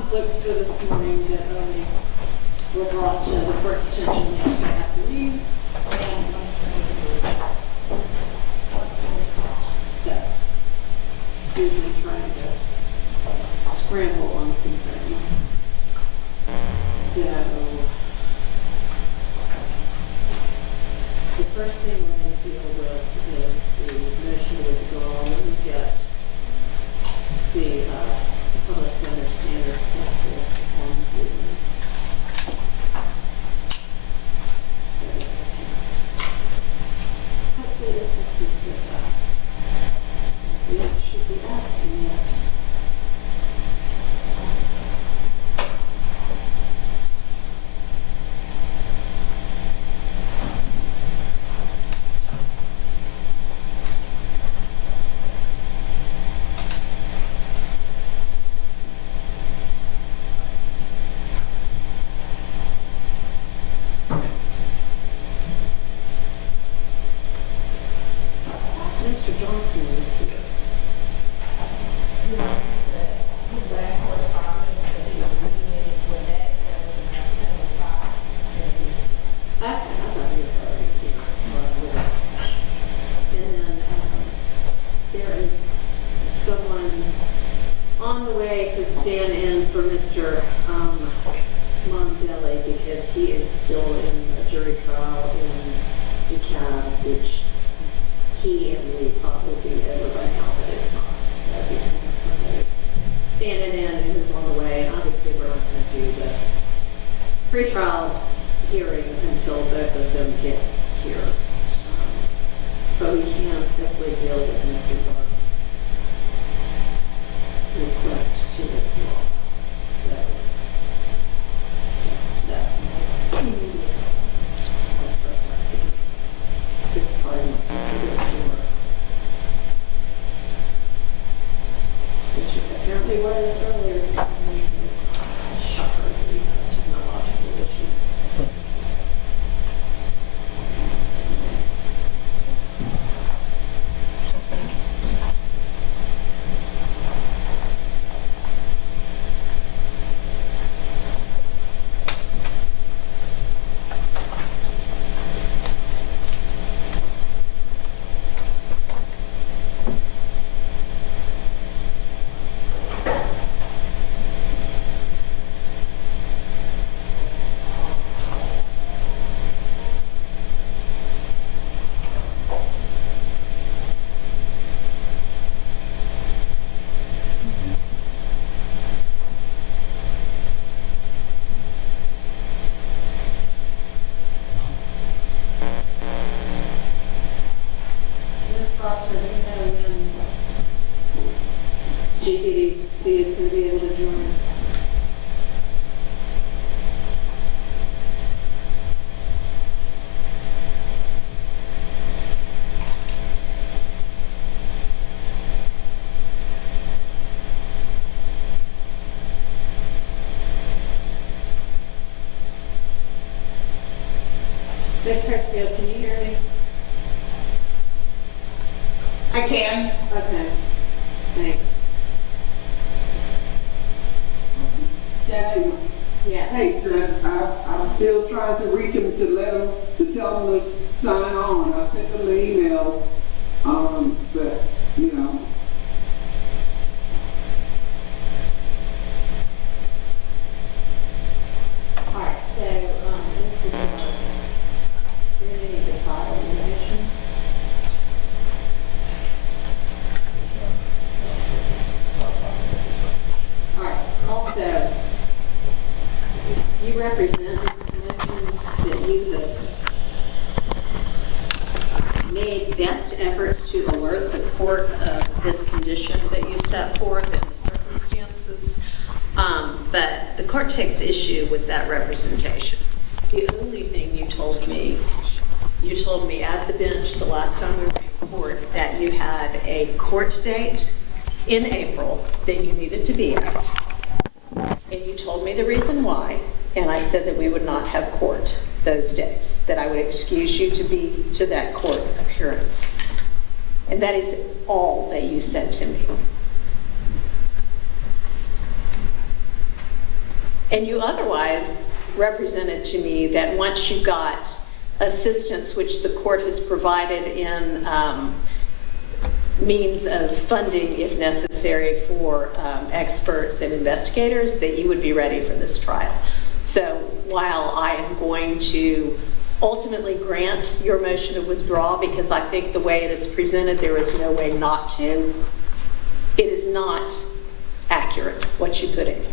conflicts for this morning that only were brought to the court's attention yesterday afternoon. So, we've been trying to scramble on some things. So, the first thing we're going to deal with is the motion to withdraw. Let me get the public defender standards sample on the hopefully the assistance with that. See, it should be asking it. Mr. Johnson is here. Okay, I thought he was already here. And then there is someone on the way to stand in for Mr. Mondelli because he is still in a jury trial in DeKalb, which he and Lee thought would be over by now, but it's not. So he's going to have somebody standing in who's on the way. And obviously, we're not going to do the pretrial hearing until both of them get here. But we can hopefully deal with Mr. Dark's request to withdraw. So that's my immediate first question. This part of which apparently was earlier this morning. It's a shocker that we have technological issues. GPDC is going to be able to join. Ms. Hirschfield, can you hear me? I can. Okay, thanks. Daddy. Yeah. Hey, I'm still trying to reach him to let him, to tell him to sign on. I sent him the email, but, you know. All right, so, Mr. Dark, you're going to need to file a motion. All right, also, you represent the commission that you have made best efforts to alert the court of this condition that you set forth and the circumstances. But the court takes issue with that representation. The only thing you told me at the bench the last time we were in court that you had a court date in April that you needed to be at. And you told me the reason why, and I said that we would not have court those days, that I would excuse you to be to that court appearance. And that is all that you said to me. And you otherwise represented to me that once you got assistance, which the court has provided in means of funding, if necessary, for experts and investigators, that you would be ready for this trial. So while I am going to ultimately grant your motion to withdraw, because I think the way it is presented, there is no way not to, it is not accurate what you put in here.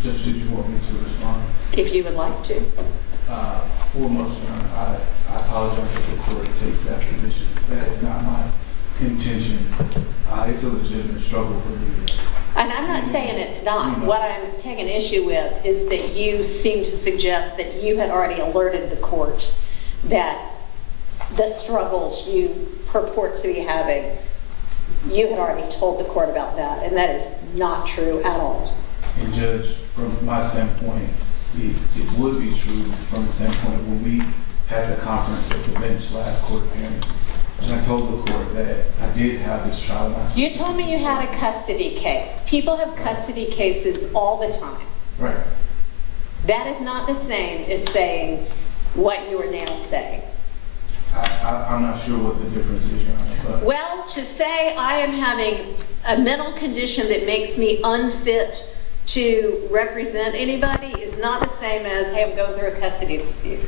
Judge, did you want me to respond? If you would like to. Foremost, Your Honor, I apologize if the court takes that position. That is not my intention. It's a legitimate struggle for me. And I'm not saying it's not. What I'm taking issue with is that you seem to suggest that you had already alerted the court that the struggles you purport to be having, you had already told the court about that, and that is not true at all. And Judge, from my standpoint, it would be true from the standpoint when we had the conference at the bench last court appearance, and I told the court that I did have this trial. You told me you had a custody case. People have custody cases all the time. Right. That is not the same as saying what you are now saying. I'm not sure what the difference is, Your Honor. But Well, to say I am having a mental condition that makes me unfit to represent anybody is not the same as, hey, I'm going through a custody dispute.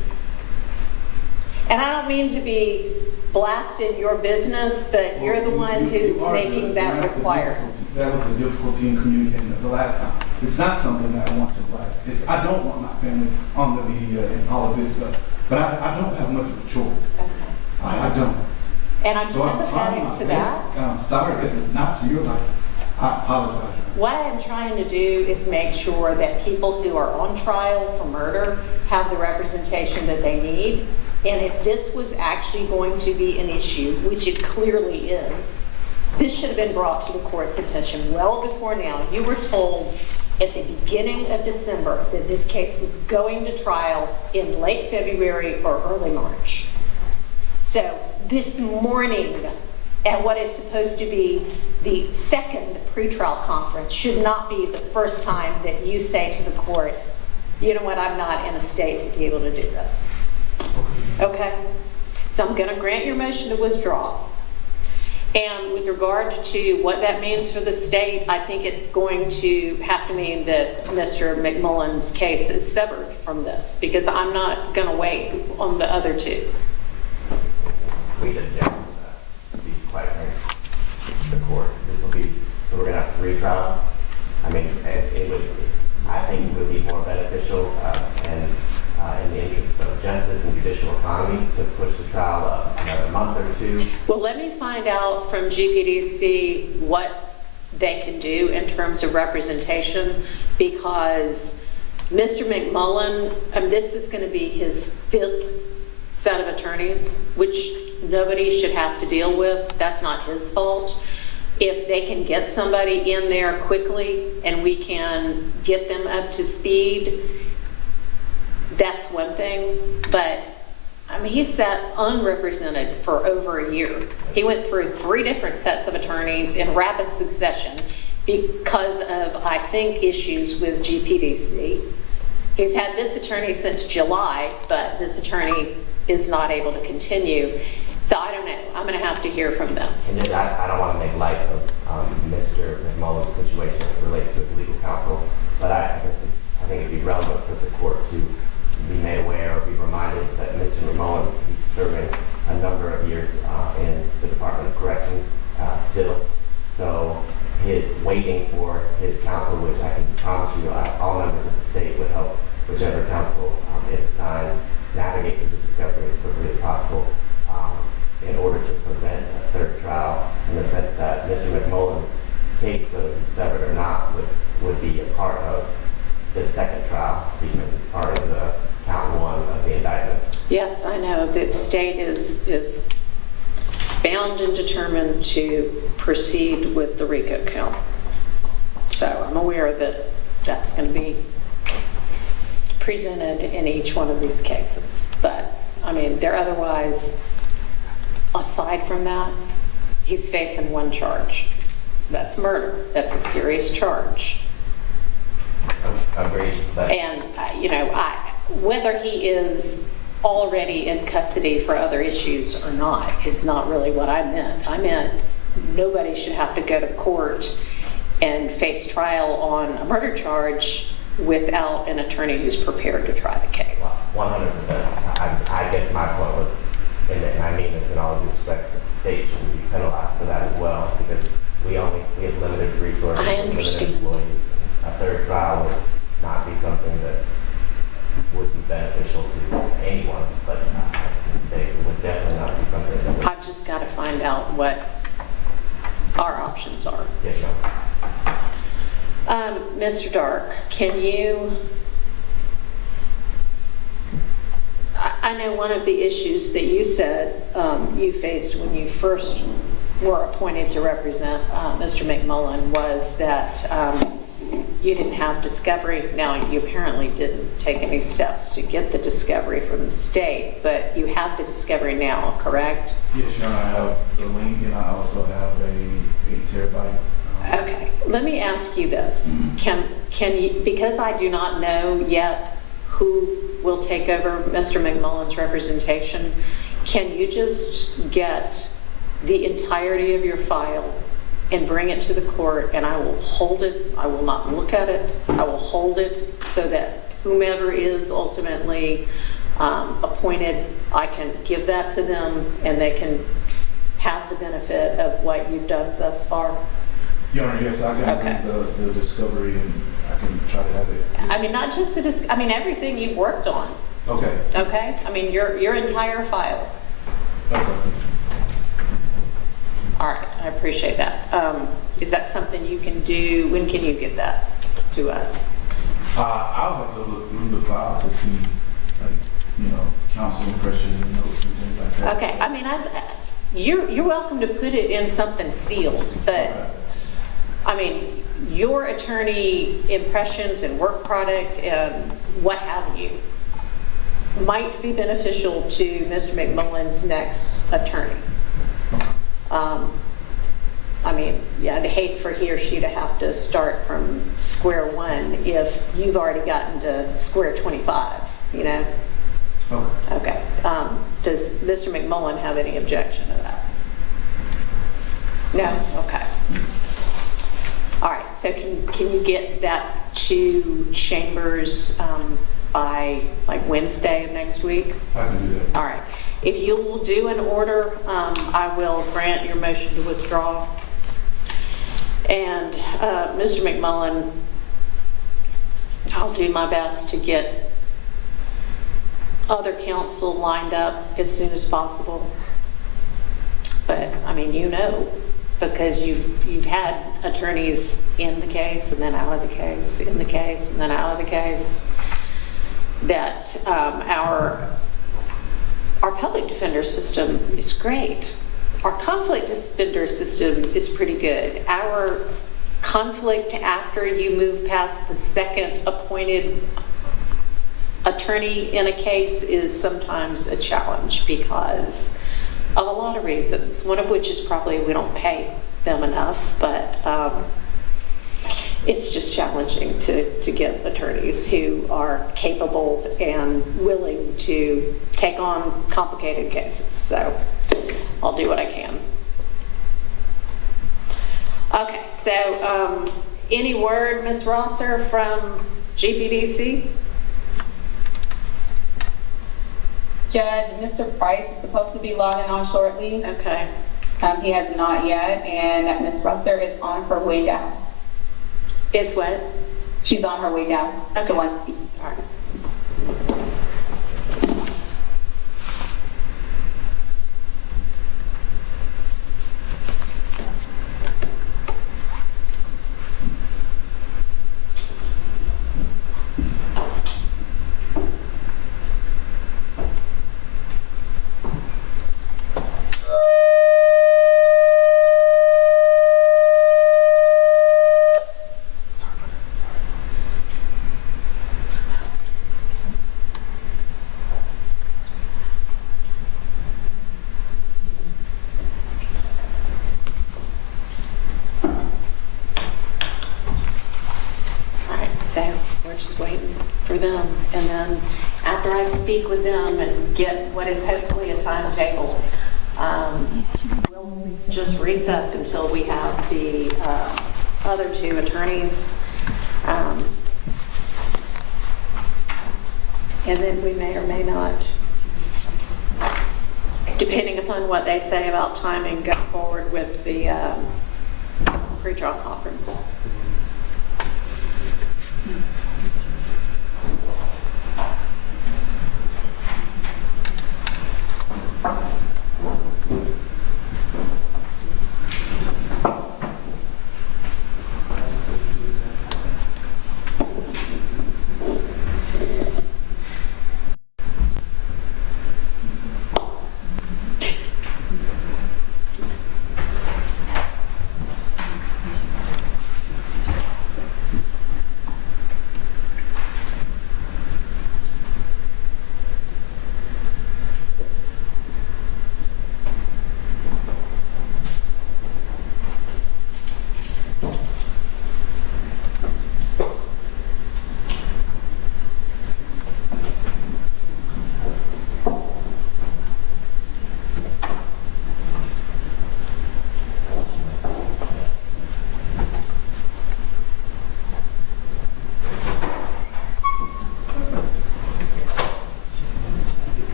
And I don't mean to be blasting your business, but you're the one who's making that required. That was the difficulty in communicating the last time. It's not something that I want to blast. I don't want my family on the media and all of this stuff, but I don't have much of a choice. Okay. I don't. And I'm So I'm trying sympathetic my to best, that. and I'm sorry if it's not to your liking. I apologize. What I'm trying to do is make sure that people who are on trial for murder have the representation that they need. And if this was actually going to be an issue, which it clearly is, this should have been brought to the court's attention well before now. You were told at the beginning of December that this case was going to trial in late February or early March. So this morning, at what is supposed to be the second pretrial conference, should not be the first time that you say to the court, you know what, I'm not in a state to be able to do this. Okay? So I'm going to grant your motion to withdraw. And with regard to what that means for the state, I think it's going to have to mean that Mr. McMullen's case is severed from this, because I'm not going to wait on the other two. We did object to be quite frank, the court. This will be, so we're going to have three trials. I mean, it would, I think it would be more beneficial and in the interest of justice and judicial economy to push the trial up another month or two. Well, let me find out from GPDC what they can do in terms of representation, because Mr. McMullen, this is going to be his fifth set of attorneys, which nobody should have to deal with. That's not his fault. If they can get somebody in there quickly and we can get them up to speed, that's one thing. But I mean, he sat unrepresented for over a year. He went through 3 different sets of attorneys in rapid succession because of, I think, issues with GPDC. He's had this attorney since July, but this attorney is not able to continue. So I don't know. I'm going to have to hear from them. And then I don't want to make light of Mr. McMullen's situation as it relates to legal counsel, but I think it'd be relevant for the court to be made aware or be reminded that Mr. McMullen is serving a number of years in the Department of Corrections still. So his waiting for his counsel, which I can promise you all members of the state would help whichever counsel is assigned navigate through the discovery as quickly as possible in order to prevent a third trial, in the sense that Mr. McMullen's case, whether it's severed or not, would be a part of the second trial because it's part of the count 1 of the indictment. Yes, I know. The state is bound and determined to proceed with the RICO count. So I'm aware that that's going to be presented in each one of these cases. But, I mean, they're otherwise, aside from that, he's facing one charge. That's murder. That's a serious charge. Agreed, but And, whether he is already in custody for other issues or not is not really what I meant. I meant nobody should have to go to court and face trial on a murder charge without an attorney who's prepared to try the case. 100%. I guess my point was, and I mean this in all due respect, that the state should be penalized for that as well, because we have limited resources, I limited understand. employees. A third trial would not be something that would be beneficial to anyone, but I can say it would definitely not be something that would. I've just got to find out what our options are. Yes, ma'am. Mr. Dark, can you, I know one of the issues that you said you faced when you first were appointed to represent Mr. McMullen was that you didn't have discovery. Now, you apparently didn't take any steps to get the discovery from the state, but you have the discovery now, correct? Yes, Your Honor, I have the link and I also have a 8 terabyte. Okay, let me ask you this. Can you, because I do not know yet who will take over Mr. McMullen's representation, can you just get the entirety of your file and bring it to the court, and I will hold it, I will not look at it, I will hold it so that whomever is ultimately appointed, I can give that to them and they can have the benefit of what you've done thus far? Your Honor, yes, I can Okay. bring the discovery and I can try to have it. I mean, not just everything you've worked on, Okay, okay? I mean, your entire file. okay. All right, I appreciate that. Is that something you can do? When can you get that to us? I'll have to look through the file to see, counsel impressions and notes and things like that. Okay, I mean, you're welcome to put it in something sealed, but, I mean, your attorney impressions and work product and what have you might be beneficial to Mr. McMullen's next attorney. I mean, yeah, I'd hate for he or she to have to start from square one if you've already gotten to square 25, Okay. Okay. Does Mr. McMullen have any objection to that? No? Okay. All right, so can you get that to Chambers by like Wednesday of next week? I can do that. All right. If you will do an order, I will grant your motion to withdraw. And Mr. McMullen, I'll do my best to get other counsel lined up as soon as possible. But I mean, because you've had attorneys in the case and then out of the case, in the case and then out of the case, that our public defender system is great. Our conflict defender system is pretty good. Our conflict after you move past the second appointed attorney in a case is sometimes a challenge because of a lot of reasons, one of which is probably we don't pay them enough, but it's just challenging to get attorneys who are capable and willing to take on complicated cases. So I'll do what I can. Okay, so any word, Ms. Rosser, from GPDC? Judge, Mr. Price is supposed to be logging on shortly. Okay. He has not yet, and Ms. Rosser is on her way down. It's what? She's on her way down Okay. to 1C. All right. waiting for them. And then after I speak with them and get what is hopefully a timetable, we'll just recess until we have the other two attorneys. And then we may or may not, depending upon what they say about timing, go forward with the pretrial conference.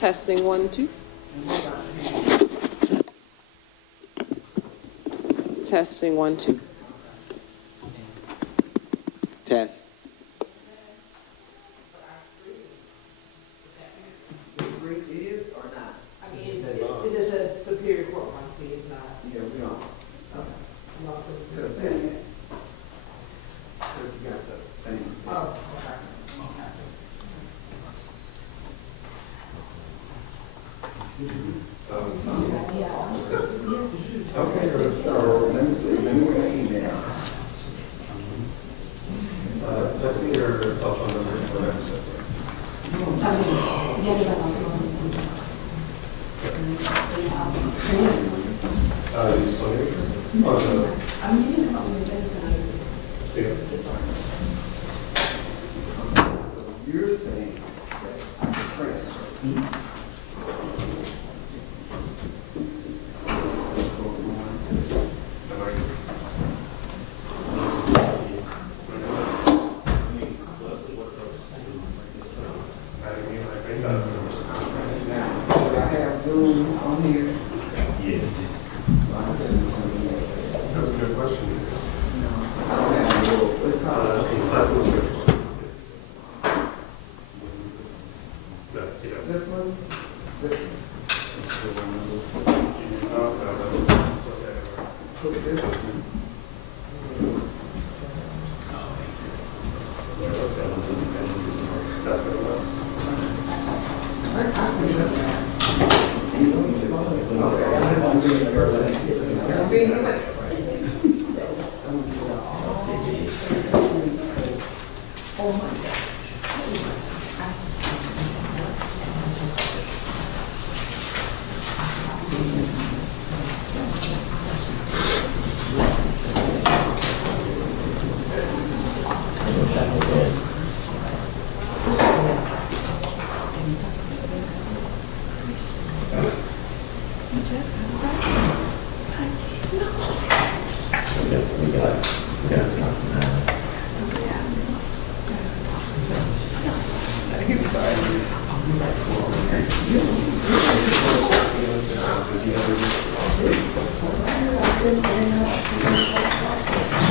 Testing 1, 2. Testing 1, 2. Test. It is or not? I mean, it is a superior court wants me, it's not. Yeah, we don't. Okay. Because that, because you got the thing. Oh, okay. Okay, so let me see, let me get an email. Text me your cell phone number, whatever. You still here? Oh, no. See you. You're saying that I'm a friend. Now, do I have Zoom on here? Yeah. Well, I have to do something else. That's a good question. No, I don't have a little, what do you call it? Can you type in this? No, yeah. This one? This one? Put this one. That's what it was. I think that's. Okay, I'm doing it early. I'm being early. I'm doing it all. Oh my God.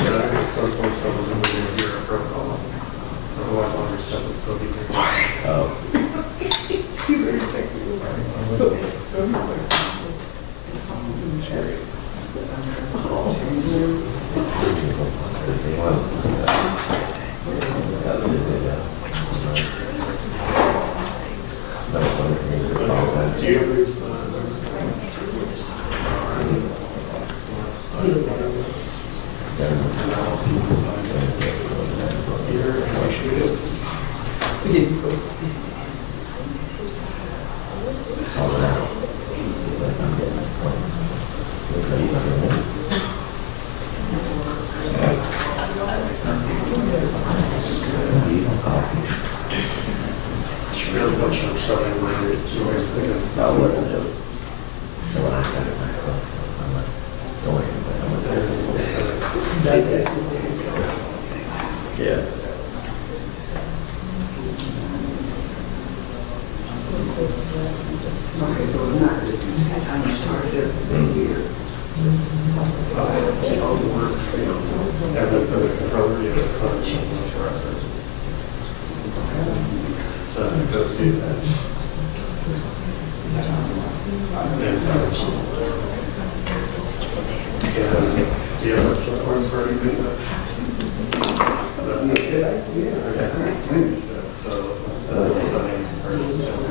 Yeah, at some point someone will be in here for a call. Otherwise all your stuff will still be here. Do you ever use the and I'll keep this on here and we shoot it. She feels like she's showing where she wears the Yeah. Okay, so it's not this time you start this here. So I have to all the work. And then for the controller, you have a sun change for us. So it goes to that. And so. Do you have a reports already been done? Yeah. So instead of studying first, just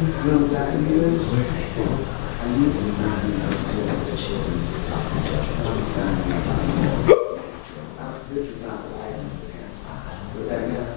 let's Zoom back in English. I need to sign this is not a license again. Was that good?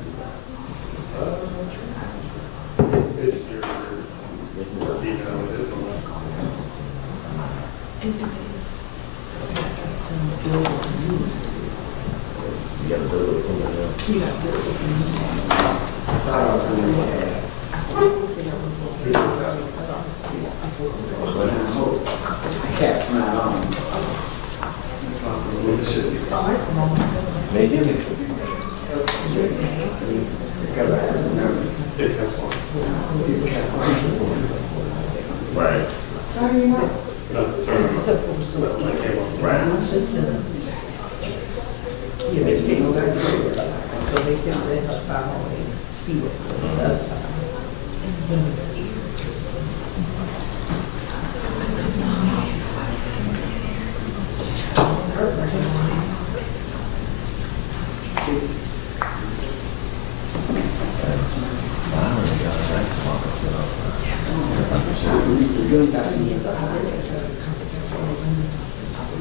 Cat's not on. That's possible. It should be. Maybe. Because I haven't never. It comes on. It's cat's on. Right. How do you know? No, sorry. No, I came on. Right. Yeah, they can't No, go back that- so they can let her file and see what the other file.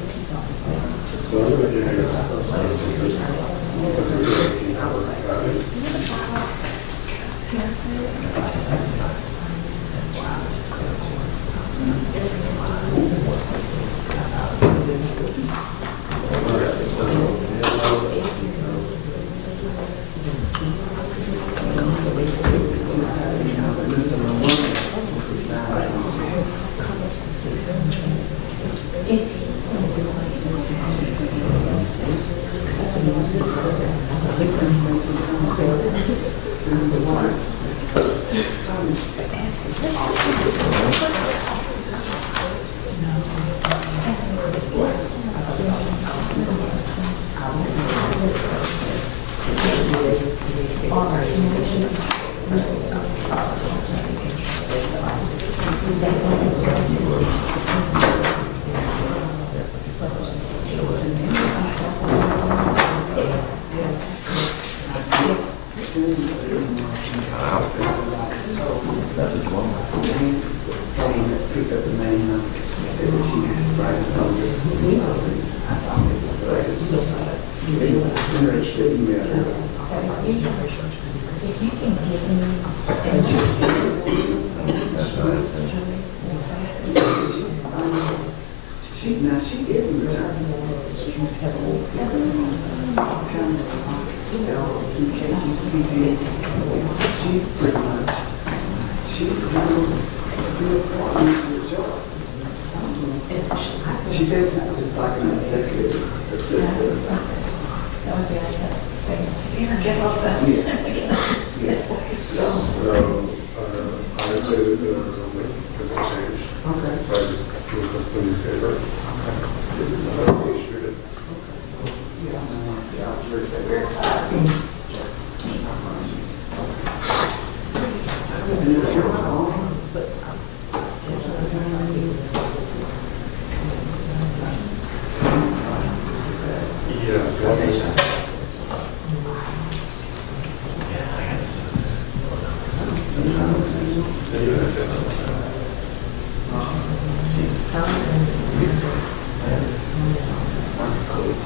So I'm gonna give you because it's a 15-hour guide. Alright, so Someone that picked up the main number said that she was driving home. I thought it was great. Anyway, I sent her the email. Now she is in retirement. LCKETT. She's pretty much, she handles the apartments in the job. She says it's like an executive assistant. So, I included the link because it changed. Okay. So I just requested in your favor. Issued it. Yeah, I want to see, I was very sad. And I hear my own. Yeah, so that was. Yeah, that's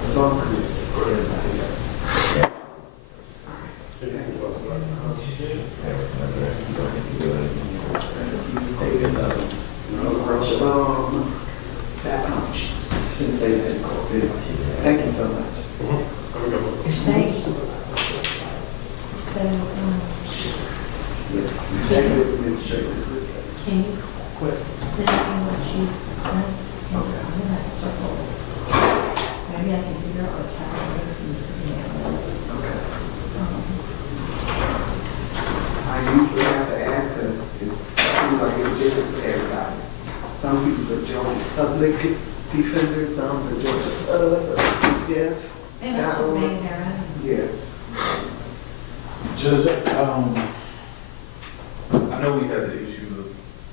It's all clear for everybody else. anything close to that. Shouldn't say that in court. Anyway, thank you so much. Have a good one. Thank you. So, Yeah, executive administrative assistant. can you send me what you sent? In that circle. Maybe I can figure out what categories and emails. Okay. I usually have to ask because it seems like it's different for everybody. Some people are Georgia public defenders, some are Georgia deaf. Maybe that's just made their own. Yes. Judge, I know we had the issue of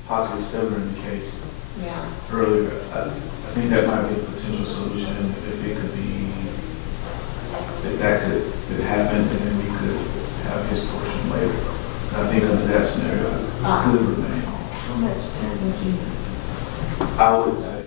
possibly severing the case Yeah. earlier. I think that might be a potential solution if it could be, if that could happen, and then we could have his portion later. And I think under that scenario, it could remain. How much time would you? I would say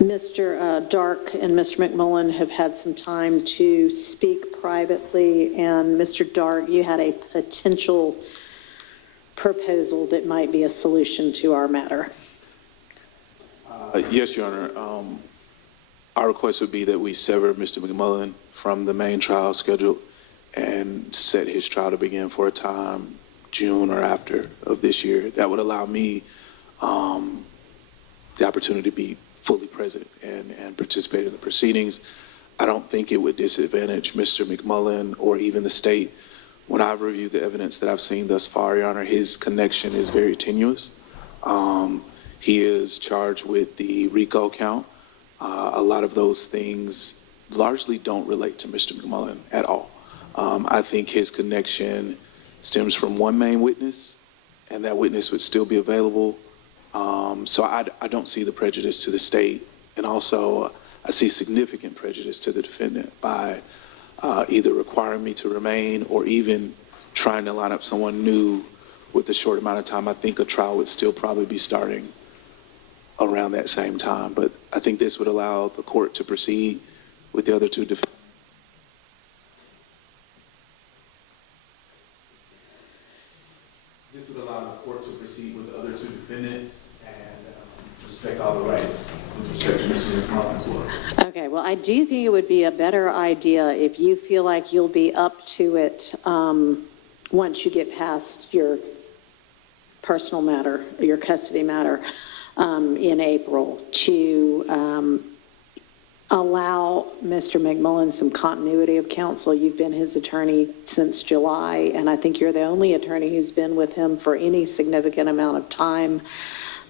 Mr. Dark and Mr. McMullen have had some time to speak privately, and Mr. Dark, you had a potential proposal that might be a solution to our matter. Yes, Your Honor. Our request would be that we sever Mr. McMullen from the main trial schedule and set his trial to begin for a time, June or after of this year. That would allow me the opportunity to be fully present and participate in the proceedings. I don't think it would disadvantage Mr. McMullen or even the state. When I've reviewed the evidence that I've seen thus far, Your Honor, his connection is very tenuous. He is charged with the RICO count. A lot of those things largely don't relate to Mr. McMullen at all. I think his connection stems from one main witness, and that witness would still be available. So I don't see the prejudice to the state, and also I see significant prejudice to the defendant by either requiring me to remain or even trying to line up someone new with a short amount of time. I think a trial would still probably be starting around that same time, but I think this would allow the court to proceed with the other two defendants. This would allow the court to proceed with the other two defendants and respect all the rights with respect to Mr. McMullen as well. Okay, well, I do think it would be a better idea if you feel like you'll be up to it once you get past your personal matter, your custody matter in April, to allow Mr. McMullen some continuity of counsel. You've been his attorney since July, and I think you're the only attorney who's been with him for any significant amount of time.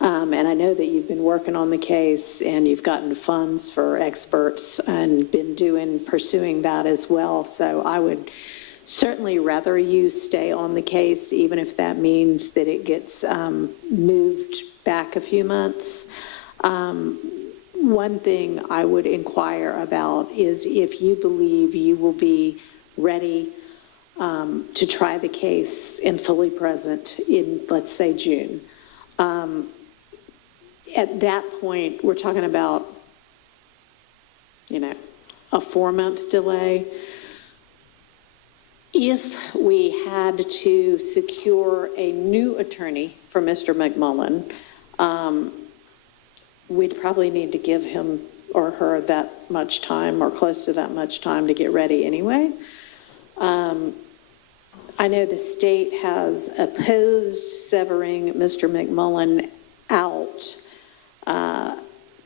And I know that you've been working on the case and you've gotten funds for experts and been pursuing that as well. So I would certainly rather you stay on the case, even if that means that it gets moved back a few months. One thing I would inquire about is if you believe you will be ready to try the case and fully present in, let's say, June. At that point, we're talking about, a 4-month delay. If we had to secure a new attorney for Mr. McMullen, we'd probably need to give him or her that much time or close to that much time to get ready anyway. I know the state has opposed severing Mr. McMullen out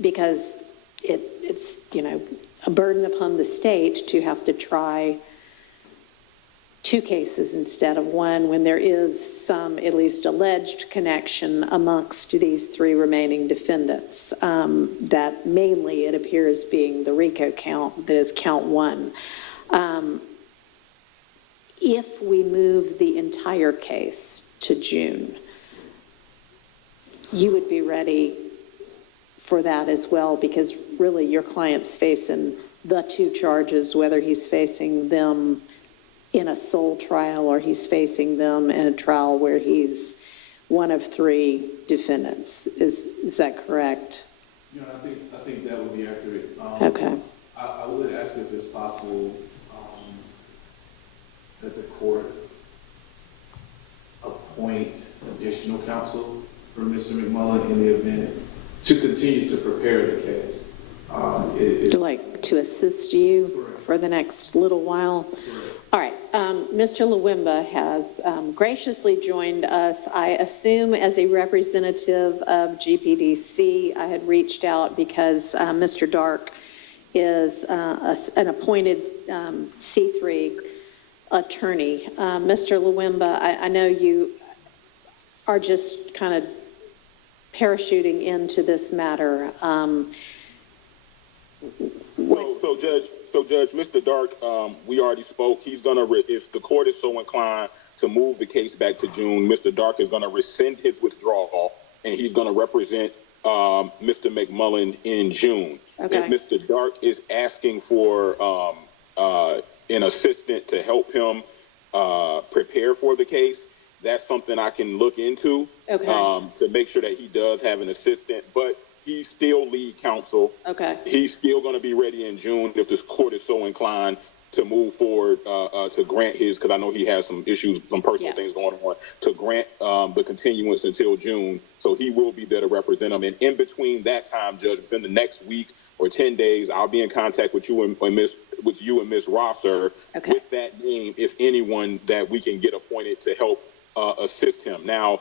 because it's a burden upon the state to have to try 2 cases instead of 1 when there is some at least alleged connection amongst these 3 remaining defendants. That mainly it appears being the RICO count, that is count 1. If we move the entire case to June, you would be ready for that as well, because really your client's facing the 2 charges, whether he's facing them in a sole trial or he's facing them in a trial where he's one of 3 defendants. Is that correct? I think that would be accurate. Okay. I would ask if it's possible that the court appoint additional counsel for Mr. McMullen in the event to continue to prepare the case. To assist you Correct. for the next little while? Correct. All right. Mr. Lawimba has graciously joined us, I assume, as a representative of GPDC. I had reached out because Mr. Dark is an appointed C3 attorney. Mr. Lawimba, I know you are just kind of parachuting into this matter. So Judge, Mr. Dark, we already spoke. He's gonna, if the court is so inclined to move the case back to June, Mr. Dark is gonna rescind his withdrawal, and he's gonna represent Mr. McMullen in June. Okay. If Mr. Dark is asking for an assistant to help him prepare for the case, that's something I can look into. Okay. To make sure that he does have an assistant, but he's still lead counsel. Okay. He's still going to be ready in June if this court is so inclined to move forward to grant his, because I know he has some issues, some personal things going on, to grant the continuance until June. So he will be there to represent him. And in between that time, Judge, within the next week or 10 days, I'll be in contact with you and Miss Rosser with that name, if anyone that we can get appointed to help assist him. Now,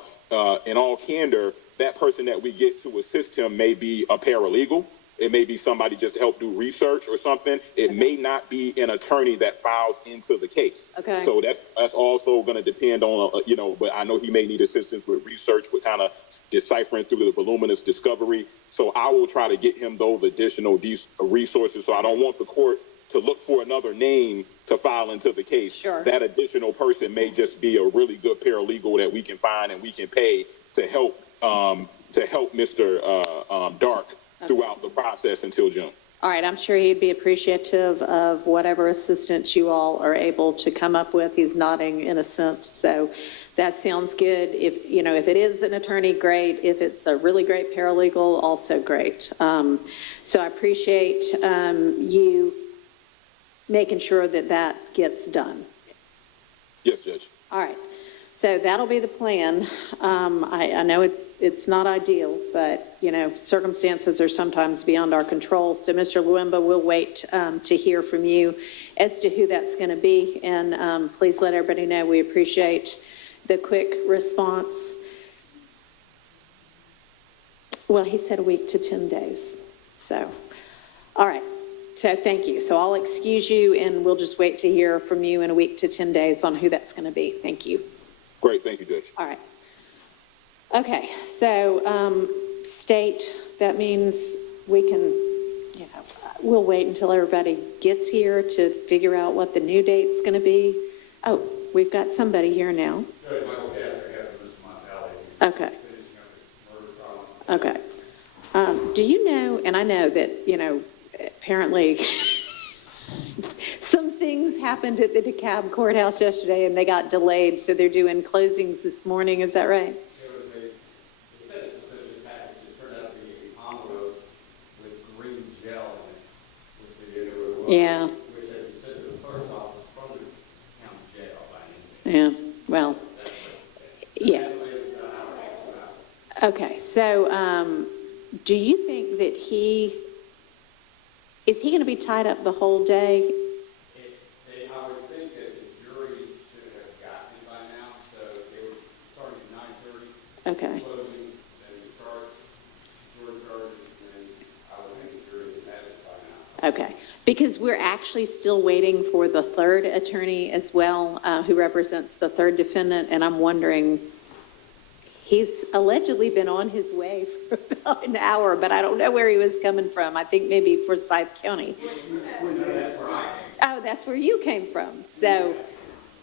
in all candor, that person that we get to assist him may be a paralegal. It may be somebody just to help do research or something. It may not be an attorney that files into the case. Okay. So that's also going to depend on, but I know he may need assistance with research, with kind of deciphering through the voluminous discovery. So I will try to get him those additional resources. So I don't want the court to look for another name to file into the case. Sure. That additional person may just be a really good paralegal that we can find and we can pay to help Mr. Dark throughout the process until June. All right, I'm sure he'd be appreciative of whatever assistance you all are able to come up with. He's nodding in a sense, so that sounds good. If it is an attorney, great. If it's a really great paralegal, also great. So I appreciate you making sure that gets done. Yes, Judge. All right. So that'll be the plan. I know it's not ideal, but, circumstances are sometimes beyond our control. So, Mr. Luemba, we'll wait to hear from you as to who that's going to be. And please let everybody know we appreciate the quick response. Well, he said a week to 10 days. So, all right. So thank you. So I'll excuse you, and we'll just wait to hear from you in a week to 10 days on who that's going to be. Thank you. Great. Thank you, Judge. All right. Okay. So state, that means we can, we'll wait until everybody gets here to figure out what the new date's going to be. Oh, we've got somebody here now. Okay. Okay. Do you know, and I know that, apparently some things happened at the DeKalb courthouse yesterday and they got delayed, so they're doing closings this morning. Is that right? Yeah. Yeah. Well, yeah. Okay. So, do you think that is he going to be tied up the whole day? I would think that the jury should have gotten it by now, so they were starting at 9:30. Okay. Closing, then the jury charges, and I would think the jury would have it by now. Okay. Because we're actually still waiting for the third attorney as well, who represents the third defendant, and I'm wondering, he's allegedly been on his way for about an hour, but I don't know where he was coming from. I think maybe Forsyth County. Oh, that's where you came from. So,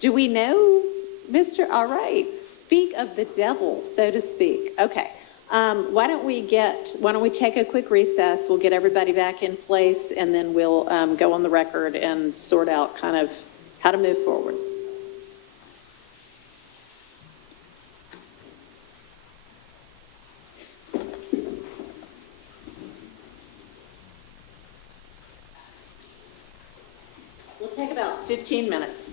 do we know, Mr. All right, speak of the devil, so to speak. Okay. Why don't we take a quick recess? We'll get everybody back in place, and then we'll go on the record and sort out kind of how to move forward. We'll take about 15 minutes.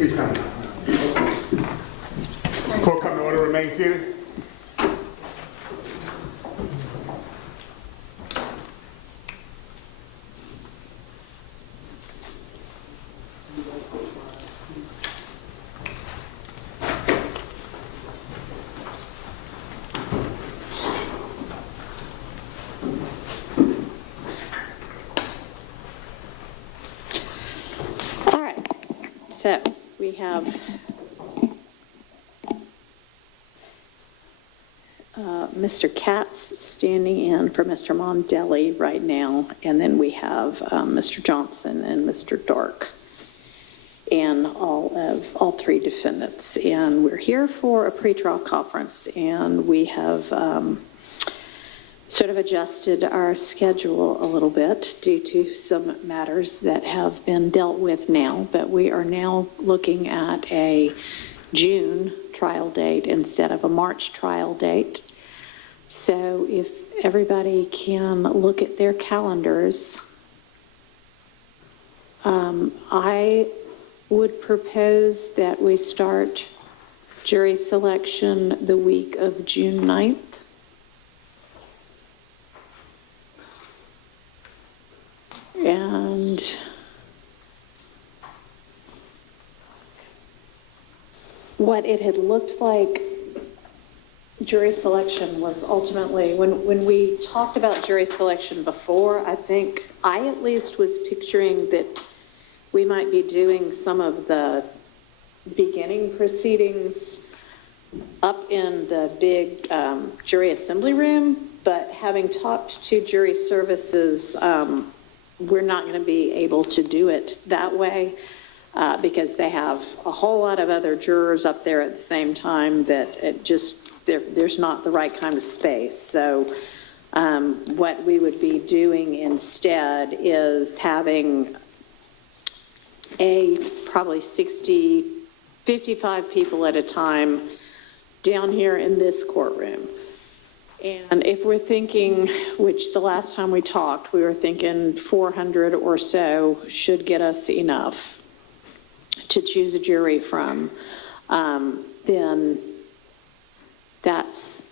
Please come. Court come to order, remain seated. All right, so we have Mr. Katz standing in for Mr. Mondelli right now, and then we have Mr. Johnson and Mr. Dark, and all three defendants. And we're here for a pretrial conference, and we have sort of adjusted our schedule a little bit due to some matters that have been dealt with now, but we are now looking at a June trial date instead of a March trial date. So if everybody can look at their calendars, I would propose that we start jury selection the week of June 9th. And what it had looked like jury selection was ultimately, when we talked about jury selection before, I think I at least was picturing that we might be doing some of the beginning proceedings up in the big jury assembly room, but having talked to jury services, we're not going to be able to do it that way because they have a whole lot of other jurors up there at the same time that it just, there's not the right kind of space. So what we would be doing instead is having probably 60, 55 people at a time down here in this courtroom. And if we're thinking, which the last time we talked, we were thinking 400 or so should get us enough to choose a jury from, then that's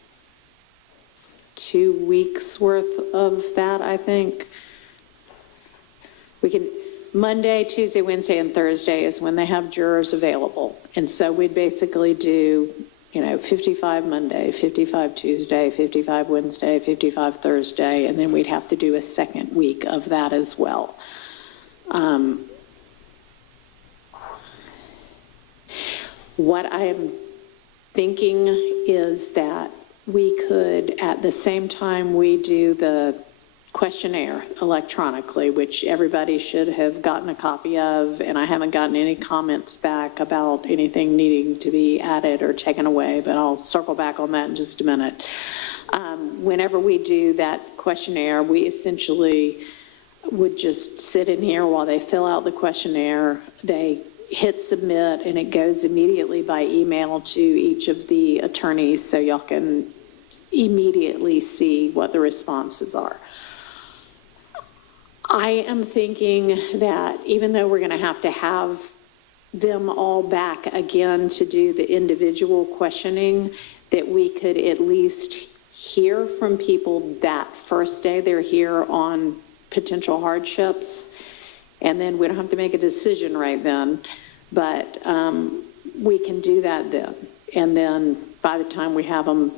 2 weeks worth of that, I think. We can, Monday, Tuesday, Wednesday, and Thursday is when they have jurors available. And so we'd basically do, 55 Monday, 55 Tuesday, 55 Wednesday, 55 Thursday, and then we'd have to do a second week of that as well. What I am thinking is that we could, at the same time we do the questionnaire electronically, which everybody should have gotten a copy of, and I haven't gotten any comments back about anything needing to be added or taken away, but I'll circle back on that in just a minute. Whenever we do that questionnaire, we essentially would just sit in here while they fill out the questionnaire. They hit submit, and it goes immediately by email to each of the attorneys, so y'all can immediately see what the responses are. I am thinking that even though we're going to have them all back again to do the individual questioning, that we could at least hear from people that first day they're here on potential hardships, and then we don't have to make a decision right then, but we can do that then. And then by the time we have them,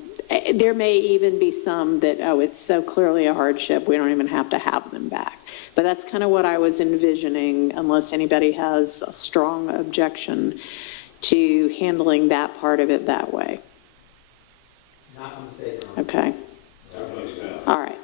there may even be some that, it's so clearly a hardship, we don't even have to have them back. But that's kind of what I was envisioning, unless anybody has a strong objection to handling that part of it that way. Not mistaken. Okay. All right.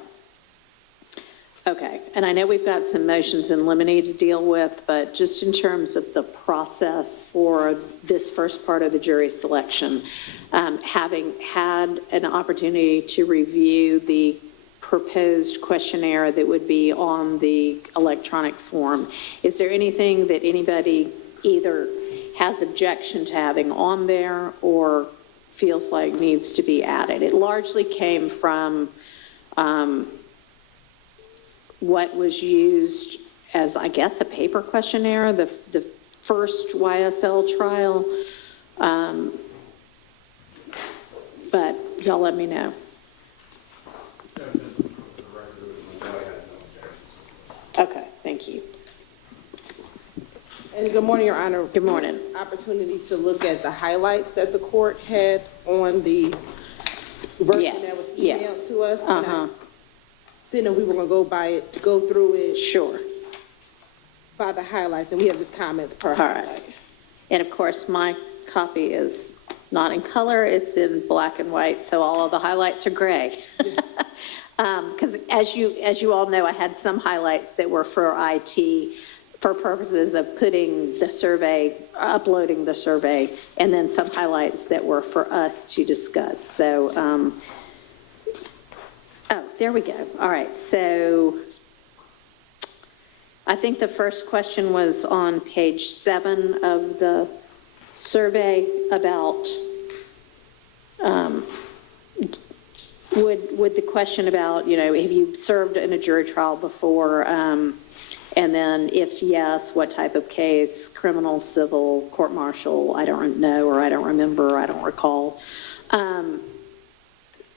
Okay, and I know we've got some motions in limine to deal with, but just in terms of the process for this first part of the jury selection, having had an opportunity to review the proposed questionnaire that would be on the electronic form, is there anything that anybody either has objection to having on there or feels like needs to be added? It largely came from what was used as, I guess, a paper questionnaire, the first YSL trial. But y'all let me know. Okay, thank you. And good morning, Your Honor. Good morning. Opportunity to look at the highlights that the court had on the version that was emailed to us. And I didn't know we were gonna go through it. Sure. By the highlights, and we have just comments per All highlight. right. And of course, my copy is not in color, it's in black and white, so all of the highlights are gray. Because as you all know, I had some highlights that were for IT, for purposes of putting the survey, uploading the survey, and then some highlights that were for us to discuss. So, oh, there we go. All right, so I think the first question was on page 7 of the survey about, would the question about, have you served in a jury trial before? And then if yes, what type of case, criminal, civil, court-martial, I don't know, or I don't remember, or I don't recall.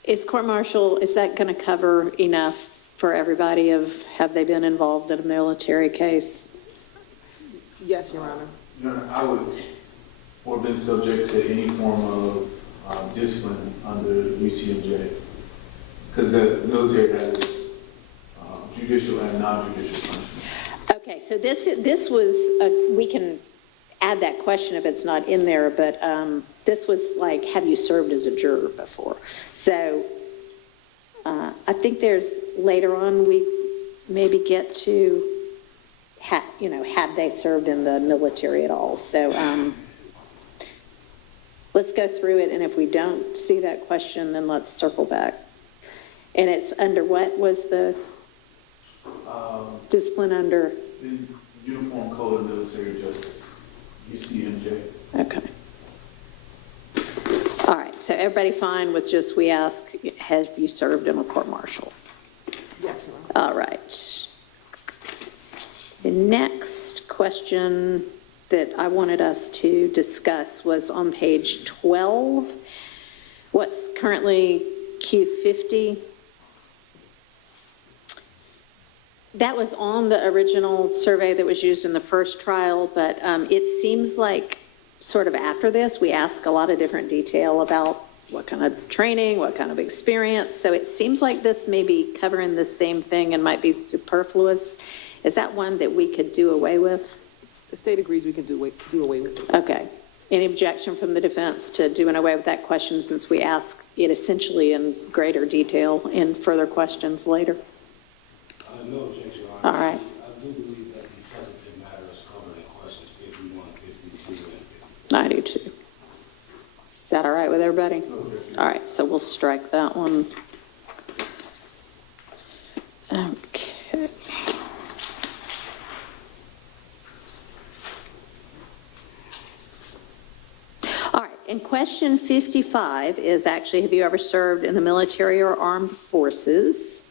Is court-martial, is that going to cover enough for everybody of, have they been involved in a military case? Yes, Your Honor. Your Honor, I would, or been subject to any form of discipline under UCMJ, because the military has judicial and non-judicial punishment. Okay, so this was, we can add that question if it's not in there, but this was like, have you served as a juror before? So I think there's, later on, we maybe get to, had they served in the military at all. So let's go through it, and if we don't see that question, then let's circle back. And it's under what was the discipline under? The Uniform Code of Military Justice, UCMJ. Okay. All right, so everybody fine with just, we ask, have you served in a court-martial? Yes, Your Honor. All right. The next question that I wanted us to discuss was on page 12. What's currently Q50? That was on the original survey that was used in the first trial, but it seems like sort of after this, we ask a lot of different detail about what kind of training, what kind of experience. So it seems like this may be covering the same thing and might be superfluous. Is that one that we could do away with? The state agrees we can do away with it. Okay. Any objection from the defense to doing away with that question, since we ask it essentially in greater detail in further questions later? No objection, Your All Honor. right. I do believe that the substantive matter is covered in questions 51, 52, and 50. I do too. Is that all right with everybody? All right, so we'll strike that one. Okay. All right, and question 55 is actually, have you ever served in the military or armed forces?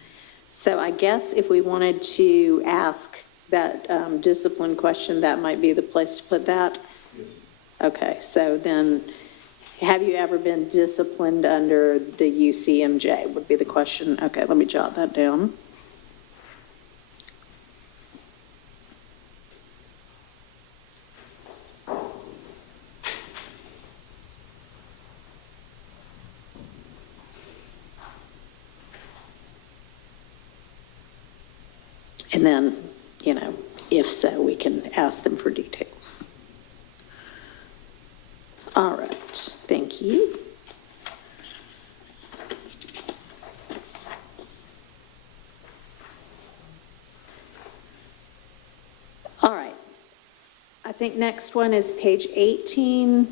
So I guess if we wanted to ask that discipline question, that might be the place to put that? Okay, so then, have you ever been disciplined under the UCMJ would be the question. Okay, let me jot that down. And then, if so, we can ask them for details. All right, thank you. All right, I think next one is page 18,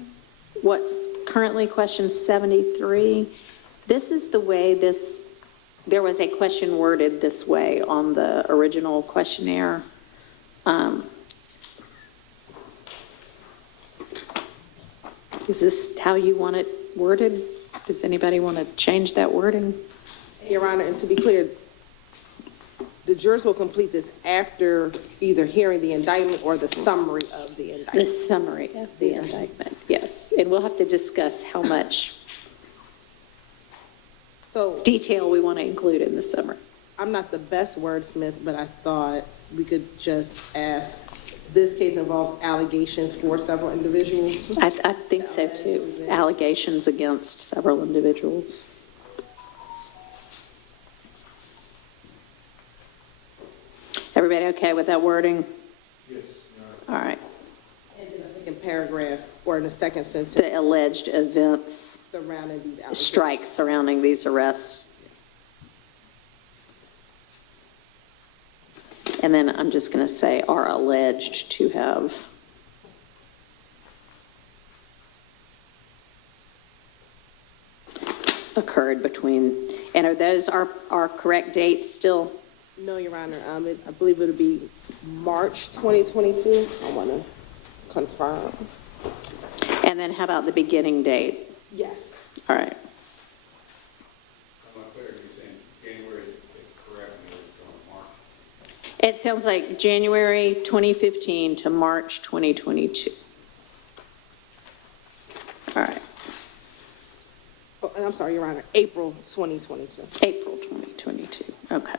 what's currently question 73. This is the way there was a question worded this way on the original questionnaire. Is this how you want it worded? Does anybody want to change that wording? Your Honor, and to be clear, the jurors will complete this after either hearing the indictment or the summary of the The indictment. summary of the indictment, yes. And we'll have to discuss how much So detail we want to include in the summary. I'm not the best wordsmith, but I thought we could just ask, this case involves allegations for several individuals. I think so too. Allegations against several individuals. Everybody okay with that wording? Yes. All right. And then the second paragraph, or in the second sentence, The alleged events, surrounding these allegations. strikes surrounding these arrests. And then I'm just going to say are alleged to have occurred between, and are those our correct dates still? No, Your Honor, I believe it'll be March 2022. I want to confirm. And then how about the beginning date? Yes. All right. I'm not clear, you're saying January, correct me, it's on March. It sounds like January 2015 to March 2022. All right, Oh, and I'm sorry, Your Honor, April 2022. April 2022, okay.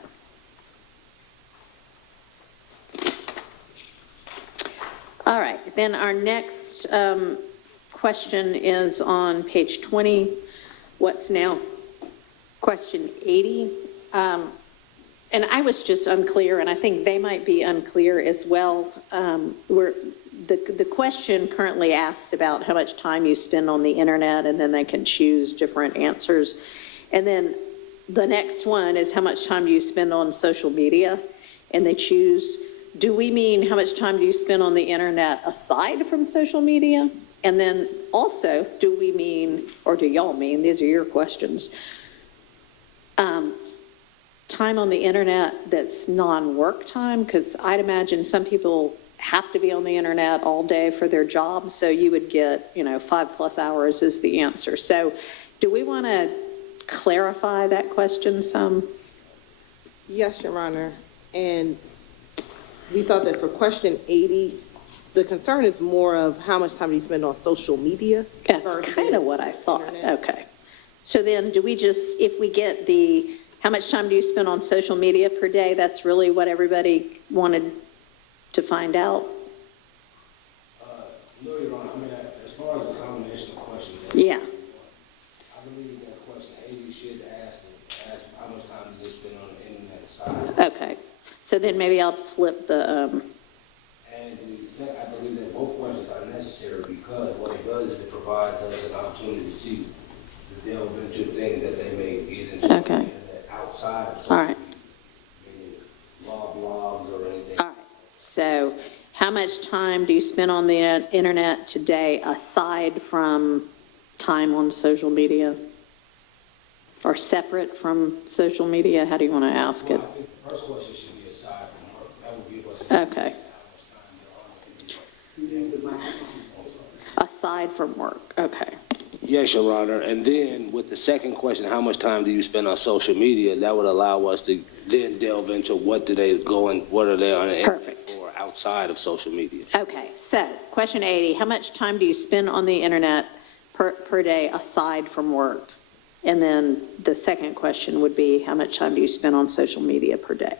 All right, then our next question is on page 20, what's now question 80. And I was just unclear, and I think they might be unclear as well. The question currently asks about how much time you spend on the internet, and then they can choose different answers. And then the next one is how much time do you spend on social media? And they choose, do we mean how much time do you spend on the internet aside from social media? And then also, do we mean, or do y'all mean, these are your questions, time on the internet that's non-work time? Because I'd imagine some people have to be on the internet all day for their job, so you would get, 5+ hours is the answer. So do we want to clarify that question some? Yes, Your Honor. And we thought that for question 80, the concern is more of how much time do you spend on social media? That's versus kind of what I thought. internet. Okay. So then do we just, if we get the, how much time do you spend on social media per day, that's really what everybody wanted to find out? No, Your Honor, I mean, as far as the combination of questions. Yeah. I believe that question 80 should ask how much time do you spend on the internet aside. Okay. So then maybe I'll flip the, And I believe that both questions are necessary because what it does is it provides us an opportunity to see the delve into things that they may get into Okay. the internet outside of social all right. media, meaning law blogs or anything. All right. So how much time do you spend on the internet today aside from time on social media? Or separate from social media? How do you want to ask it? Well, I think the first question should be aside from work. That would be what's. Okay. Aside from work, okay. Yes, Your Honor. And then with the second question, how much time do you spend on social media? That would allow us to then delve into what are they on the internet Perfect. for outside of social media. Okay, so question 80, how much time do you spend on the internet per day aside from work? And then the second question would be, how much time do you spend on social media per day?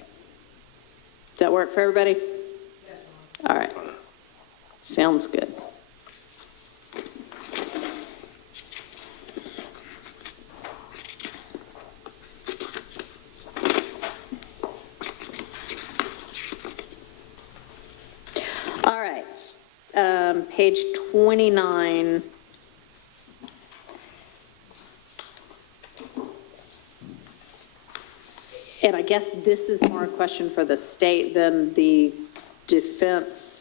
Does that work for everybody? Yes. All right. Sounds good. All right, page 29. And I guess this is more a question for the state than the defense,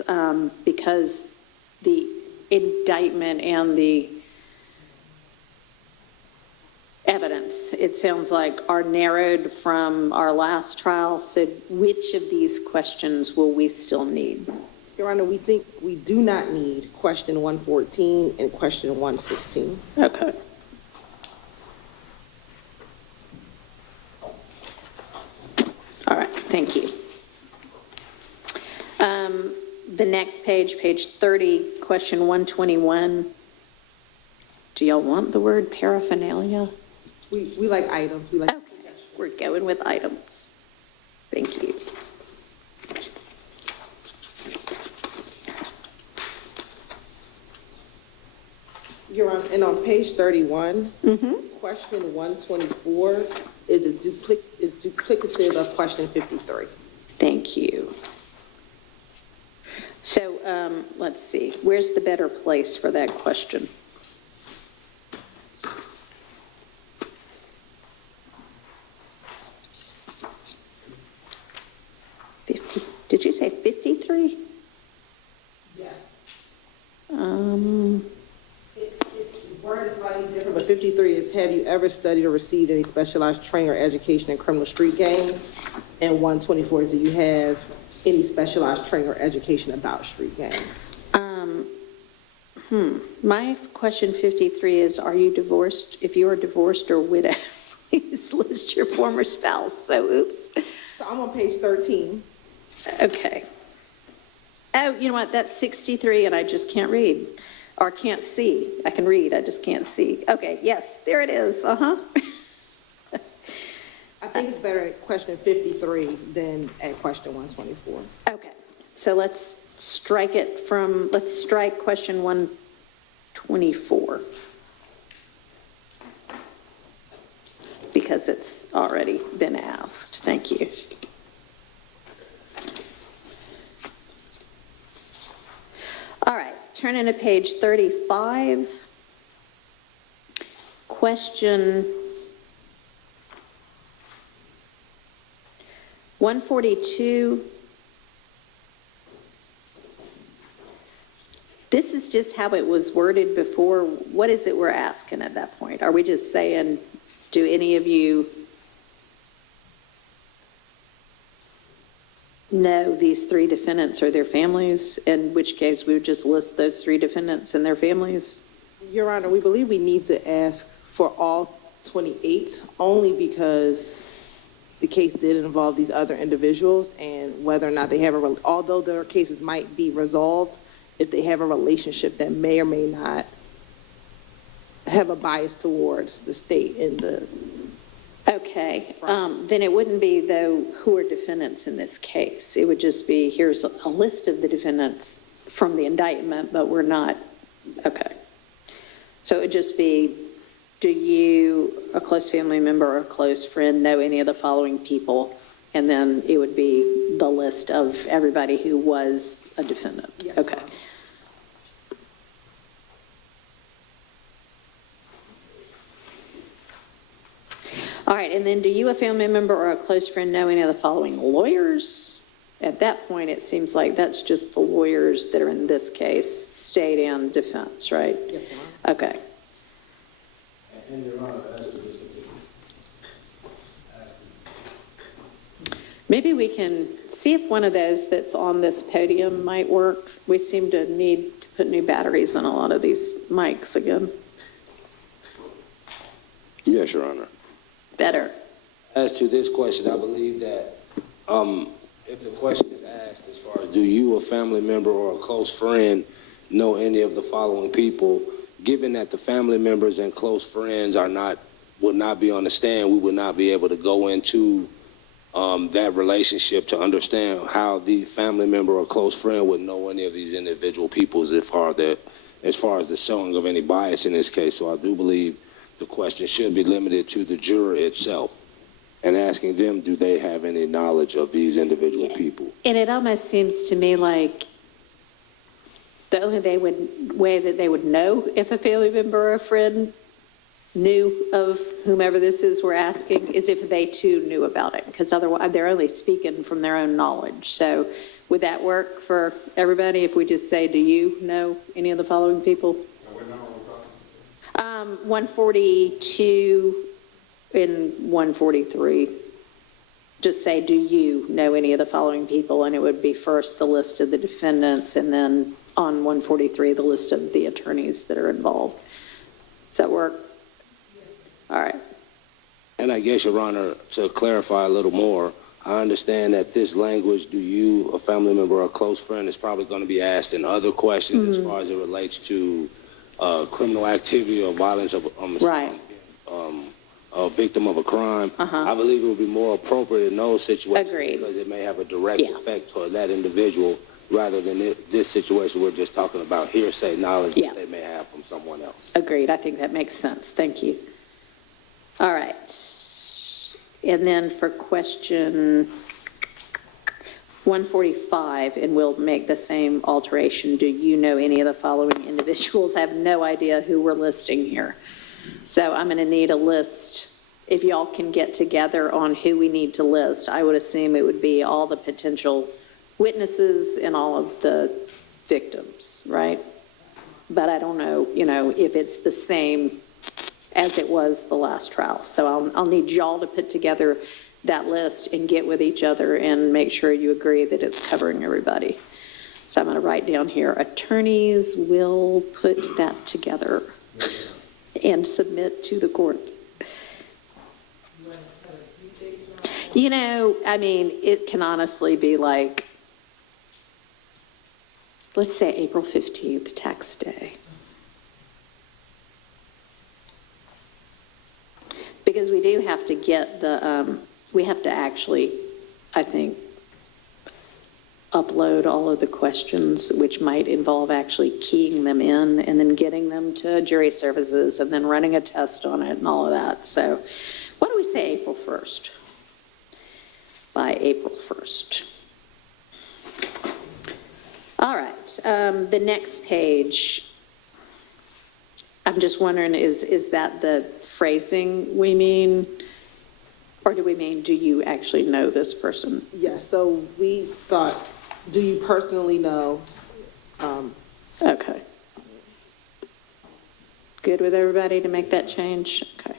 because the indictment and the evidence, it sounds like, are narrowed from our last trial. So which of these questions will we still need? Your Honor, we think we do not need question 114 and question 116. Okay. All right. Thank you. The next page, page 30, question 121. Do y'all want the word paraphernalia? We like items, we like. Okay, we're going with items. Thank you. Your Honor, and on page 31, question 124 is duplicative of question 53. Thank you. So let's see, where's the better place for that question? Did you say 53? Yeah. Um, Word is slightly different, but 53 is, have you ever studied or received any specialized training or education in criminal street gangs? And 124 is, do you have any specialized training or education about street gangs? My question 53 is, are you divorced? If you are divorced or widowed, please list your former spouse. So, oops. So I'm on page 13. Okay. Oh, you know what? That's 63, and I just can't read. Or can't see. I can read, I just can't see. Okay, yes, there it is. I think it's better at question 53 than at question 124. Okay, so let's strike question 124. Because it's already been asked. Thank you. All right, turning to page 35. Question 142. This is just how it was worded before. What is it we're asking at that point? Are we just saying, do any of you know these three defendants or their families? In which case we would just list those three defendants and their families? Your Honor, we believe we need to ask for all 28 only because the case did involve these other individuals, and whether or not they have although their cases might be resolved, if they have a relationship that may or may not have a bias towards the state and the... Okay, then it wouldn't be, though, who are defendants in this case. It would just be, here's a list of the defendants from the indictment, but we're not, okay. So it would just be, do you, a close family member or a close friend, know any of the following people? And then it would be the list of everybody who was a defendant. Yes. Okay. All right, and then do you, a family member or a close friend, know any of the following lawyers? At that point, it seems like that's just the lawyers that are in this case, state and defense, right? Yes, ma'am. Okay. And Your Honor, as to this particular, Maybe we can see if one of those that's on this podium might work. We seem to need to put new batteries on a lot of these mics again. Yes, Your Honor. Better. As to this question, I believe that if the question is asked as far as do you, a family member or a close friend, know any of the following people, given that the family members and close friends would not be on the stand, we would not be able to go into that relationship to understand how the family member or close friend would know any of these individual people as far as the showing of any bias in this case. So I do believe the question should be limited to the juror itself and asking them, do they have any knowledge of these individual people? And it almost seems to me like the only way that they would know if a family member or a friend knew of whomever this is we're asking is if they too knew about it, because otherwise they're only speaking from their own knowledge. So would that work for everybody if we just say, do you know any of the following people? 142 and 143. Just say, do you know any of the following people? And it would be first the list of the defendants, and then on 143, the list of the attorneys that are involved. Does that work? All right. And I guess, Your Honor, to clarify a little more, I understand that this language, do you, a family member or a close friend, is probably going to be asked in other questions as far as it relates to criminal activity or violence of Right. a victim of a crime. I believe it would be more appropriate in those situations Agreed. because it may have a direct Yeah. effect toward that individual rather than this situation we're just talking about hearsay knowledge Yeah. that they may have from someone else. Agreed. I think that makes sense. Thank you. All right. And then for question 145, and we'll make the same alteration. Do you know any of the following individuals? I have no idea who we're listing here. So I'm going to need a list. If y'all can get together on who we need to list, I would assume it would be all the potential witnesses and all of the victims, right? But I don't know, if it's the same as it was the last trial. So I'll need y'all to put together that list and get with each other and make sure you agree that it's covering everybody. So I'm going to write down here, attorneys will put that together and submit to the court. It can honestly be like, let's say April 15th, tax day. Because we do have to get we have to actually, I think, upload all of the questions, which might involve actually keying them in and then getting them to jury services and then running a test on it and all of that. So why don't we say April 1st? By April 1st. All right, the next page, I'm just wondering, is that the phrasing we mean? Or do we mean, do you actually know this person? Yeah, so we thought, do you personally know? Okay. Good with everybody to make that change? Okay.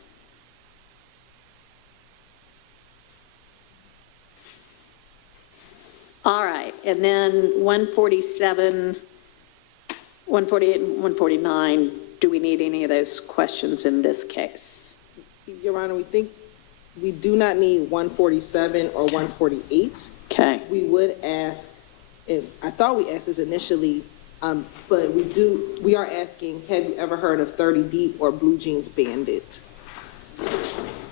All right, and then 147, 148, and 149, do we need any of those questions in this case? Your Honor, we think we do not need 147 or 148. Okay. We would ask, and I thought we asked this initially, but we are asking, have you ever heard of 30 Deep or Blue Jeans Bandit?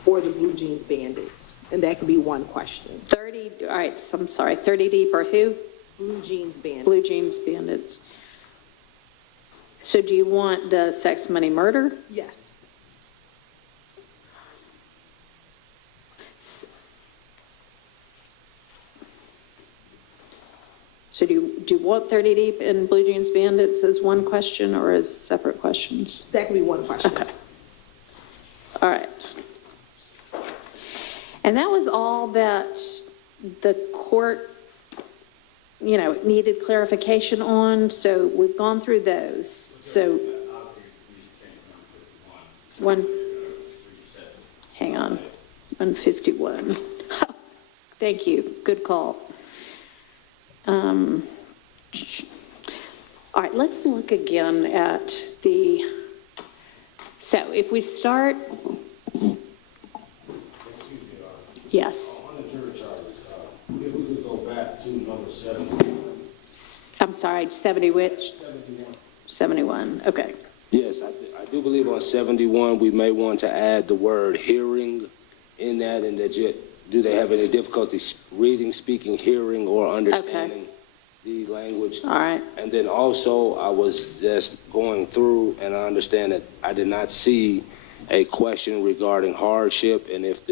Or the Blue Jeans Bandits? And that could be one question. 30, all right, I'm sorry, 30 Deep or who? Blue Jeans Bandits. Blue Jeans Bandits. So do you want the sex, money, murder? Yes. So do you want 30 Deep and Blue Jeans Bandits as one question or as separate questions? That could be one question. Okay. All right. And that was all that the court, needed clarification on. So we've gone through those. So hang on, 151. Thank you. Good call. All right, let's look again at so if we start, yes. On the jury charges, if we could go back to number 71. I'm sorry, 70 which? 71, okay. Yes, I do believe on 71 we may want to add the word hearing in that, and that do they have any difficulty reading, speaking, hearing, or understanding the language? All right. And then also I was just going through, and I understand that I did not see a question regarding hardship, and if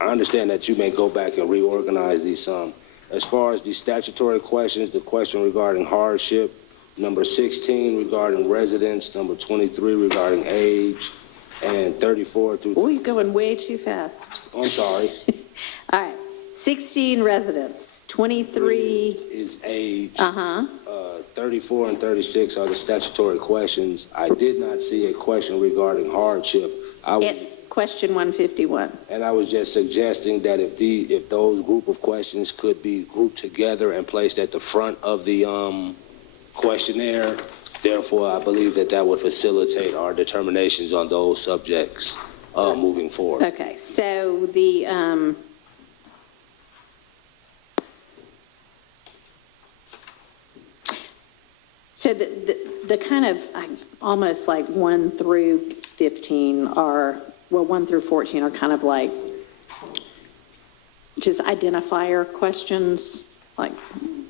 I understand that you may go back and reorganize these some. As far as the statutory questions, the question regarding hardship, number 16 regarding residence, number 23 regarding age, and 34 through... Oh, you're going way too fast. I'm sorry. All right, 16 residents, 23... is age. 34 and 36 are the statutory questions. I did not see a question regarding hardship. It's question 151. And I was just suggesting that if those group of questions could be grouped together and placed at the front of the questionnaire, therefore I believe that would facilitate our determinations on those subjects moving forward. Okay, so the So the kind of, almost like 1 through 15 are, well, 1 through 14 are kind of like just identifier questions, like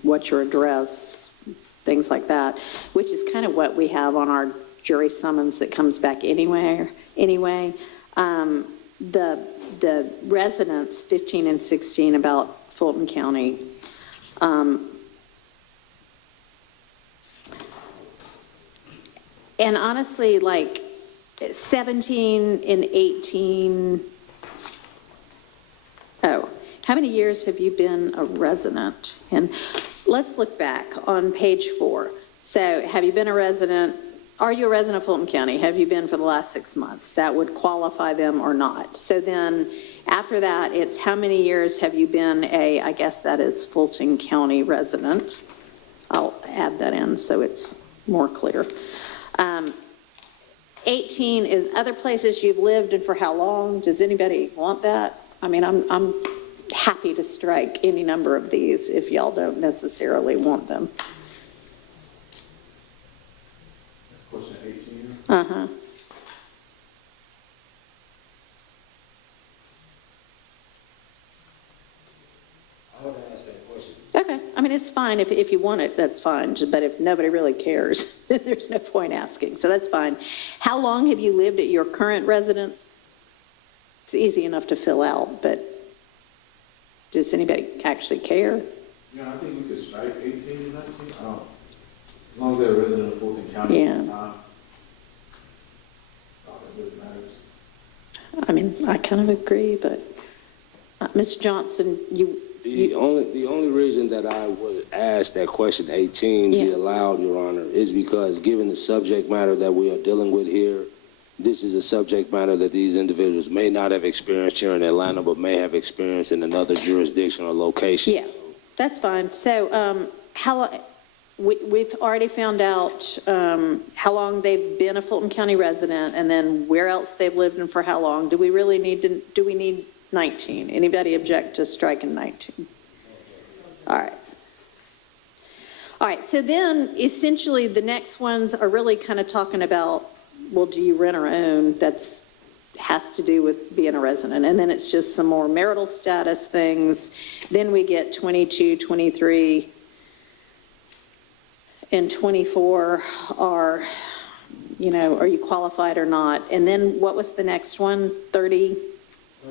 what's your address, things like that, which is kind of what we have on our jury summons that comes back anyway. The residents, 15 and 16, about Fulton County, and honestly, like 17 and 18, oh, how many years have you been a resident? And let's look back on page 4. So have you been a resident? Are you a resident of Fulton County? Have you been for the last 6 months? That would qualify them or not. So then after that, it's how many years have you been a, I guess that is Fulton County resident. I'll add that in so it's more clear. 18 is other places you've lived and for how long. Does anybody want that? I mean, I'm happy to strike any number of these if y'all don't necessarily want them. Question 18. Uh-huh. I would ask that question. Okay, I mean, it's fine. If you want it, that's fine. But if nobody really cares, then there's no point asking. So that's fine. How long have you lived at your current residence? It's easy enough to fill out, but does anybody actually care? Yeah, I think we could strike 18 and 19. As long as they're a resident of Fulton County Yeah. at the time. That's all that really matters. I mean, I kind of agree, but Ms. Johnson, The only reason that I would ask that question 18 be allowed, Your Honor, is because given the subject matter that we are dealing with here, this is a subject matter that these individuals may not have experienced here in Atlanta, but may have experienced in another jurisdiction or location. Yeah, that's fine. So we've already found out how long they've been a Fulton County resident and then where else they've lived and for how long. Do we need 19? Anybody object to striking 19? All right. All right, so then essentially the next ones are really kind of talking about, well, do you rent or own? That's has to do with being a resident. And then it's just some more marital status things. Then we get 22, 23, and 24 are, you know, are you qualified or not? And then what was the next one? 30?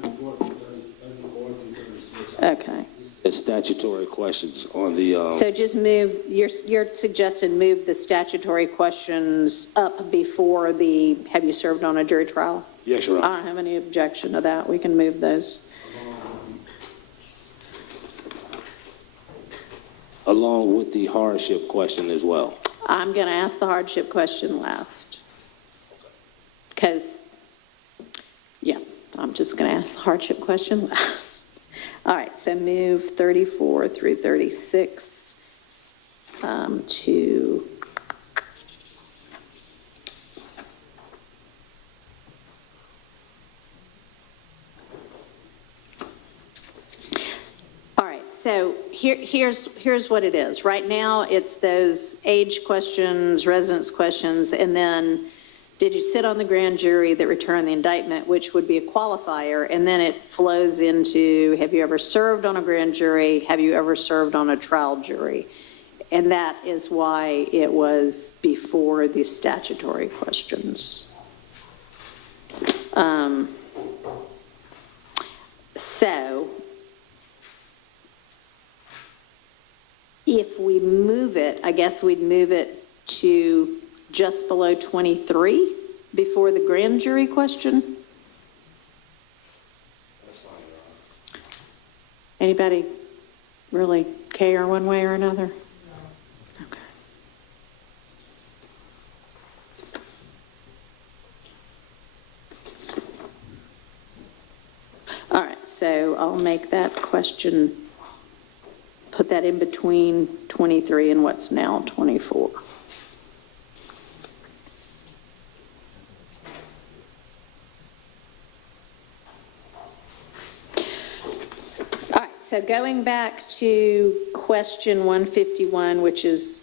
34 through 36. Okay. It's statutory questions on the. So just move, you're suggesting move the statutory questions up before the, have you served on a jury trial? Yes, Your Honor. I don't have any objection to that. We can move those. Along with the hardship question as well. I'm going to ask the hardship question last. Because, yeah, I'm just going to ask the hardship question last. All right, so move 34 through 36 to all right, so here's what it is. Right now, it's those age questions, residence questions, and then did you sit on the grand jury that returned the indictment, which would be a qualifier, and then it flows into, have you ever served on a grand jury? Have you ever served on a trial jury? And that is why it was before the statutory questions. So if we move it, I guess we'd move it to just below 23 before the grand jury question. That's fine, Your Honor. Anybody really care one way or another? No. Okay. All right, so I'll make that question, put that in between 23 and what's now 24. So going back to question 151, which is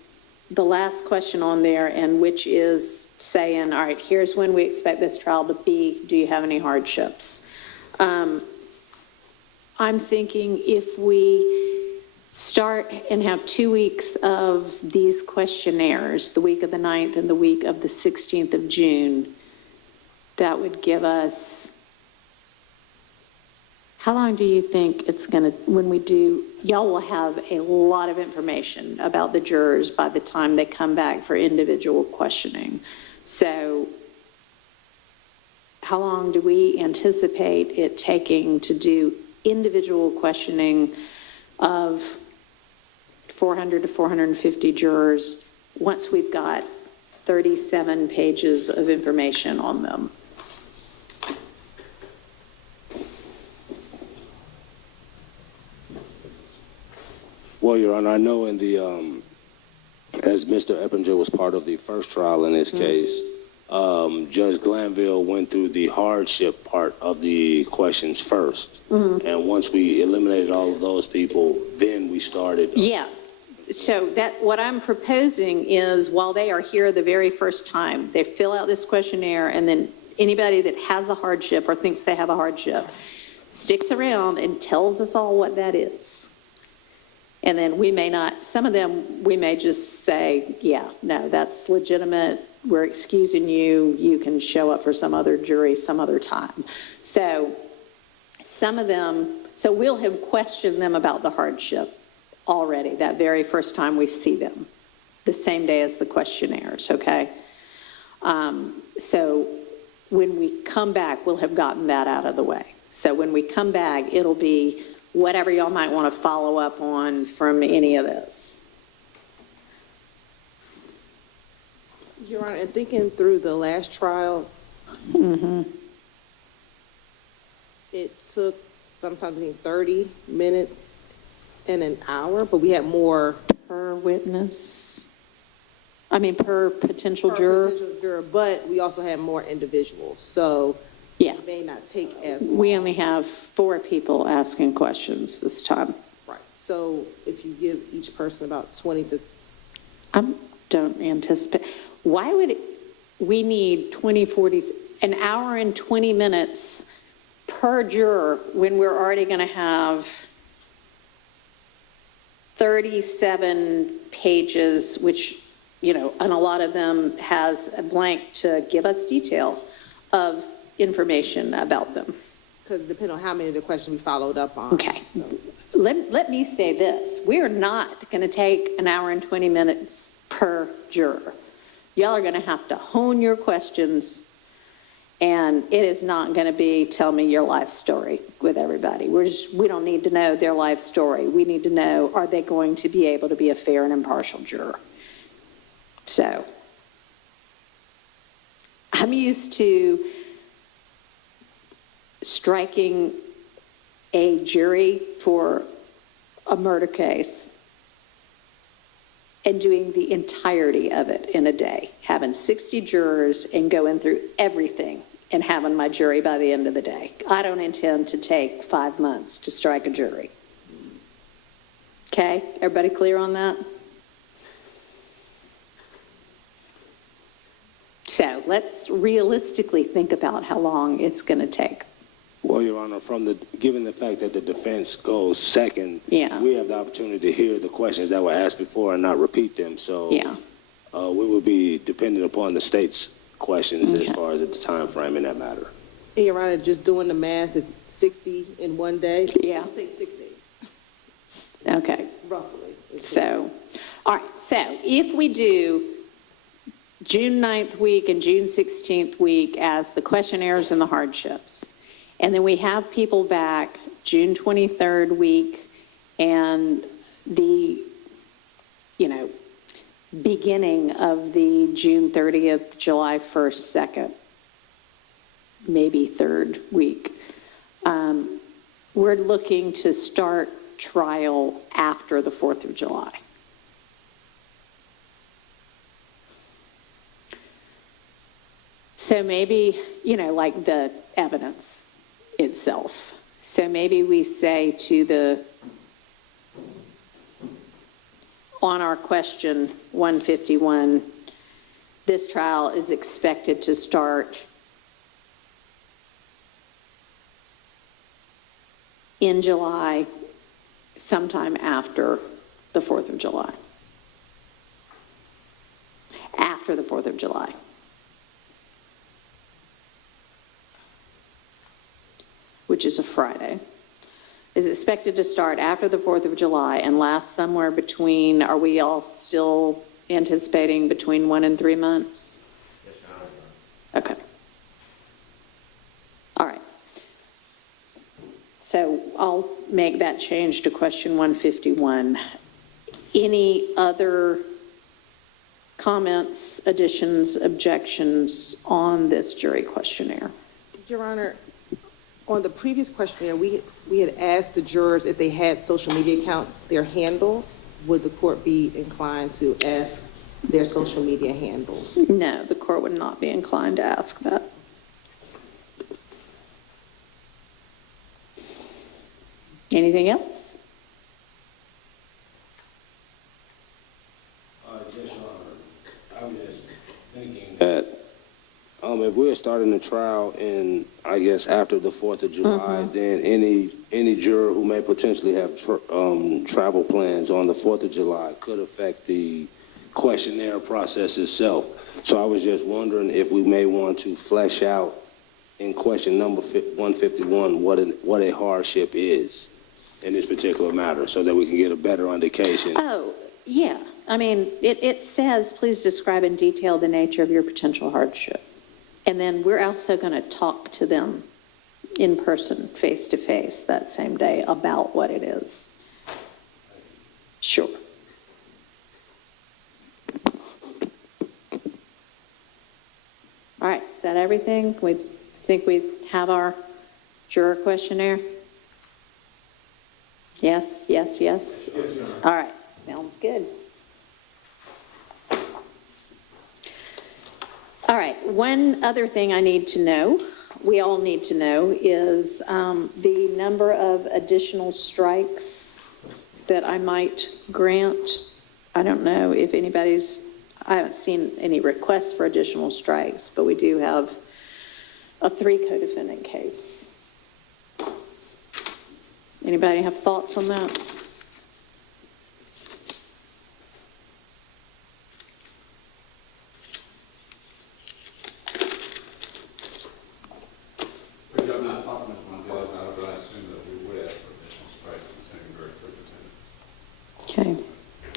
the last question on there, and which is saying, all right, here's when we expect this trial to be. Do you have any hardships? I'm thinking if we start and have 2 weeks of these questionnaires, the week of the 9th and the week of the 16th of June, that would give us, how long do you think it's going to, when we do, y'all will have a lot of information about the jurors by the time they come back for individual questioning. So how long do we anticipate it taking to do individual questioning of 400 to 450 jurors once we've got 37 pages of information on them? Well, Your Honor, I know in the, as Mr. Eppinger was part of the first trial in this case, Judge Glanville went through the hardship part of the questions first. And once we eliminated all of those people, then we started. Yeah. So what I'm proposing is while they are here the very first time, they fill out this questionnaire, and then anybody that has a hardship or thinks they have a hardship sticks around and tells us all what that is. And then we may not, some of them, we may just say, yeah, no, that's legitimate. We're excusing you. You can show up for some other jury some other time. So some of them, so we'll have questioned them about the hardship already that very first time we see them, the same day as the questionnaires, okay? So when we come back, we'll have gotten that out of the way. So when we come back, it'll be whatever y'all might want to follow up on from any of this. Your Honor, and thinking through the last trial, it took sometimes between 30 minutes and an hour, but we had more Per witness? I mean, per potential juror? But we also had more individuals, so Yeah. it may not take as long. We only have 4 people asking questions this time. Right, so if you give each person about 20 to, I don't anticipate. Why would we need 20, 40, an hour and 20 minutes per juror when we're already going to have 37 pages, which, you know, and a lot of them has a blank to give us detail of information about them. because depending on how many of the questions we followed up on. Okay. Let me say this. We're not going to take an hour and 20 minutes per juror. Y'all are going to have to hone your questions, and it is not going to be tell me your life story with everybody. We don't need to know their life story. We need to know, are they going to be able to be a fair and impartial juror? So I'm used to striking a jury for a murder case and doing the entirety of it in a day, having 60 jurors and going through everything and having my jury by the end of the day. I don't intend to take 5 months to strike a jury. Okay, everybody clear on that? So let's realistically think about how long it's going to take. Well, Your Honor, given the fact that the defense goes second, Yeah. we have the opportunity to hear the questions that were asked before and not repeat them. So Yeah. we would be dependent upon the state's questions Okay. as far as the time frame in that matter. And Your Honor, just doing the math, it's 60 in one day. Yeah. It'll take 6 days, Okay. roughly. So, all right, so if we do June 9th week and June 16th week as the questionnaires and the hardships, and then we have people back June 23rd week and the, beginning of the June 30th, July 1st, 2nd, maybe 3rd week, we're looking to start trial after the 4th of July. So maybe, like the evidence itself. So maybe we say on our question 151, this trial is expected to start in July, sometime after the 4th of July. After the 4th of July. Which is a Friday. Is expected to start after the 4th of July and last somewhere between, are we all still anticipating between 1 and 3 months? Yes, Your Honor. Okay. All right. So I'll make that change to question 151. Any other comments, additions, objections on this jury questionnaire? Your Honor, on the previous questionnaire, we had asked the jurors if they had social media accounts, their handles. Would the court be inclined to ask their social media handles? No, the court would not be inclined to ask that. Anything else? Yes, Your Honor. I was just thinking that if we're starting the trial in, I guess, after the 4th of July, then any juror who may potentially have travel plans on the 4th of July could affect the questionnaire process itself. So I was just wondering if we may want to flesh out in question number 151 what a hardship is in this particular matter, so that we can get a better indication. Oh, yeah. I mean, it says, please describe in detail the nature of your potential hardship. And then we're also going to talk to them in person, face to face, that same day about what it is. Sure. All right, is that everything? We think we have our juror questionnaire? Yes, yes, yes? Yes, Your Honor. All right, sounds good. All right, one other thing I need to know, we all need to know, is the number of additional strikes that I might grant. I don't know if anybody's, I haven't seen any requests for additional strikes, but we do have a 3 co-defendant case. Anybody have thoughts on that? We have not talked to Mr. Mandela about it, but I assume that we would ask for additional strikes concerning very quick attendance. Okay.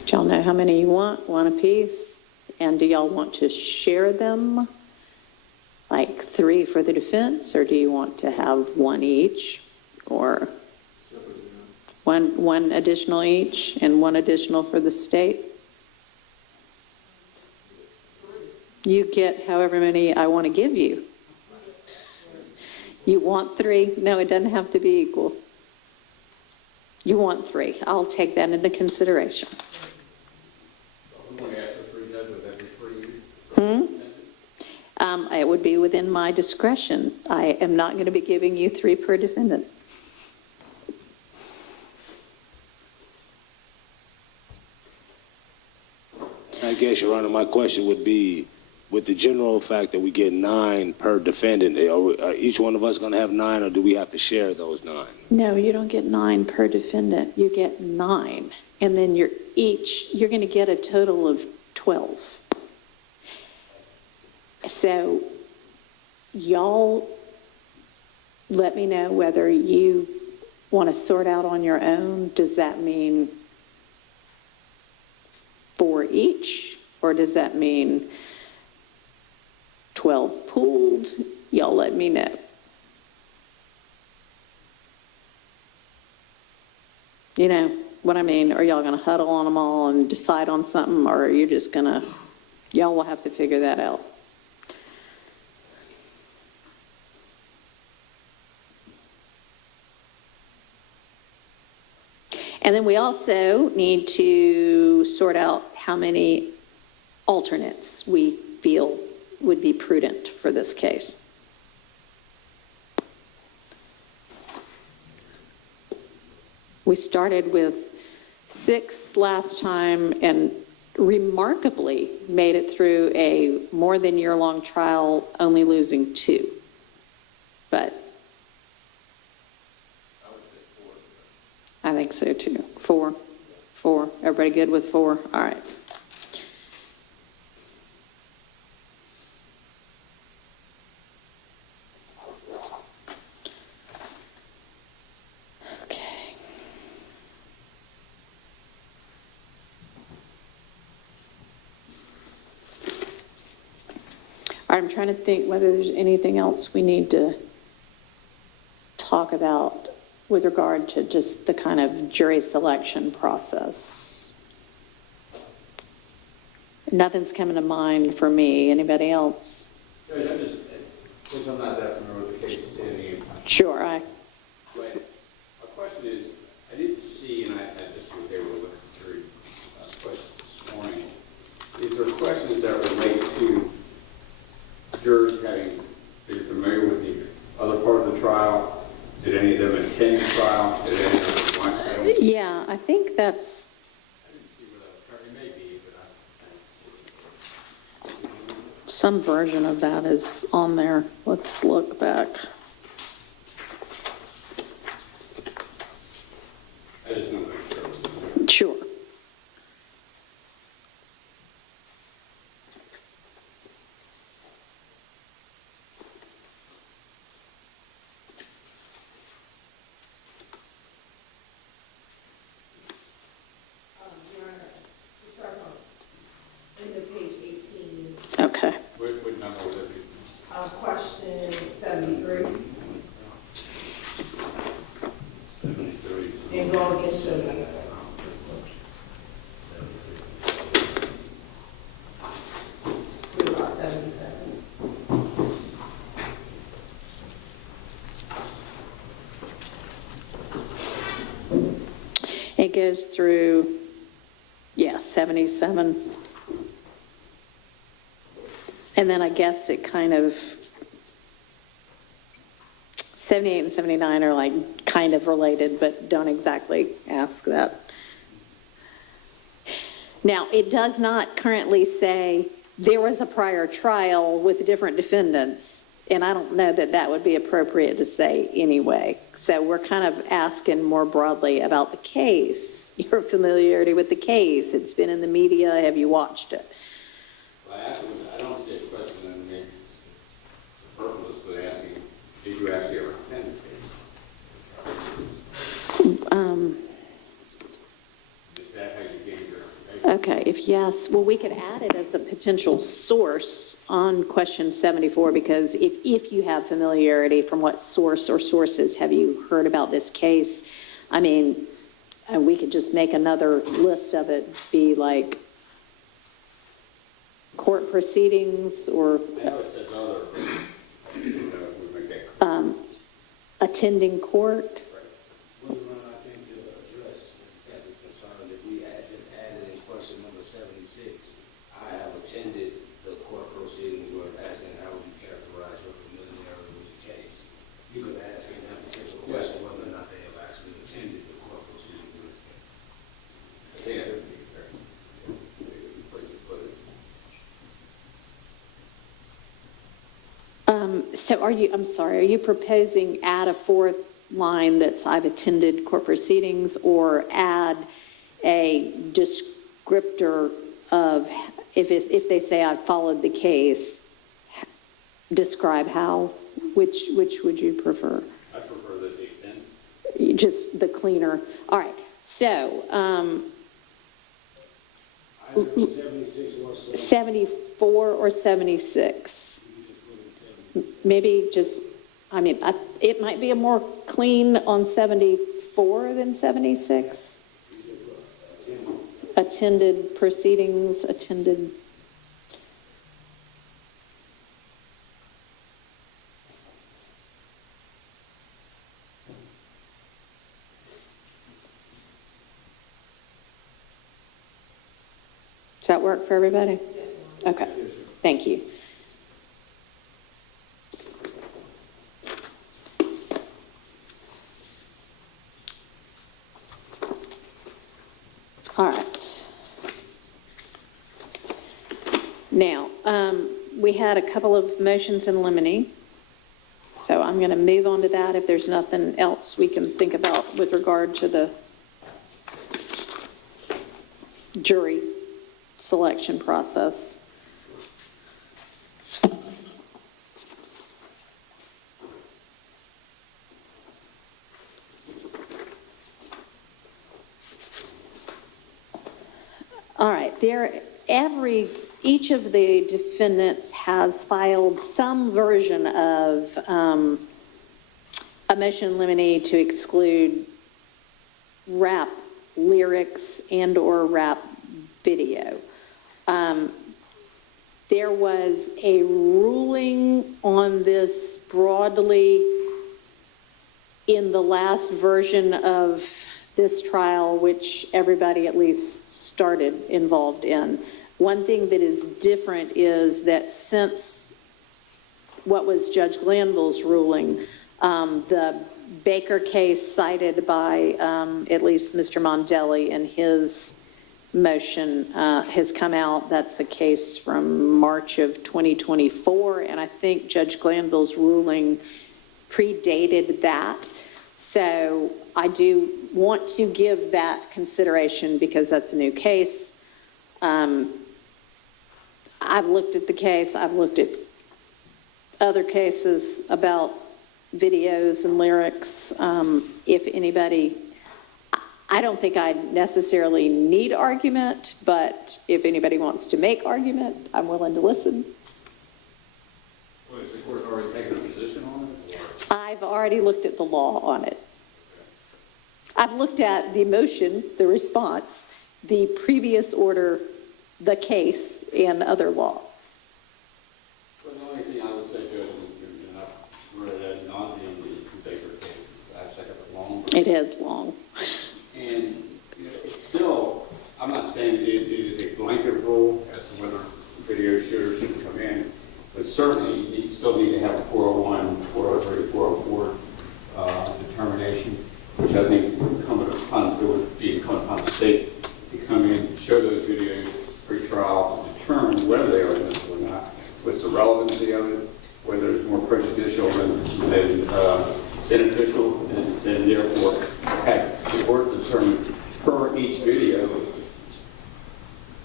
Do y'all know how many you want? One apiece? And do y'all want to share them? Like 3 for the defense, or do you want to have 1 each? Or one additional each and 1 additional for the state? You get however many I want to give you. You want 3? No, it doesn't have to be equal. You want 3. I'll take that into consideration. We want to ask for 3 judges, would that be 3 each? It would be within my discretion. I am not going to be giving you 3 per defendant. I guess, Your Honor, my question would be, with the general fact that we get 9 per defendant, are each one of us going to have 9, or do we have to share those 9? No, you don't get 9 per defendant. You get 9. And then you're going to get a total of 12. So y'all let me know whether you want to sort out on your own. Does that mean 4 each? Or does that mean 12 pooled? Y'all let me know. You know what I mean? Are y'all going to huddle on them all and decide on something, or are you just going to, y'all will have to figure that out. And then we also need to sort out how many alternates we feel would be prudent for this case. We started with 6 last time, and remarkably made it through a more than year-long trial, only losing 2. But I think so too. 4. Everybody good with 4? All right. Okay. All right, I'm trying to think whether there's anything else we need to talk about with regard to just the kind of jury selection process. Nothing's coming to mind for me. Anybody else? Judge, I'm just, since I'm not that familiar with the case standing, Sure, but my question is, I didn't see, and I just was able to look through questions this morning. Is there questions that relate to jurors having been familiar with the other part of the trial? Did any of them attend the trial? Did any of them watch them? yeah, I think that's, I didn't see where that occurred. It may be, but I don't see it. some version of that is on there. Let's look back. I just want to make sure it was there. Sure. End of page 18, Okay. What number would that be? question 73, 73. and go against 70. We're about 77. It goes through, yeah, 77. And then I guess it kind of, 78 and 79 are like kind of related, but don't exactly ask that. Now, it does not currently say there was a prior trial with different defendants, and I don't know that that would be appropriate to say anyway. So we're kind of asking more broadly about the case, your familiarity with the case. It's been in the media. Have you watched it? Well, I don't see a question that makes purposely asking, did you actually ever attend the case? Is that how you gained your information? Okay, if yes, well, we could add it as a potential source on question 74, because if you have familiarity, from what source or sources have you heard about this case? I mean, and we could just make another list of it, be like court proceedings or I know it says other, but we make that clear. attending court. One I think to address, as is concerned, if we just added in question number 76, I have attended the court proceedings where asking how would you characterize your familiarity with the case. You could ask in that particular question whether or not they have actually attended the court proceedings with this case. I think that would be fair. Place to put it. So I'm sorry, are you proposing add a fourth line that's I've attended court proceedings, or add a descriptor of, if they say I've followed the case, describe how? Which would you prefer? I prefer that they attend. Just the cleaner. All right, so Either 76 or 70. 74 or 76? Maybe just, I mean, it might be a more clean on 74 than 76. Attended proceedings, attended. Does that work for everybody? Okay, thank you. Now, we had a couple of motions in limine, so I'm going to move on to that if there's nothing else we can think about with regard to the jury selection process. All right, each of the defendants has filed some version of a motion in limine to exclude rap lyrics and/or rap video. There was a ruling on this broadly in the last version of this trial, which everybody at least started involved in. One thing that is different is that since what was Judge Glanville's ruling, the Baker case cited by at least Mr. Mondelli in his motion has come out. That's a case from March of 2024, and I think Judge Glanville's ruling predated that. So I do want to give that consideration because that's a new case. I've looked at the case. I've looked at other cases about videos and lyrics. If anybody, I don't think I necessarily need argument, but if anybody wants to make argument, I'm willing to listen. Well, has the court already taken a position on it? I've already looked at the law on it. I've looked at the motion, the response, the previous order, the case, and other law. Well, the only thing I would say, Judge, and I've read ad nauseum the Baker case. I've checked it long. It is long. And it's still, I'm not saying it is a blanket rule as to whether video should or shouldn't come in, but certainly you still need to have a 401, 403, 404 determination, which I think it would be incumbent upon the state to come in, show those videos pre-trial to determine whether they are admissible or not, what's the relevancy of it, whether it's more prejudicial than beneficial, and therefore have the court determine per each video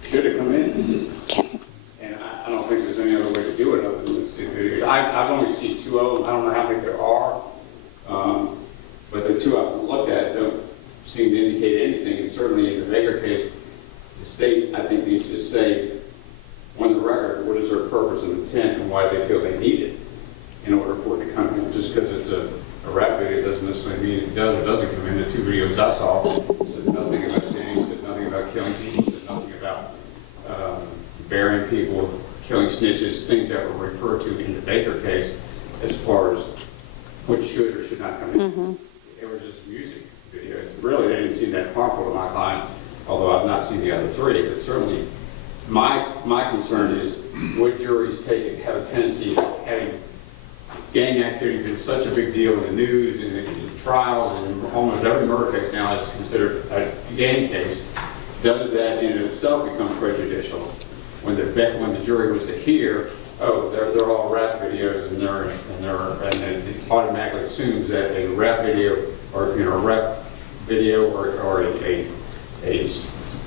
should it come in. Okay. And I don't think there's any other way to do it other than to see the videos. I've only seen 2 of them. I don't know how many there are, but the 2 I've looked at don't seem to indicate anything. And certainly in the Baker case, the state, I think, needs to say on the record what is their purpose and intent and why they feel they need it in order for it to come in. Just because it's a rap video doesn't necessarily mean it does or doesn't come in. The 2 videos I saw said nothing about gangs, said nothing about killing people, said nothing about burying people, killing snitches, things that were referred to in the Baker case as far as what should or should not come in. Mm-hmm. They were just music videos. Really, they didn't seem that harmful to my client, although I've not seen the other 3. But certainly, my concern is would juries have a tendency of having gang activity been such a big deal in the news and in trials, and almost every murder case now is considered a gang case. Does that in itself become prejudicial when the jury was to hear, oh, they're all rap videos, and it automatically assumes that a rap video or a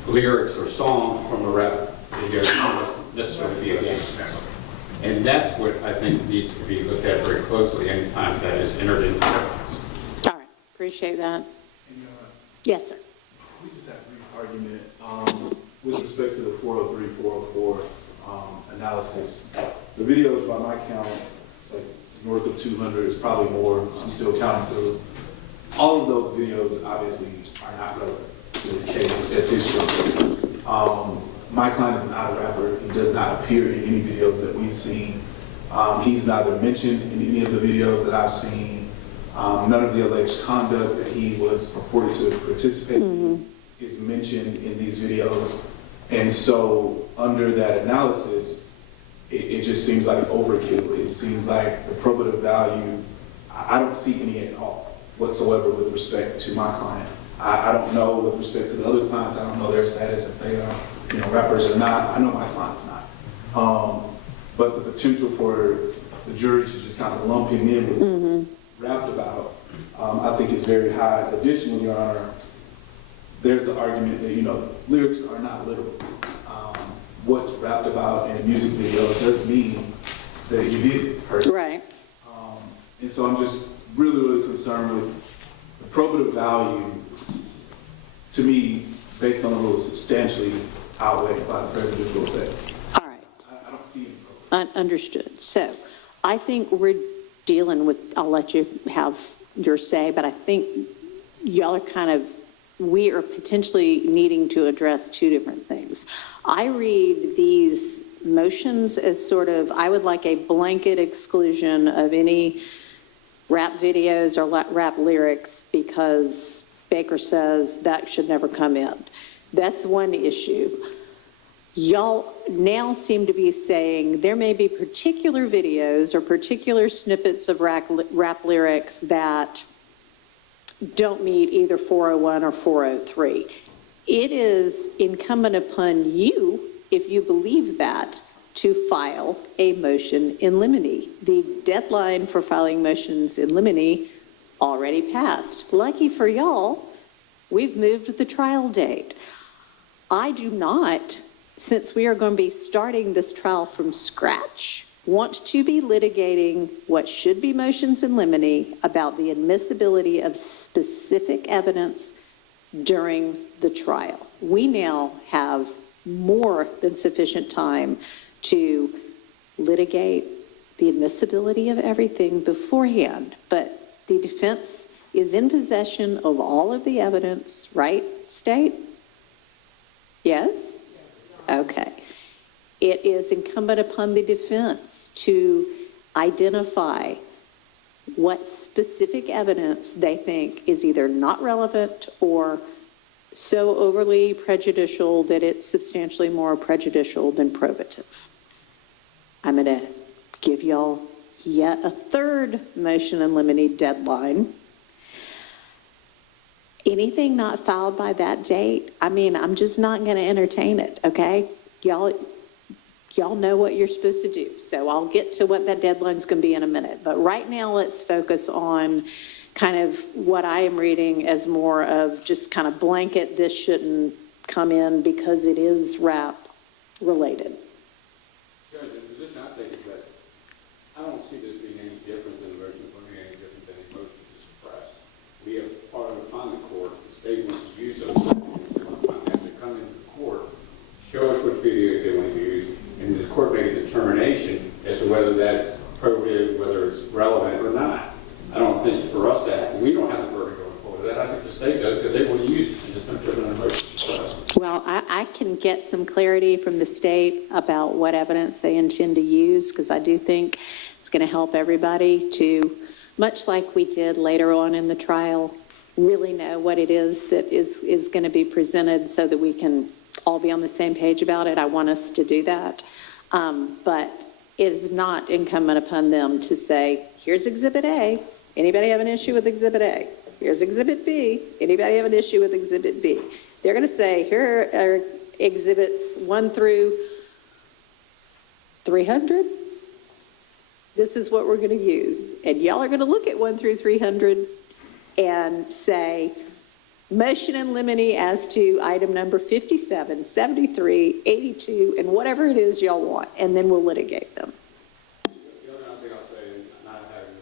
lyrics or song from a rap video must necessarily be a gang member. And that's what I think needs to be looked at very closely anytime that is entered into evidence. All right. Appreciate that. Yes, sir. We just had a brief argument with respect to the 403, 404 analysis. The videos, by my count, it's like north of 200. It's probably more. I'm still counting through. All of those videos, obviously, are not relevant to this case at this juncture. My client is not a rapper. He does not appear in any videos that we've seen. He's neither mentioned in any of the videos that I've seen. None of the alleged conduct that he was purported to participate in is mentioned in these videos. And so under that analysis, it just seems like overkill. It seems like the probative value, I don't see any at all whatsoever with respect to my client. I don't know with respect to the other clients. I don't know their status, if they are rappers or not. I know my client's not. But the potential for the jury to just kind of lump him in with what's rapped about, I think is very high. Additionally, Your Honor, there's the argument that, lyrics are not literal. What's rapped about in a music video does mean that you did it personally. Right. And so I'm just really, really concerned with the probative value, to me, based on the rules, substantially outweighed by the prejudicial effect. All right. I don't see any probative. Understood. So I think we're dealing with, I'll let you have your say, but I think y'all are we are potentially needing to address two different things. I read these motions as I would like a blanket exclusion of any rap videos or rap lyrics because Baker says that should never come in. That's one issue. Y'all now seem to be saying there may be particular videos or particular snippets of rap lyrics that don't meet either 401 or 403. It is incumbent upon you, if you believe that, to file a motion in limine. The deadline for filing motions in limine already passed. Lucky for y'all, we've moved the trial date. I do not, since we are going to be starting this trial from scratch, want to be litigating what should be motions in limine about the admissibility of specific evidence during the trial. We now have more than sufficient time to litigate the admissibility of everything beforehand, but the defense is in possession of all of the evidence, right, State? Yes? Okay. It is incumbent upon the defense to identify what specific evidence they think is either not relevant or so overly prejudicial that it's substantially more prejudicial than probative. I'm going to give y'all yet a third motion in limine deadline. Anything not filed by that date, I'm just not going to entertain it, okay? Y'all know what you're supposed to do, so I'll get to what that deadline's going to be in a minute. But right now, let's focus on kind of what I am reading as more of just kind of blanket, this shouldn't come in because it is rap related. Judge, the position I take is that I don't see this being any different than a motion for me, any different than a motion to suppress. We have part of upon the court, the state wants to use those videos, have to come into the court, show us which videos they want to use, and the court make a determination as to whether that's appropriate, whether it's relevant or not. I don't think for us that we don't have the burden going forward. That I think the state does because they want to use it. It's no different than a motion to suppress. Well, I can get some clarity from the state about what evidence they intend to use, because I do think it's going to help everybody to, much like we did later on in the trial, really know what it is that is going to be presented so that we can all be on the same page about it. I want us to do that. But it is not incumbent upon them to say, here's Exhibit A. Anybody have an issue with Exhibit A? Here's Exhibit B. Anybody have an issue with Exhibit B? They're going to say, here are Exhibits 1 through 300. This is what we're going to use. And y'all are going to look at 1 through 300 and say, motion in limine as to item number 57, 73, 82, and whatever it is y'all want, and then we'll litigate them. The other thing I'll say, and not having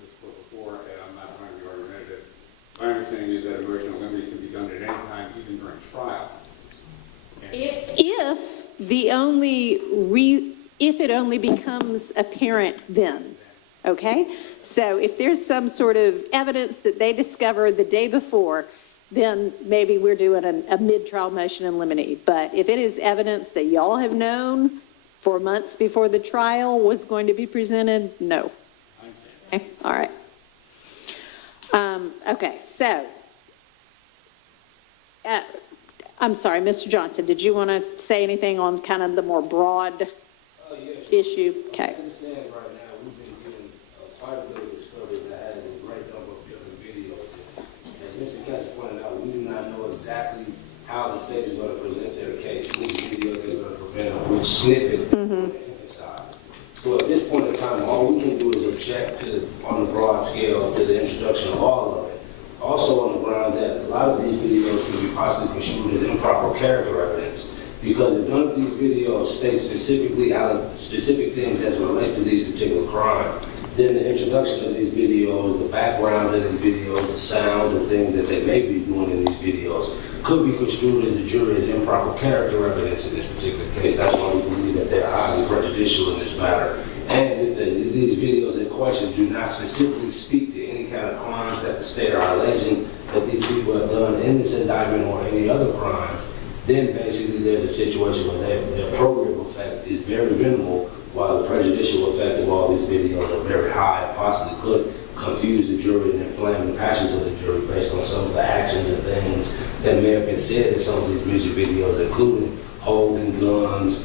this court before, and I'm not trying to be argumentative, my understanding is that a motion of limine can be done at any time, even during trial. If it only becomes apparent then, okay? So if there's some sort of evidence that they discover the day before, then maybe we're doing a mid-trial motion in limine. But if it is evidence that y'all have known for months before the trial was going to be presented, no. Okay, all right. Okay, so, I'm sorry, Mr. Johnson, did you want to say anything on kind of the more broad issue? Okay. I understand right now we've been given quite a bit of discovery that has a great number of different videos. As Mr. Kessler pointed out, we do not know exactly how the state is going to present their case, which video they're going to present, which snippet object on the broad scale to the introduction of all of it. Also on the ground that a lot of these videos can be possibly construed as improper character evidence, because if none of these videos state specifically specific things as it relates to these particular crimes, then the introduction of these videos, the backgrounds of these videos, the sounds and things that they may be doing in these videos could be construed as the jury as improper character evidence in this particular case. That's why we believe that they're highly prejudicial in this matter. And these videos in question do not specifically speak to any kind of crimes that the state are alleging that these people have done in this indictment or any other crimes. Then basically there's a situation where their probative effect is very minimal, while the prejudicial effect of all these videos are very high and possibly could confuse the jury and inflame the passions of the jury based on some of the actions and things that may have been said in some of these music videos, including holding guns,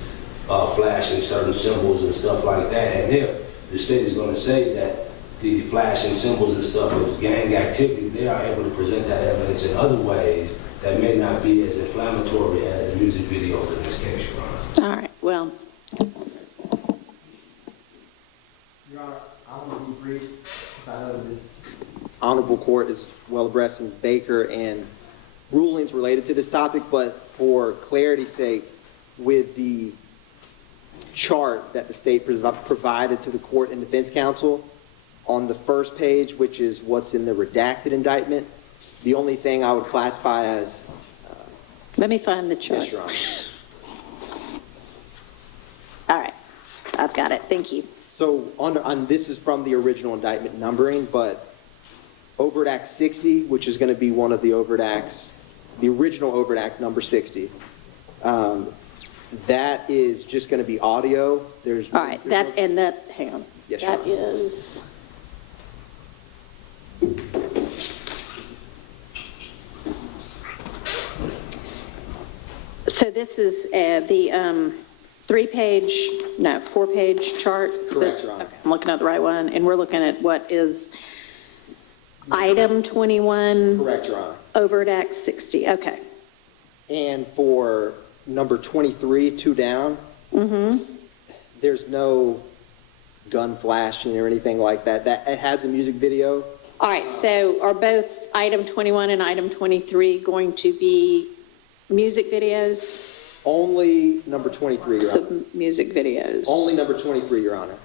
flashing certain symbols and stuff like that. And if the state is going to say that the flashing symbols and stuff is gang activity, they are able to present that evidence in other ways that may not be as inflammatory as the music videos in this case, Your Honor. All right, well, Your Honor, I want to be brief, because I know this honorable court is well abreast in Baker and rulings related to this topic, but for clarity's sake, with the chart that the state provided to the court and defense counsel, on the first page, which is what's in the redacted indictment, the only thing I would classify as... let me find the chart. Yes, Your Honor. All right, I've got it, thank you. So this is from the original indictment numbering, but Overt Act 60, which is going to be one of the Overt Acts, the original Overt Act number 60, that is just going to be audio. All right, hang on. Yes, that Your Honor. is... So this is the 4-page chart? Correct, Your Honor. Okay, I'm looking at the right one, and we're looking at what is item 21? Correct, Your Honor. Overt Act 60, okay. And for number 23, 2 down, there's no gun flashing or anything like that. It has a music video. All right, so are both item 21 and item 23 going to be music videos? Only number 23, Your Honor. Some music videos. Only number 23, Your Honor.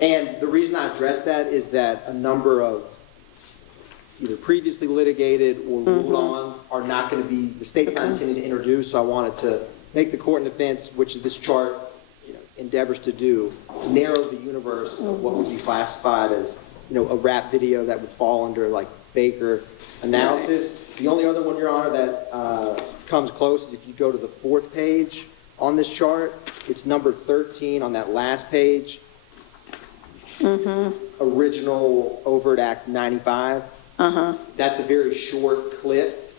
And the reason I address that is that a number of either previously litigated or ruled on are not going to be, the state's not intending to introduce, so I wanted to make the court and defense, which this chart endeavors to do, narrow the universe of what would be classified as, a rap video that would fall under like Baker analysis. Right. The only other one, Your Honor, that comes close is if you go to the 4th page on this chart, it's number 13 on that last page. Original Overt Act 95. That's a very short clip,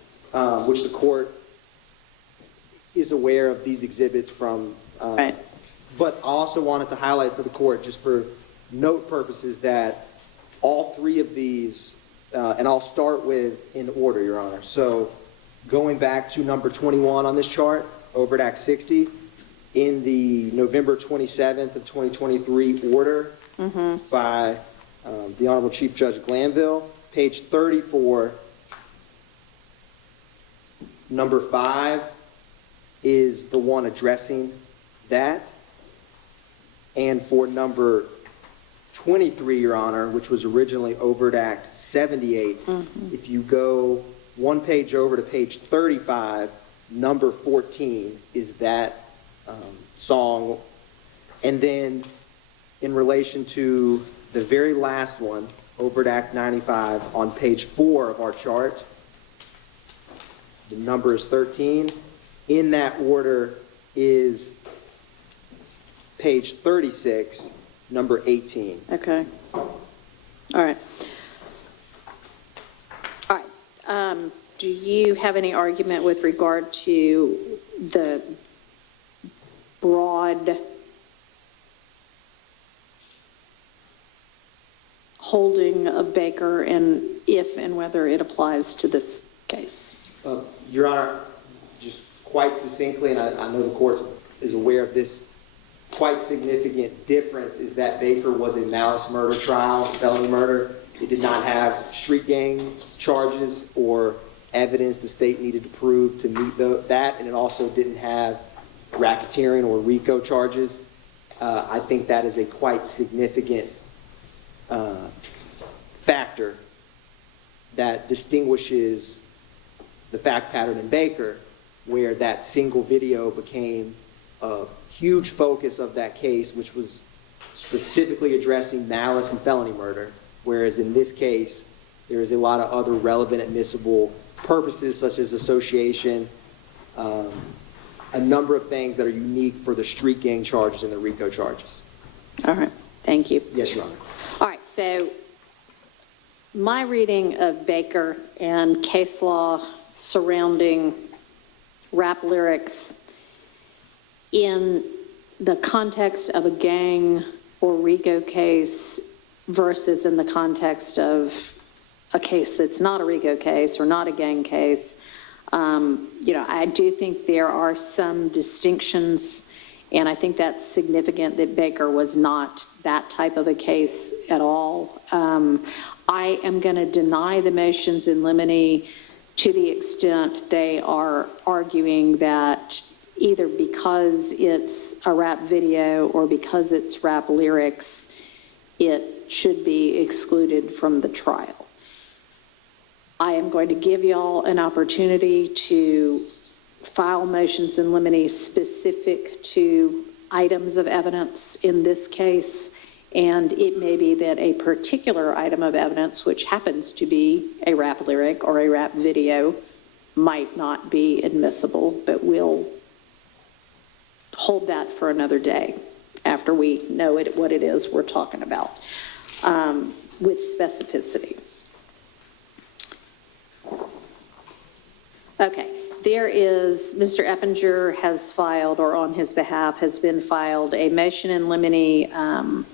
which the court is aware of these exhibits from. Right. But I also wanted to highlight for the court, just for note purposes, that all 3 of these, and I'll start with in order, Your Honor. So going back to number 21 on this chart, Overt Act 60, in the November 27th of 2023 order by the Honorable Chief Judge Glanville, page 34, number 5 is the one addressing that. And for number 23, Your Honor, which was originally Overt Act 78, if you go one page over to page 35, number 14 is that song. And then in relation to the very last one, Overt Act 95, on page 4 of our chart, the number is 13. In that order is page 36, number 18. Okay. All right. All right. Do you have any argument with regard to the broad holding of Baker and if and whether it applies to this case? Your Honor, just quite succinctly, and I know the court is aware of this quite significant difference is that Baker was a malice murder trial, felony murder. It did not have street gang charges or evidence the state needed to prove to meet that, and it also didn't have racketeering or RICO charges. I think that is a quite significant factor that distinguishes the fact pattern in Baker, where that single video became a huge focus of that case, which was specifically addressing malice and felony murder, whereas in this case, there is a lot of other relevant admissible purposes, such as association, a number of things that are unique for the street gang charges and the RICO charges. All right, thank you. Yes, Your Honor. All right, so my reading of Baker and case law surrounding rap lyrics in the context of a gang or RICO case versus in the context of a case that's not a RICO case or not a gang case, I do think there are some distinctions, and I think that's significant that Baker was not that type of a case at all. I am going to deny the motions in limine to the extent they are arguing that either because it's a rap video or because it's rap lyrics, it should be excluded from the trial. I am going to give y'all an opportunity to file motions in limine specific to items of evidence in this case, and it may be that a particular item of evidence, which happens to be a rap lyric or a rap video, might not be admissible, but we'll hold that for another day after we know what it is we're talking about with specificity. Okay, there is, Mr. Eppinger has filed, or on his behalf has been filed, a motion in limine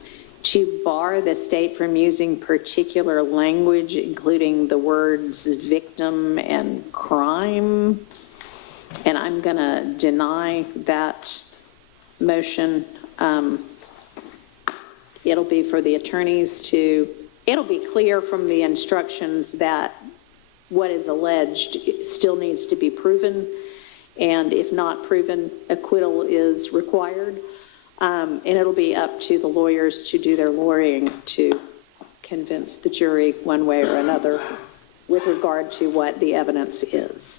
to bar the state from using particular language, including the words victim and crime. And I'm going to deny that motion. It'll be for the attorneys it'll be clear from the instructions that what is alleged still needs to be proven, and if not proven, acquittal is required. And it'll be up to the lawyers to do their lawyering to convince the jury one way or another with regard to what the evidence is.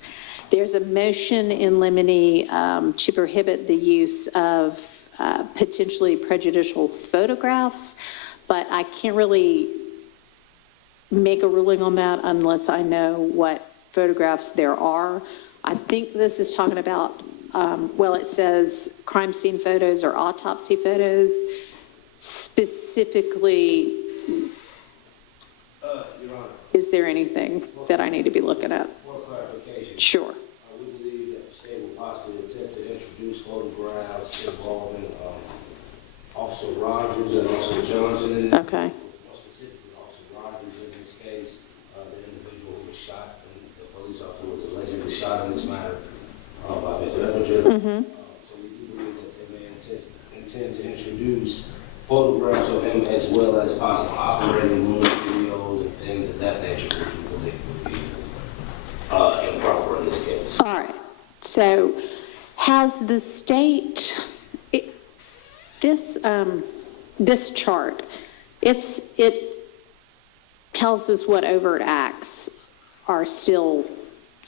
There's a motion in limine to prohibit the use of potentially prejudicial photographs, but I can't really make a ruling on that unless I know what photographs there are. I think this is talking about, it says crime scene photos or autopsy photos. Specifically, Your Honor. Is there anything that I need to be looking at? For clarification. Sure. We believe that the state will possibly attempt to introduce photographs involving Officer Rogers and Officer Johnson. Okay. More specifically, Officer Rogers in this case, the individual who was shot, and the police officer was allegedly shot in this matter by Mr. Eppinger. Mm-hmm. So we do believe that they may intend to introduce photographs of him as well as possible operating room videos and things of that nature, which we believe would be improper in this case. All right. So has the state, this chart, it tells us what overt acts are still,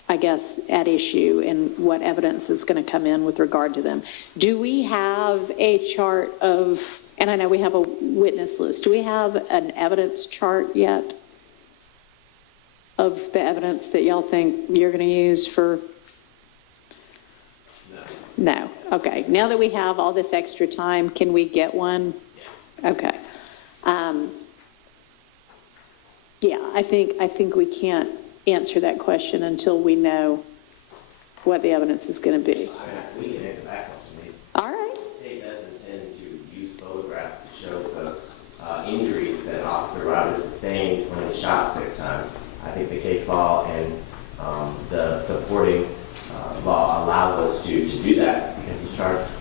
I guess, at issue and what evidence is going to come in with regard to them. Do we have a chart of, and I know we have a witness list, do we have an evidence chart yet of the evidence that y'all think you're going to use for? No. Okay. Now that we have all this extra time, can we get one? Yeah. Okay. Yeah, I think we can't answer that question until we know what the evidence is going to be. We can answer that question. All right. The state does intend to use photographs to show the injuries that Officer Rogers sustained when he was shot 6 times. I think the case law and the supporting law allows us to do that because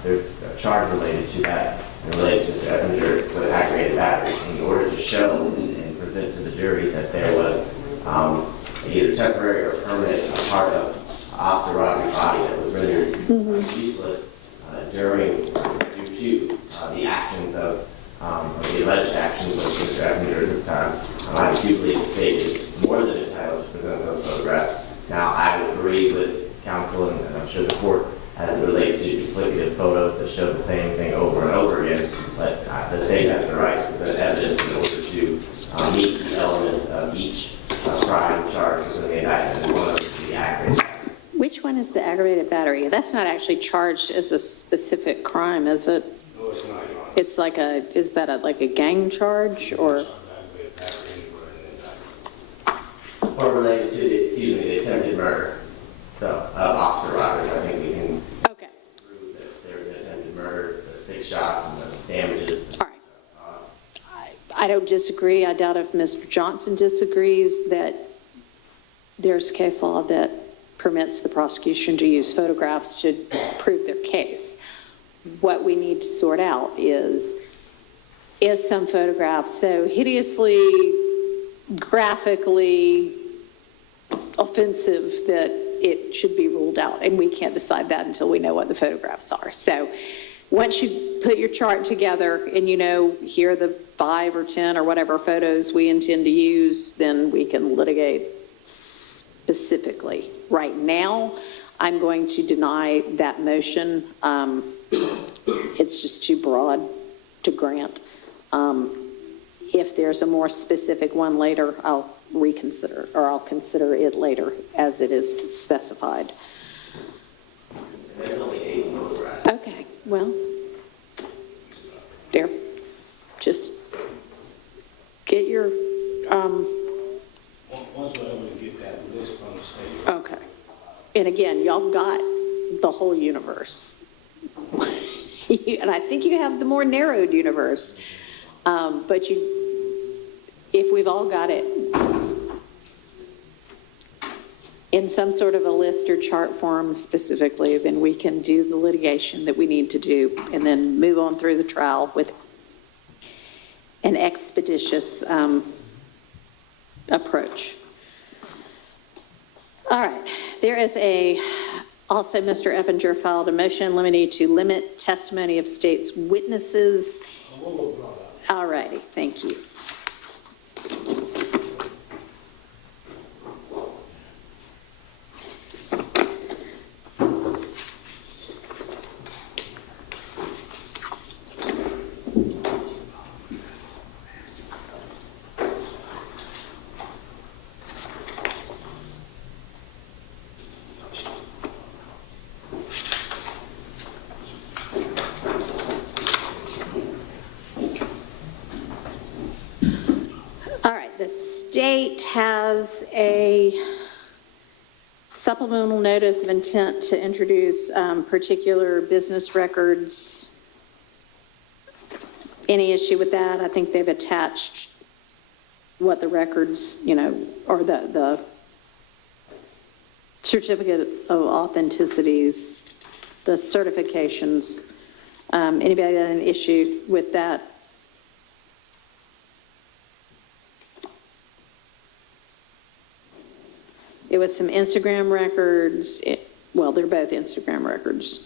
there's a charge related to that related to Mr. Eppinger with aggravated battery in order to show and present to the jury that there was either temporary or permanent part of Officer Rodney's body that was rendered useless due to the actions of, or the alleged actions of Mr. Eppinger at this time. I do believe the state is more than entitled to present those photographs. Now, I would agree with counsel, and I'm sure the court, as it relates to duplicative photos that show the same thing over and over again, but the state has the right to present evidence in order to meet the elements of each crime charged in the indictment, and one of them is the aggravated battery. Which one is the aggravated battery? That's not actually charged as a specific crime, is it? No, it's not, Your Honor. It's like is that like a gang charge or? Or related to the attempted murder. So, of Officer Roberts, I think we can Okay. prove that there was an attempted murder, the 6 shots and the damages. All right. I don't disagree. I doubt if Mr. Johnson disagrees that there's case law that permits the prosecution to use photographs to prove their case. What we need to sort out is some photograph so hideously, graphically offensive that it should be ruled out, and we can't decide that until we know what the photographs are. So once you put your chart together and you know here are the 5 or 10 or whatever photos we intend to use, then we can litigate specifically. Right now, I'm going to deny that motion. It's just too broad to grant. If there's a more specific one later, I'll reconsider, or I'll consider it later as it is specified. There's only 8 photographs. Okay, well, there, just get your, Once we're able to get that list from the state. okay. And again, y'all got the whole universe. And I think you have the more narrowed universe. But if we've all got it in some sort of a list or chart form specifically, then we can do the litigation that we need to do and then move on through the trial with an expeditious approach. All right, there is also Mr. Eppinger filed a motion limiting to limit testimony of state's witnesses. All righty, thank you. State has a supplemental notice of intent to introduce particular business records. Any issue with that? I think they've attached what the records, or the certificate of authenticities, the certifications. Anybody got an issue with that? It was some Instagram records. Well, they're both Instagram records.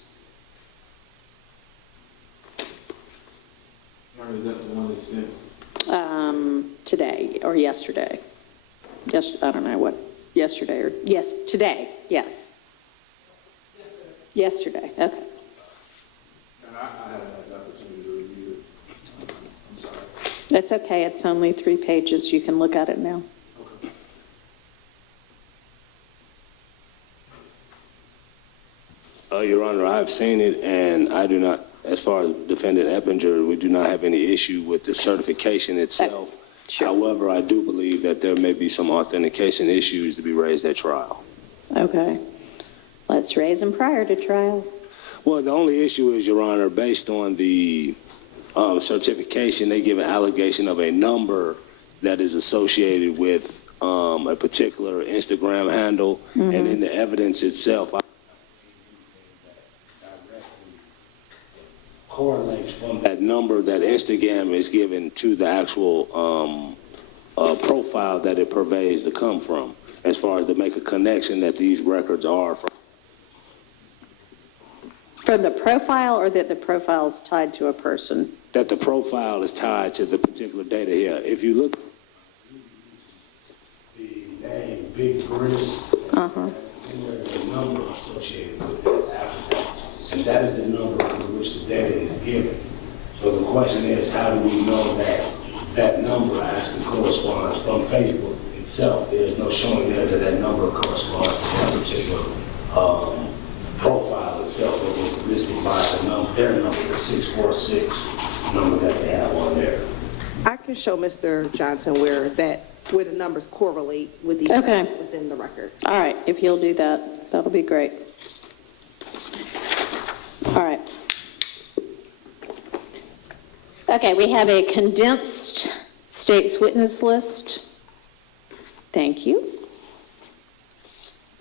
Is that the one that sent? Today or yesterday. Yes, I don't know what, yesterday or, yes, today, yes. Yesterday, okay. And I haven't had the opportunity to review it. I'm sorry. That's okay, it's only 3 pages. You can look at it now. Your Honor, I've seen it, and I do not, as far as Defendant Eppinger, we do not have any issue with the certification itself. Sure. However, I do believe that there may be some authentication issues to be raised at trial. Okay. Let's raise them prior to trial. Well, the only issue is, Your Honor, based on the certification, they give an allegation of a number that is associated with a particular Instagram handle, and in the evidence itself, correlates from that number that Instagram is given to the actual profile that it purveys to come from, as far as to make a connection that these records are from. From the profile, or that the profile is tied to a person? That the profile is tied to the particular data here. If you look, the name Big Chris, and there's a number associated with it after that, and that is the number for which the data is given. So the question is, how do we know that that number actually corresponds from Facebook itself? There's no showing there that that number corresponds to that particular profile itself that was listed by the number, their number, the 646 number that they have on there. I can show Mr. Johnson where the numbers correlate with each other within the record. All right, if you'll do that, that'll be great. All right. Okay, we have a condensed state's witness list. Thank you.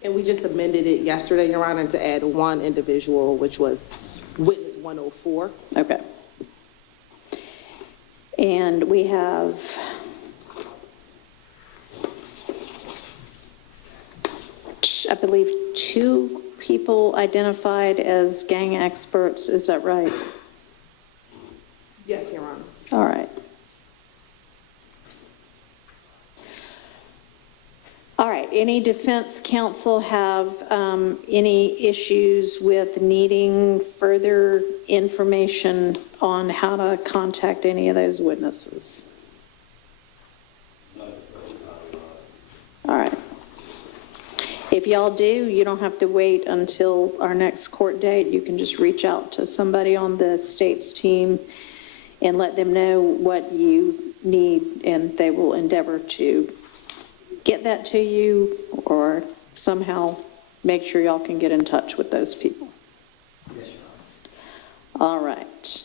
And we just amended it yesterday, Your Honor, to add one individual, which was witness 104. Okay. And we have I believe 2 people identified as gang experts. Is that right? Yes, Your Honor. All right. All right, any defense counsel have any issues with needing further information on how to contact any of those witnesses? All right. If y'all do, you don't have to wait until our next court date. You can just reach out to somebody on the state's team and let them know what you need, and they will endeavor to get that to you or somehow make sure y'all can get in touch with those people. Yes, Your Honor. All right.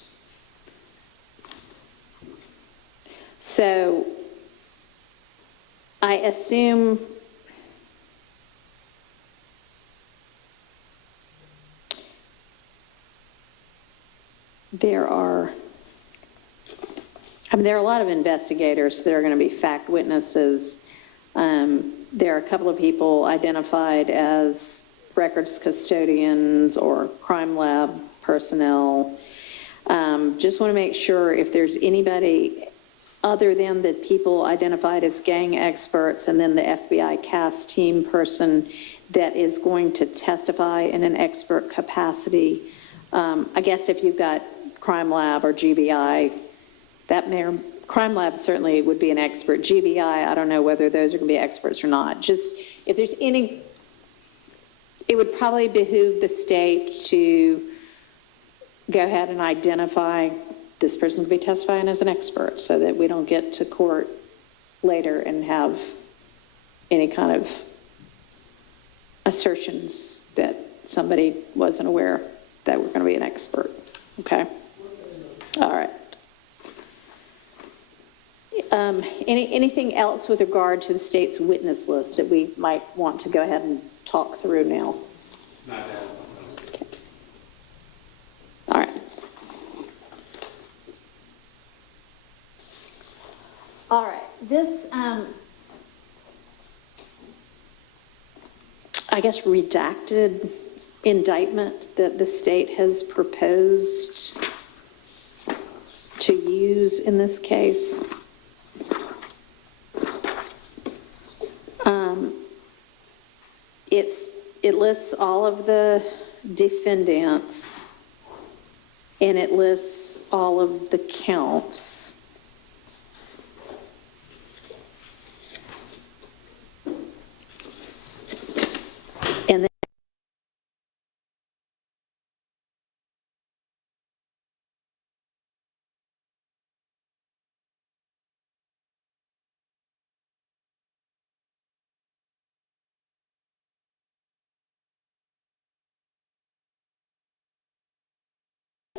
So I assume there are a lot of investigators that are going to be fact witnesses. There are a couple of people identified as records custodians or crime lab personnel. Just want to make sure if there's anybody other than the people identified as gang experts and then the FBI CAS team person that is going to testify in an expert capacity. I guess if you've got crime lab or GBI, crime lab certainly would be an expert. GBI, I don't know whether those are going to be experts or not. Just if there's any, it would probably behoove the state to go ahead and identify this person to be testifying as an expert so that we don't get to court later and have any kind of assertions that somebody wasn't aware that we're going to be an expert. Okay? All right. Anything else with regard to the state's witness list that we might want to go ahead and talk through now? Not that. Okay. All right. All right. This, I guess, redacted indictment that the state has proposed to use in this case. It lists all of the defendants and it lists all of the counts. And then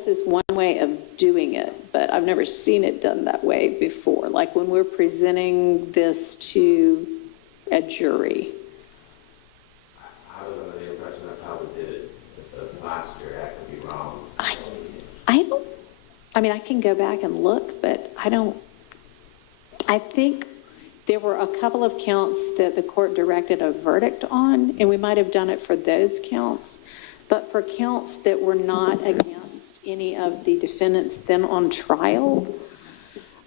this is one way of doing it, but I've never seen it done that way before. Like when we're presenting this to a jury. I was under the impression that's how we did it. The last year, that could be wrong. I don't I mean, I can go back and look, but I think there were a couple of counts that the court directed a verdict on, and we might have done it for those counts. But for counts that were not against any of the defendants then on trial,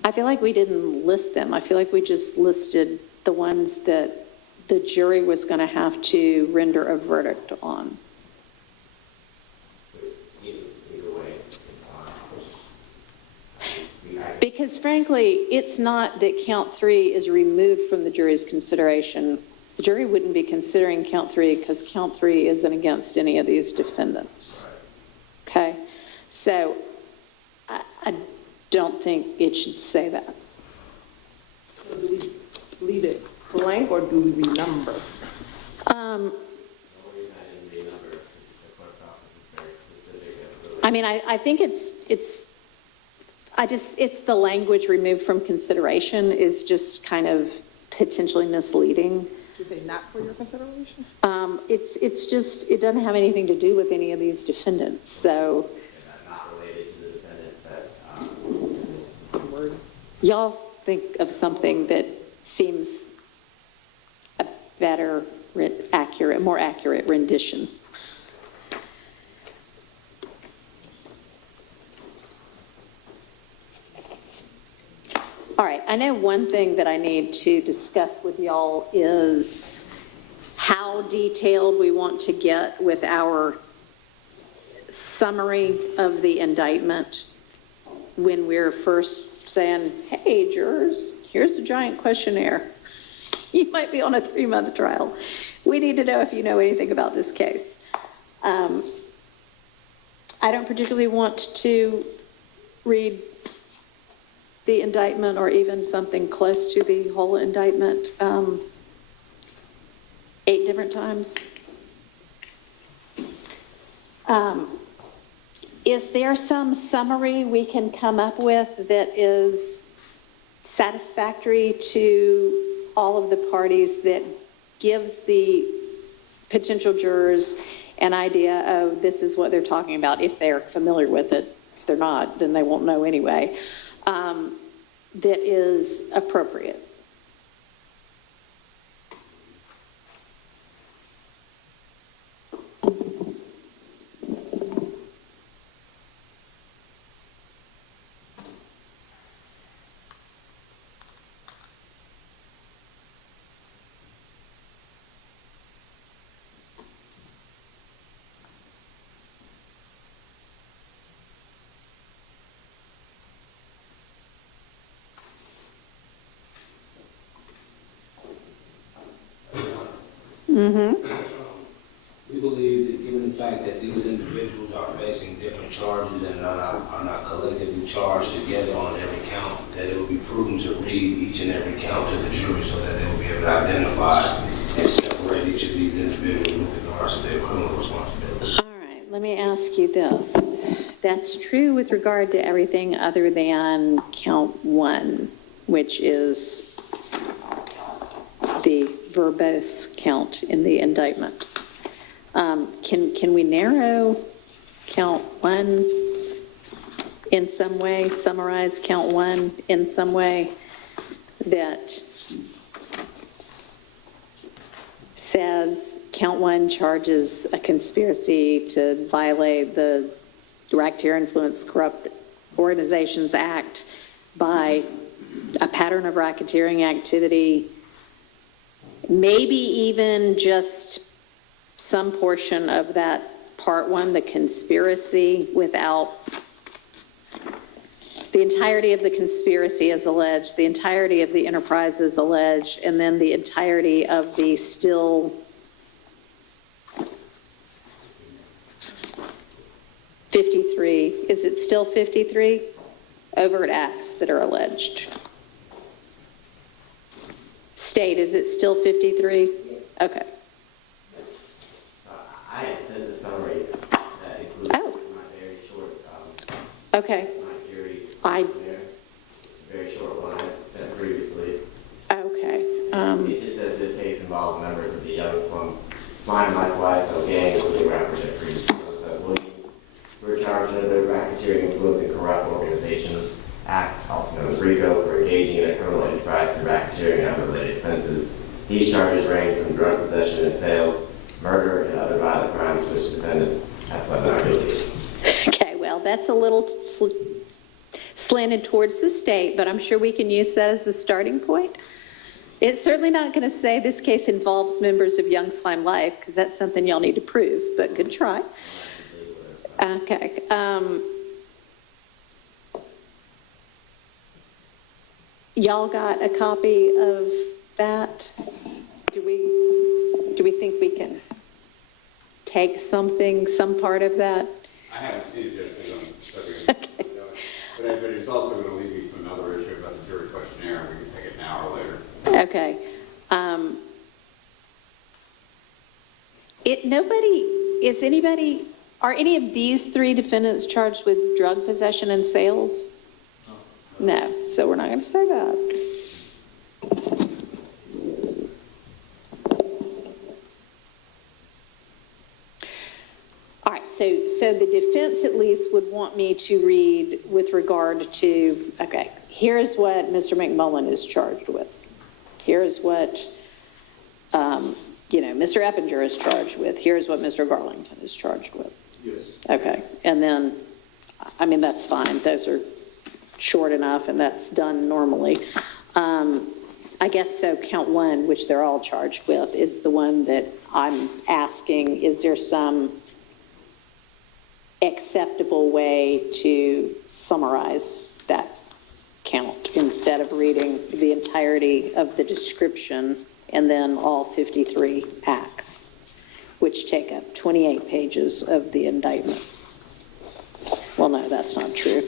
I feel like we didn't list them. I feel like we just listed the ones that the jury was going to have to render a verdict on. Because frankly, it's not that count 3 is removed from the jury's consideration. The jury wouldn't be considering count 3 because count 3 isn't against any of these defendants. Okay? So I don't think it should say that. So do we leave it blank or do we renumber? I mean, I think it's the language removed from consideration is just kind of potentially misleading. You say not for your consideration? It's just, it doesn't have anything to do with any of these defendants, so. Not related to the defendants that, Y'all think of something that seems a better, more accurate rendition. All right, I know one thing that I need to discuss with y'all is how detailed we want to get with our summary of the indictment when we're first saying, hey, jurors, here's a giant questionnaire. You might be on a 3-month trial. We need to know if you know anything about this case. I don't particularly want to read the indictment or even something close to the whole indictment 8 different times. Is there some summary we can come up with that is satisfactory to all of the parties that gives the potential jurors an idea of this is what they're talking about if they're familiar with it? If they're not, then they won't know anyway. That is appropriate. We believe that given the fact that these individuals are facing different charges and are not collectively charged together on every count, that it would be prudent to read each and every count to the jury so that they will be able to identify and separate each of these individuals with regards to their criminal responsibility. All right, let me ask you this. That's true with regard to everything other than count 1, which is the verbose count in the indictment. Can we narrow count 1 in some way, summarize count 1 in some way that says count 1 charges a conspiracy to violate the Racketeer Influence Corrupt Organizations Act by a pattern of racketeering activity, maybe even just some portion of that part 1, the conspiracy, without the entirety of the conspiracy is alleged, the entirety of the enterprise is alleged, and then the entirety of the still 53, is it still 53 overt acts that are alleged? State, is it still 53? Okay. I had sent a summary that includes my very short, Okay. my jury I. there. It's a very short one I sent previously. Okay. It just says this case involves members of the Young Slime Like YSL gang, including rappers at Pretrial. We're charged under the Racketeering, Influencing Corrupt Organizations Act, also known as RICO, for engaging in a criminal enterprise through racketeering and other related offenses. These charges range from drug possession and sales, murder, and other violent crimes to which defendants have pled not guilty. Okay, well, that's a little slanted towards the state, but I'm sure we can use that as a starting point. It's certainly not going to say this case involves members of Young Slime Life, because that's something y'all need to prove, but good try. Okay. Y'all got a copy of that? Do we think we can take something, some part of that? I haven't seen it yet, so Okay. but it's also going to lead me to another issue about the jury questionnaire. We can take it now or later. Okay. Are any of these three defendants charged with drug possession and sales? No, so we're not going to say that. All right, so the defense at least would want me to read with regard to, okay, here's what Mr. McMullen is charged with. Here's what, Mr. Eppinger is charged with. Here's what Mr. Garlington is charged with. Yes. Okay, and then, that's fine. Those are short enough, and that's done normally. I guess so count one, which they're all charged with, is the one that I'm asking, is there some acceptable way to summarize that count instead of reading the entirety of the description and then all 53 acts, which take up 28 pages of the indictment? Well, no, that's not true.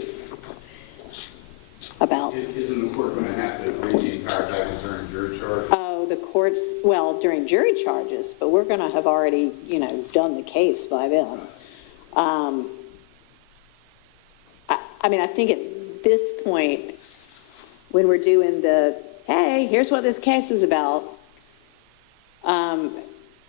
About. Isn't the court going to have to read the entire indictment during jury charge? Oh, the courts, well, during jury charges, but we're going to have already, done the case by then. I think at this point, when we're doing hey, here's what this case is about,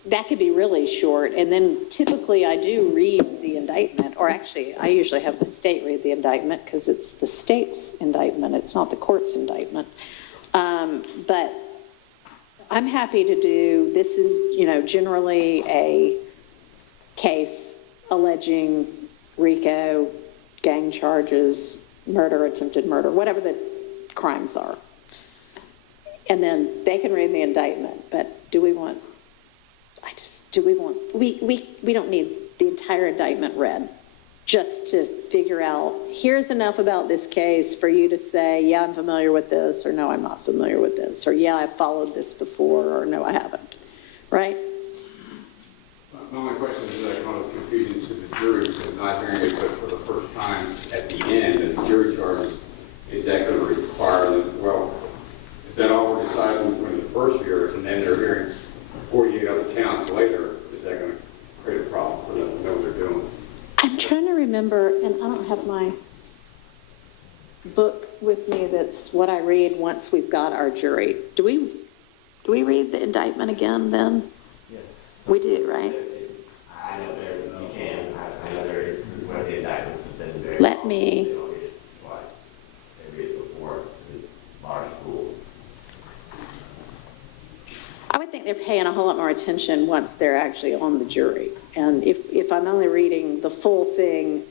that could be really short. And then typically I do read the indictment, or actually I usually have the state read the indictment because it's the state's indictment. It's not the court's indictment. But I'm happy to do, this is, generally a case alleging RICO, gang charges, murder, attempted murder, whatever the crimes are. And then they can read the indictment, but we don't need the entire indictment read just to figure out, here's enough about this case for you to say, yeah, I'm familiar with this, or no, I'm not familiar with this, or yeah, I've followed this before, or no, I haven't, right? My only question is that kind of confusion to the jury because not hearing it but for the first time at the end of the jury charges, is that going to require that, well, is that all we're deciding between the first hearings and then they're hearing 48 other counts later? Is that going to create a problem for them to know what they're doing? I'm trying to remember, and I don't have my book with me that's what I read once we've got our jury. Do we read the indictment again then? Yes. We do, right? I know you can. I know there is one of the indictments has been very Let long. me- They don't read it twice. They read it before the large pool. I would think they're paying a whole lot more attention once they're actually on the jury. And if I'm only reading the full thing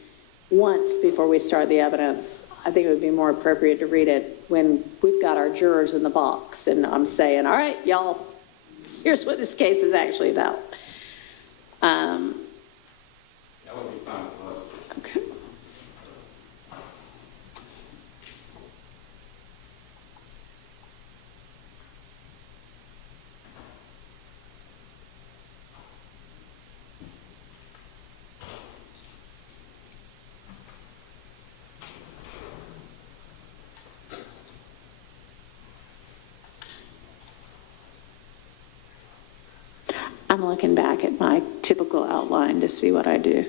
once before we start the evidence, I think it would be more appropriate to read it when we've got our jurors in the box and I'm saying, all right, y'all, here's what this case is actually about. That would be fine with us. Okay. I'm looking back at my typical outline to see what I do.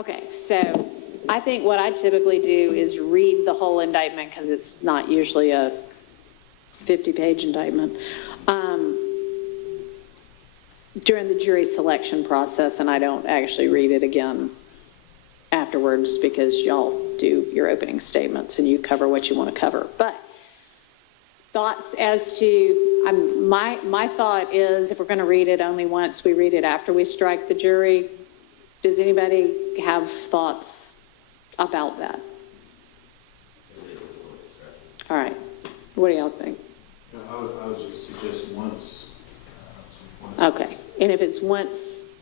Okay, so I think what I typically do is read the whole indictment because it's not usually a 50-page indictment during the jury selection process, and I don't actually read it again afterwards because y'all do your opening statements and you cover what you want to cover. But thoughts as to, my thought is if we're going to read it only once, we read it after we strike the jury. Does anybody have thoughts about that? All right. What do y'all think? I would just suggest once. Okay. And if it's once,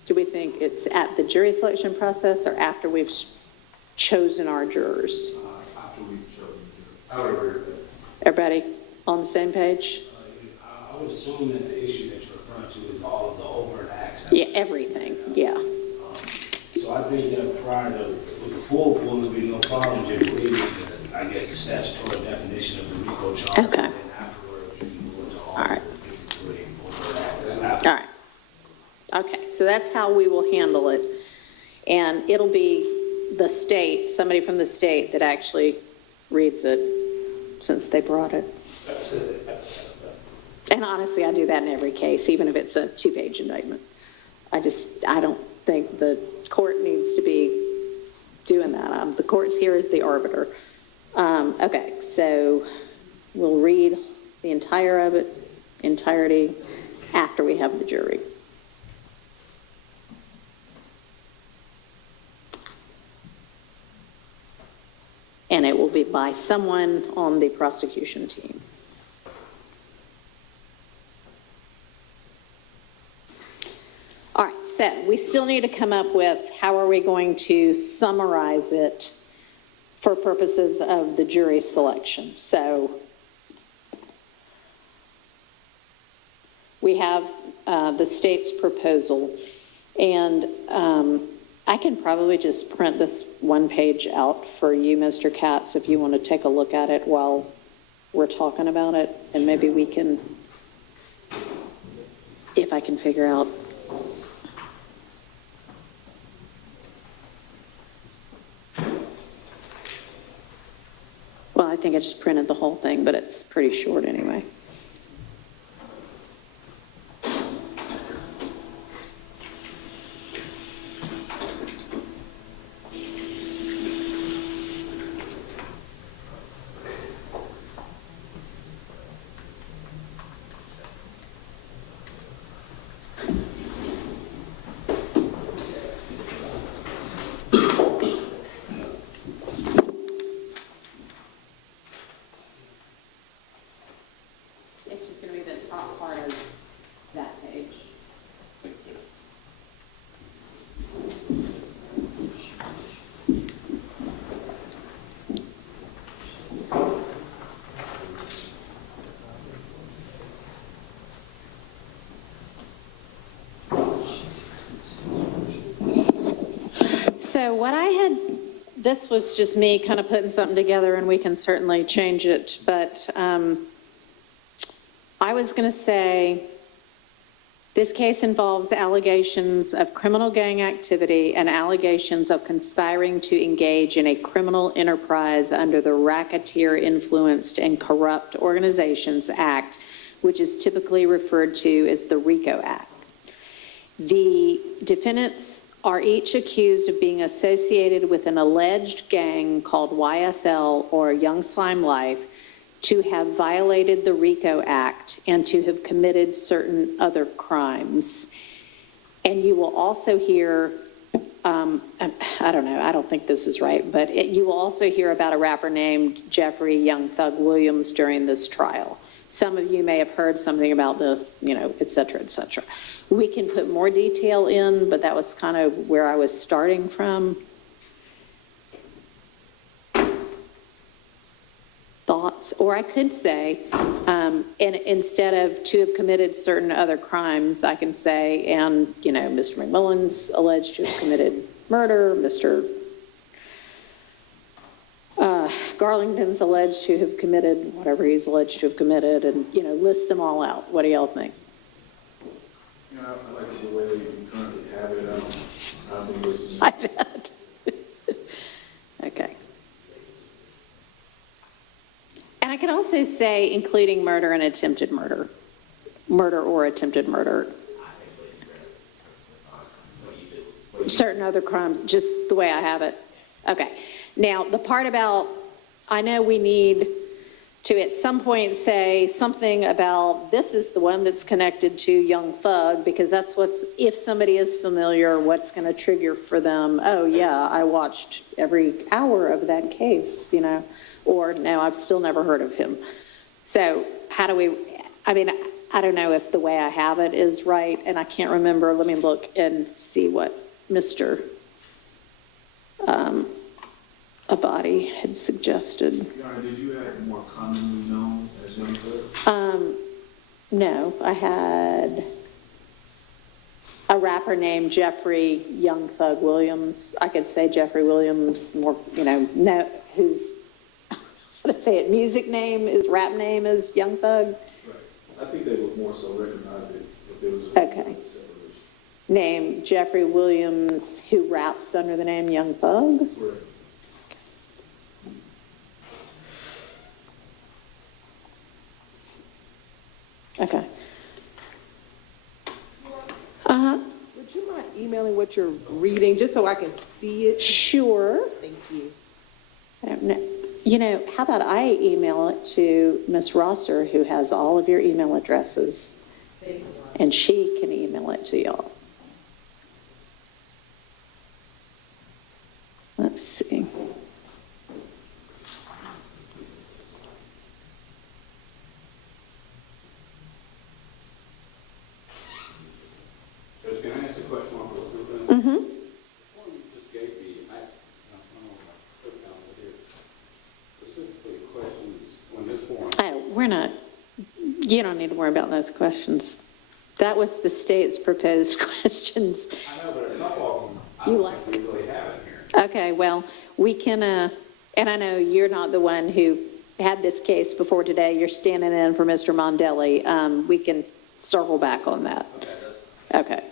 do we think it's at the jury selection process or after we've chosen our jurors? After we've chosen the I would agree with that. Everybody on the same page? I would assume that the issue that you're referring to is all of the overt acts. Yeah, everything, yeah. So I think that prior to, with the full one would be no problem just reading the, I guess, the statutory definition of the RICO charge. Okay. And then afterwards, you move into all All right. the basically overt acts. All right. Okay, so that's how we will handle it. And it'll be the state, somebody from the state that actually reads it since they brought it. And honestly, I do that in every case, even if it's a 2-page indictment. I don't think the court needs to be doing that. The court's here as the arbiter. Okay, so we'll read the entirety after we have the jury. And it will be by someone on the prosecution team. All right, so we still need to come up with how are we going to summarize it for purposes of the jury selection. So we have the state's proposal, and I can probably just print this one page out for you, Mr. Katz, if you want to take a look at it while we're talking about it, and maybe we can, if I can figure out. Well, I think I just printed the whole thing, but it's pretty short anyway. It's just going to be the top part of that page. So what I had, this was just me kind of putting something together, and we can certainly change it, but I was going to say, this case involves allegations of criminal gang activity and allegations of conspiring to engage in a criminal enterprise under the Racketeer Influenced and Corrupt Organizations Act, which is typically referred to as the RICO Act. The defendants are each accused of being associated with an alleged gang called YSL, or Young Slime Life, to have violated the RICO Act and to have committed certain other crimes. And you will also hear, I don't know, I don't think this is right, but you will also hear about a rapper named Jeffrey Young Thug Williams during this trial. Some of you may have heard something about this, et cetera, et cetera. We can put more detail in, but that was kind of where I was starting from. Thoughts? Or I could say, and instead of to have committed certain other crimes, I can say, and, Mr. McMillan's alleged to have committed murder, Mr. Garlington's alleged to have committed whatever he's alleged to have committed, and, list them all out. What do y'all think? I like the way that you currently have it. I think it's I bet. can also say including murder and attempted murder, murder or attempted murder. Certain other crimes, just the way I have it. Okay. Now, the part about, I know we need to at some point say something about this is the one that's connected to Young Thug, because that's what's, if somebody is familiar, what's going to trigger for them, oh yeah, I watched every hour of that case, you know, or no, I've still never heard of him. So how do we, I mean, I don't know if the way I have it is right, and I can't remember. Let me look and see what Mr. Abadi had suggested. Your Honor, did you have more commonly known as Young Thug? No, I had a rapper named Jeffrey Young Thug Williams. I could say Jeffrey Williams more, you know, whose, how to say it, music name, his rap name is Young Thug. Right. I think they would more so recognize it if there was a Okay. separation. Name Jeffrey Williams, who raps under the name Young Thug. Correct. Okay. Uh-huh. Would you mind emailing what you're reading, just so I can see it? Sure. Thank you. I don't know. You know, how about I email it to Ms. Rosser, who has all of your email addresses, and she can email it to y'all. Let's see. Judge, can I ask a question on this? Mm-hmm. The form you just gave me, I don't know if I put down here, specifically questions on this form. Oh, we're not, you don't need to worry about those questions. That was the state's proposed questions. I know, but a couple of them, I You don't like- think we really have in here. Okay, well, we can, and I know you're not the one who had this case before today. You're standing in for Mr. Mondelli. We can circle back on that. Okay.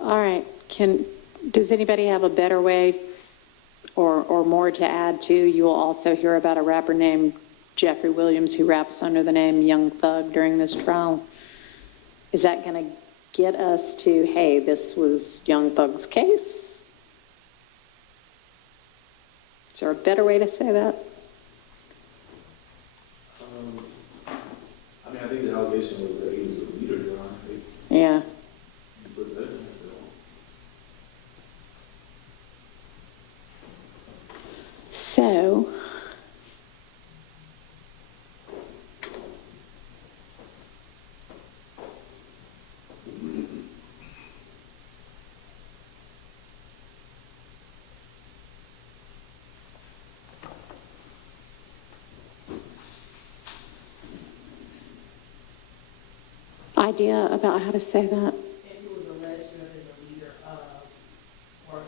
All right. Does anybody have a better way or more to add to? You will also hear about a rapper named Jeffrey Williams who raps under the name Young Thug during this trial. Is that going to get us to, hey, this was Young Thug's case? Is there a better way to say that? I mean, I think the allegation was that he was a leader, Your Honor. Yeah. But that, So, idea about how to say that? And who was alleged to have been the leader of, or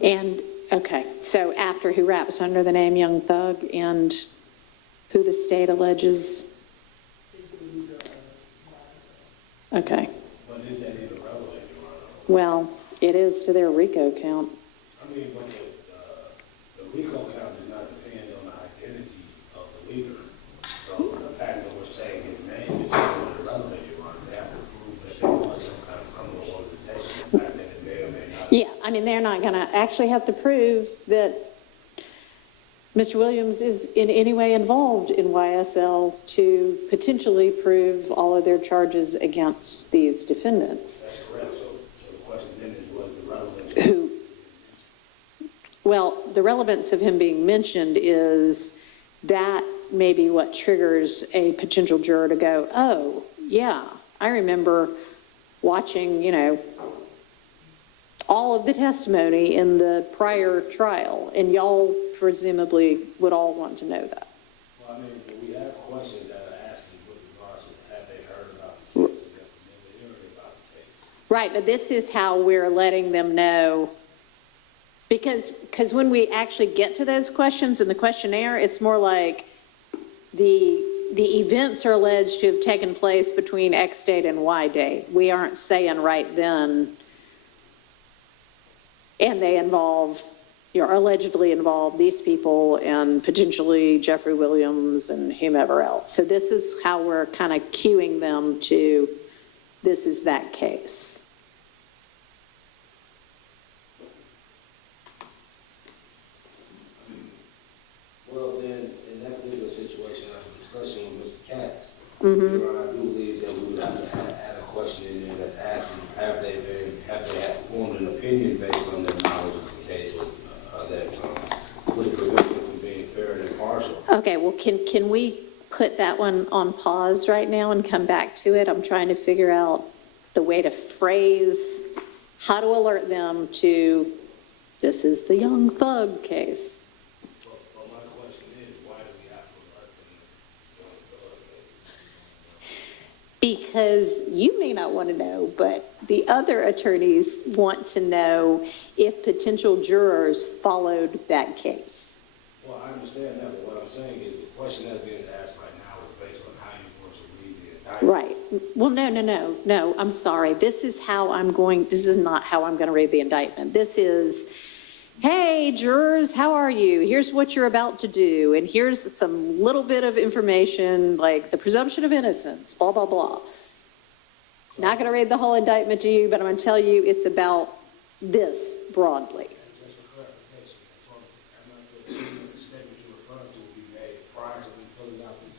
And, okay, so after who raps under the name Young Thug and who the state alleges? Okay, But is that even relevant, Your Honor? well, it is to their RICO count. I mean, but the RICO count does not depend on the identity of the leader. So the fact that we're saying his name is somewhat irrelevant, Your Honor. They have to prove that there was some kind of criminal organization. The fact that it may or may not. Yeah, I mean, they're not going to actually have to prove that Mr. Williams is in any way involved in YSL to potentially prove all of their charges against these defendants. That's correct. So the question then is, what is the relevance? Who, well, the relevance of him being mentioned is that may be what triggers a potential juror to go, oh, yeah, I remember watching, all of the testimony in the prior trial, and y'all presumably would all want to know that. Well, I mean, we have questions that are asking with regards to have they heard about the case, have they heard about the case? Right, but this is how we're letting them know, because when we actually get to those questions in the questionnaire, it's more like the events are alleged to have taken place between X date and Y date. We aren't saying right then, and they involve, allegedly involve these people and potentially Jeffrey Williams and whomever else. So this is how we're kind of cueing them to, this is that case. Well, then, in that particular situation, after discussion with Mr. Katz, Mhm. Your Honor, I do believe that we would have to add a question in there that's asking, have they formed an opinion based on their knowledge of the case, or that would prevent them from being fair and impartial? Okay, well, can we put that one on pause right now and come back to it? I'm trying to figure out the way to phrase how to alert them to, this is the Young Thug case. Well, my question is, why do we have to alert them? Because you may not want to know, but the other attorneys want to know if potential jurors followed that case. Well, I understand that, but what I'm saying is the question that's being asked right now is based on how you want to read the indictment. Right. Well, no, I'm sorry. This is not how I'm going to read the indictment. This is, hey, jurors, how are you? Here's what you're about to do, and here's some little bit of information, like the presumption of innocence, blah, blah, blah. Not going to read the whole indictment to you, but I'm going to tell you it's about this broadly. Just for clarification, I'm not assuming that the statement you're referring to will be made prior to me filling out this.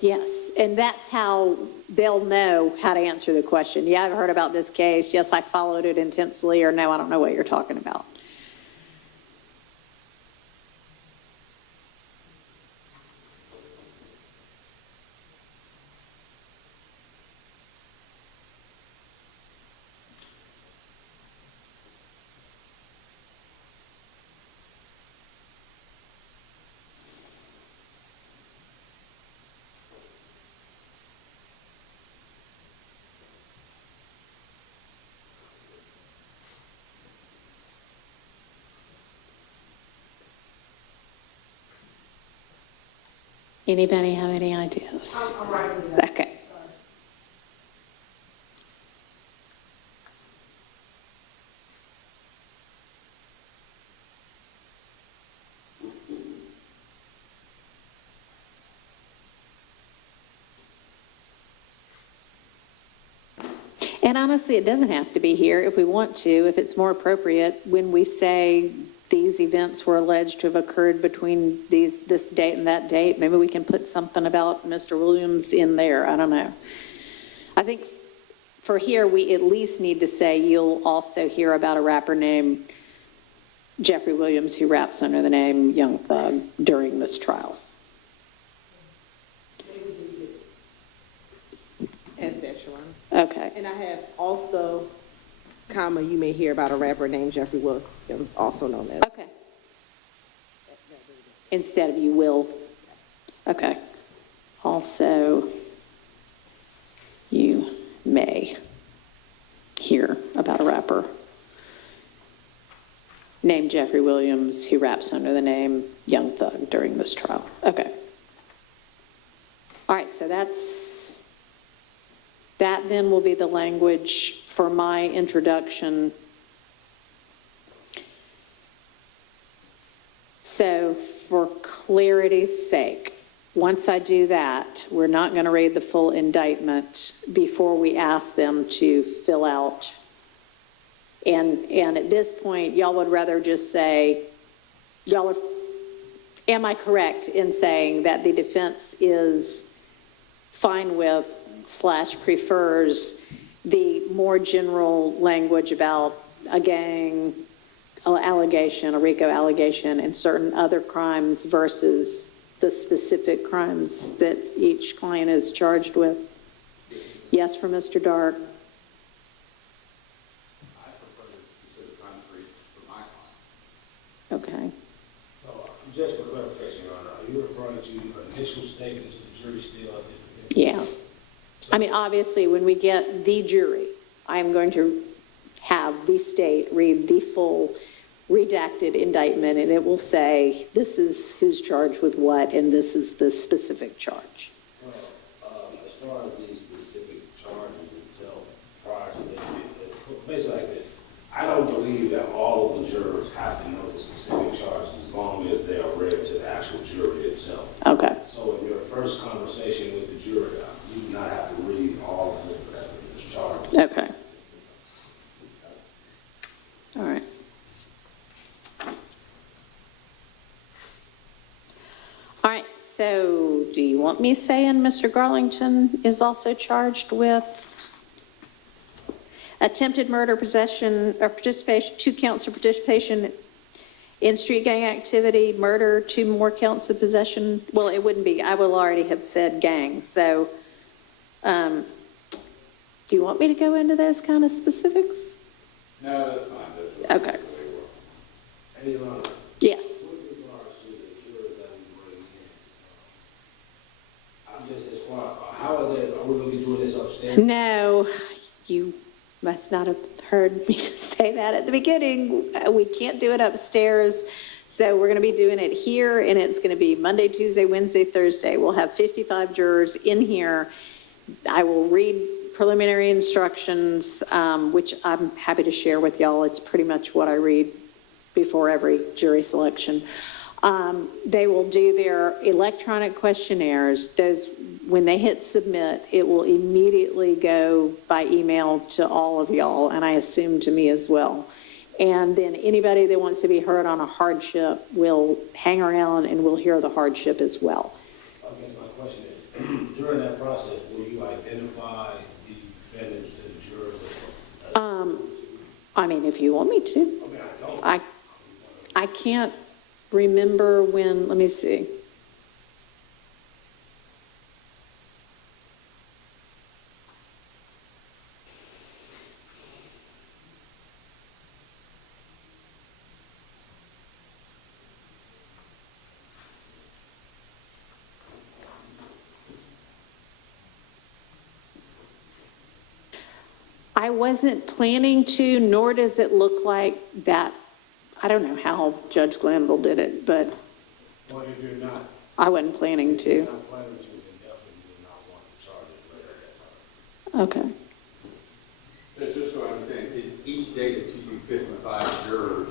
Yes. And that's how they'll know how to answer the question. Yeah, I've heard about this case. Yes, I followed it intensely, or no, I don't know what you're talking about. Anybody have any ideas? I'm writing it up. Okay. And honestly, it doesn't have to be here if we want to, if it's more appropriate when we say these events were alleged to have occurred between this date and that date. Maybe we can put something about Mr. Williams in there. I don't know. I think for here, we at least need to say you'll also hear about a rapper named Jeffrey Williams who raps under the name Young Thug during this trial. And that's your Honor. Okay. And I have also, comma, you may hear about a rapper named Jeffrey Williams, also known as. Okay. Instead of you will. Okay. Also, you may hear about a rapper named Jeffrey Williams who raps under the name Young Thug during this trial. Okay. All right, so that then will be the language for my introduction. So for clarity's sake, once I do that, we're not going to read the full indictment before we ask them to fill out. And at this point, y'all would rather just say, am I correct in saying that the defense is fine with / prefers the more general language about a gang allegation, a RICO allegation, and certain other crimes versus the specific crimes that each client is charged with? Yes, for Mr. Dark. I prefer the specific crimes for my client. Okay. So, just for clarification, Your Honor, are you referring to your initial statements to the jury still? Yeah. I mean, obviously, when we get the jury, I am going to have the state read the full redacted indictment, and it will say, this is who's charged with what, and this is the specific charge. Well, as far as the specific charges itself, prior to that, basically like this, I don't believe that all of the jurors have to know the specific charges as long as they are read to the actual jury itself. Okay. So in your first conversation with the jury, you do not have to read all of the charges. Okay. All right. All right, so do you want me saying Mr. Garlington is also charged with attempted murder, possession, or participation, 2 counts of participation in street gang activity, murder, 2 more counts of possession? Well, it wouldn't be. I will already have said gang. So do you want me to go into those kind of specifics? No, that's fine. That's Okay. Hey, Your Honor. Yes. With regards to the jurors that we bring in, I'm just as far, how are they, are we going to be doing this upstairs? No, you must not have heard me say that at the beginning. We can't do it upstairs. So we're going to be doing it here, and it's going to be Monday, Tuesday, Wednesday, Thursday. We'll have 55 jurors in here. I will read preliminary instructions, which I'm happy to share with y'all. It's pretty much what I read before every jury selection. They will do their electronic questionnaires. Those, when they hit submit, it will immediately go by email to all of y'all, and I assume to me as well. And then anybody that wants to be heard on a hardship will hang around and will hear the hardship as well. I guess my question is, during that process, will you identify the defendants to the jurors? I mean, if you want me to. Okay, I don't. I can't remember when, let me see. I wasn't planning to, nor does it look like that. I don't know how Judge Glanville did it, but Well, if you're not, I wasn't planning to. not planning to, then definitely you would not want to charge it later at that time. Okay. Just so I understand, each day that you do 55 jurors,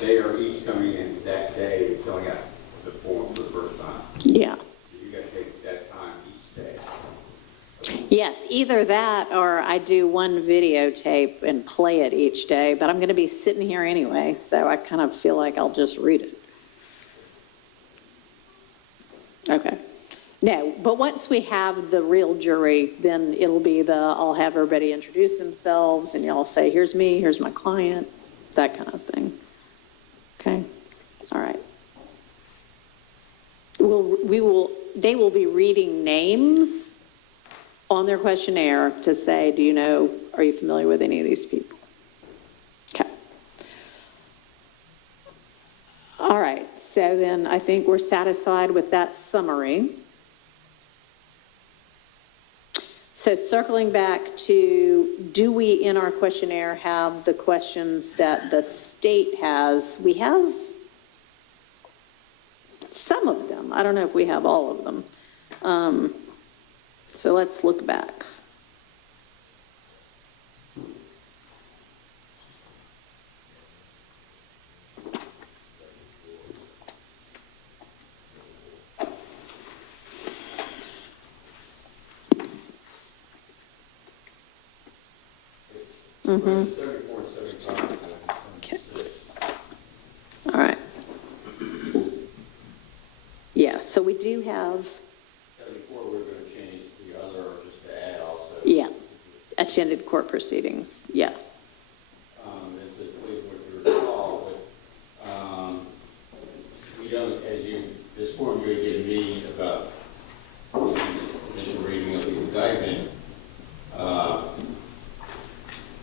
they are each coming in that day filling out the form for the first time. Yeah. So you got to take that time each day. Yes, either that or I do one videotape and play it each day, but I'm going to be sitting here anyway, so I kind of feel like I'll just read it. Okay. No, but once we have the real jury, then it'll be I'll have everybody introduce themselves and y'all say, here's me, here's my client, that kind of thing. Okay? All right. They will be reading names on their questionnaire to say, do you know, are you familiar with any of these people? Okay. All right, so then I think we're satisfied with that summary. So circling back to, do we in our questionnaire have the questions that the state has? We have some of them. I don't know if we have all of them. So let's look back. Mm-hmm. 74 and 75. Okay. All right. Yeah, so we do have, 74, we're going to change the other, or just to add also. yeah, attended court proceedings, yeah. It says, please withdraw, but we don't, as you, this form you're giving me about the initial reading of the indictment,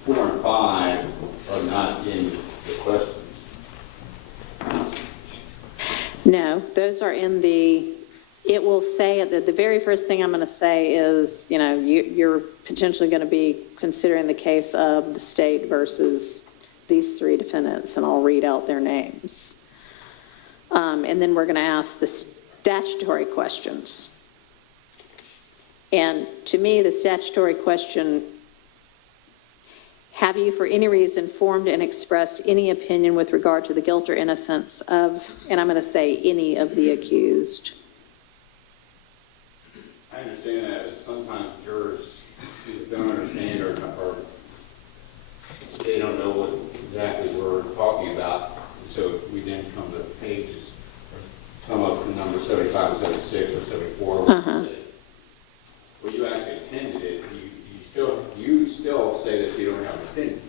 4 and 5 are not in the questions. No, those are in the, it will say that the very first thing I'm going to say is, you know, you're potentially going to be considering the case of the state versus these 3 defendants, and I'll read out their names. And then we're going to ask the statutory questions. And to me, the statutory question, have you for any reason formed and expressed any opinion with regard to the guilt or innocence of, and I'm going to say any of the accused? I understand that, but sometimes jurors either don't understand or they don't know what exactly we're talking about. So we then come to pages, come up with number 75 or 76 or 74. Uh-huh. Well, you actually attended it, you still say that you don't have an opinion.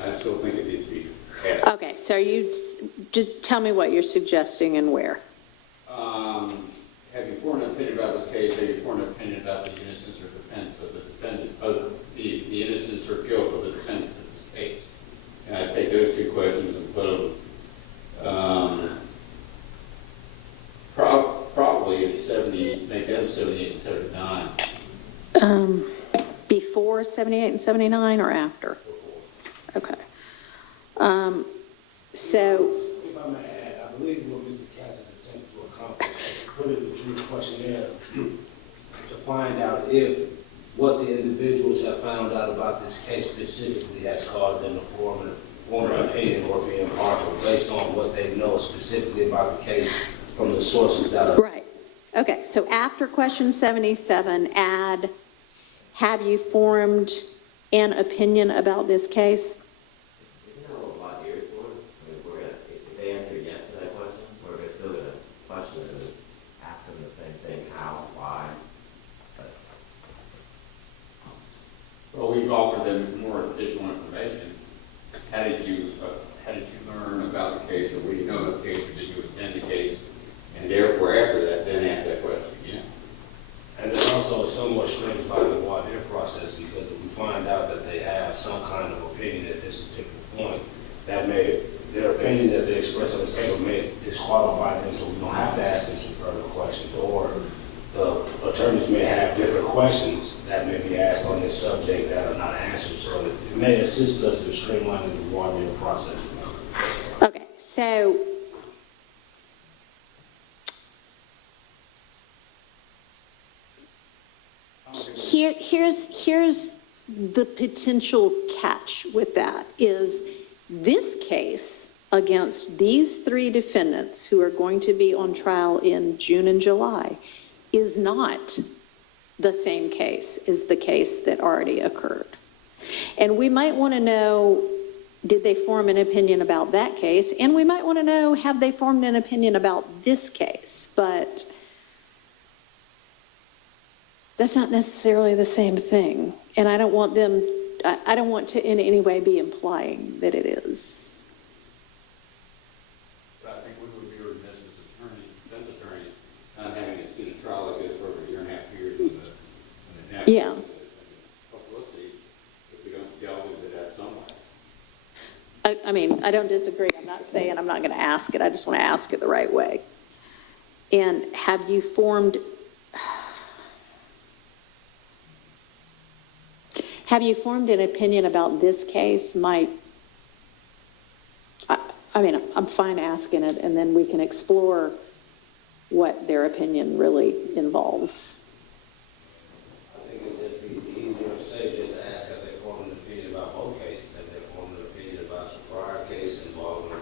And I still think it needs to be passed. Okay, so you just tell me what you're suggesting and where. Have you formed an opinion about this case? Have you formed an opinion about the innocence or defense of the defendant, of the innocence or guilt of the defendants in this case? And I take those 2 questions and put them probably at 70, make them 78 and 79. Before 78 and 79 or after? Okay. So, If I may add, I believe what Mr. Katz is attempting to accomplish, put it in the questionnaire to find out if what the individuals have found out about this case specifically has caused them to form an opinion or be impartial based on what they know specifically about the case from the sources that are. right. Okay, so after question 77, add, have you formed an opinion about this case? Isn't that a little odd here for us? I mean, we're gonna, if they answer yes to that question, we're still gonna question them and ask them the same thing, how, why. But, Well, we've offered them more additional information. How did you learn about the case, or what do you know about the case, or did you attend the case? And therefore, after that, then ask that question again. And then also it's somewhat strange by the voir dire process, because if we find out that they have some kind of opinion at this particular point, that may, their opinion that they express on this paper may disqualify them, so we don't have to ask them some further questions, or the attorneys may have different questions that may be asked on this subject that are not answered, so it may assist us in streamlining the voir dire process. Okay, so here's the potential catch with that is this case against these 3 defendants who are going to be on trial in June and July is not the same case as the case that already occurred. And we might want to know, did they form an opinion about that case? And we might want to know, have they formed an opinion about this case? But that's not necessarily the same thing. And I don't want to in any way be implying that it is. But I think we would be remiss as defense attorneys, not having a student trial like this for over a year and a half, 2 years in the national Yeah. publicity, if we don't delve into that somewhere. I mean, I don't disagree. I'm not saying I'm not going to ask it. I just want to ask it the right way. And have you formed... have you formed an opinion about this case might, I mean, I'm fine asking it, and then we can explore what their opinion really involves. I think it'd just be easier and safe just to ask if they formed an opinion about both cases, if they formed an opinion about the prior case involving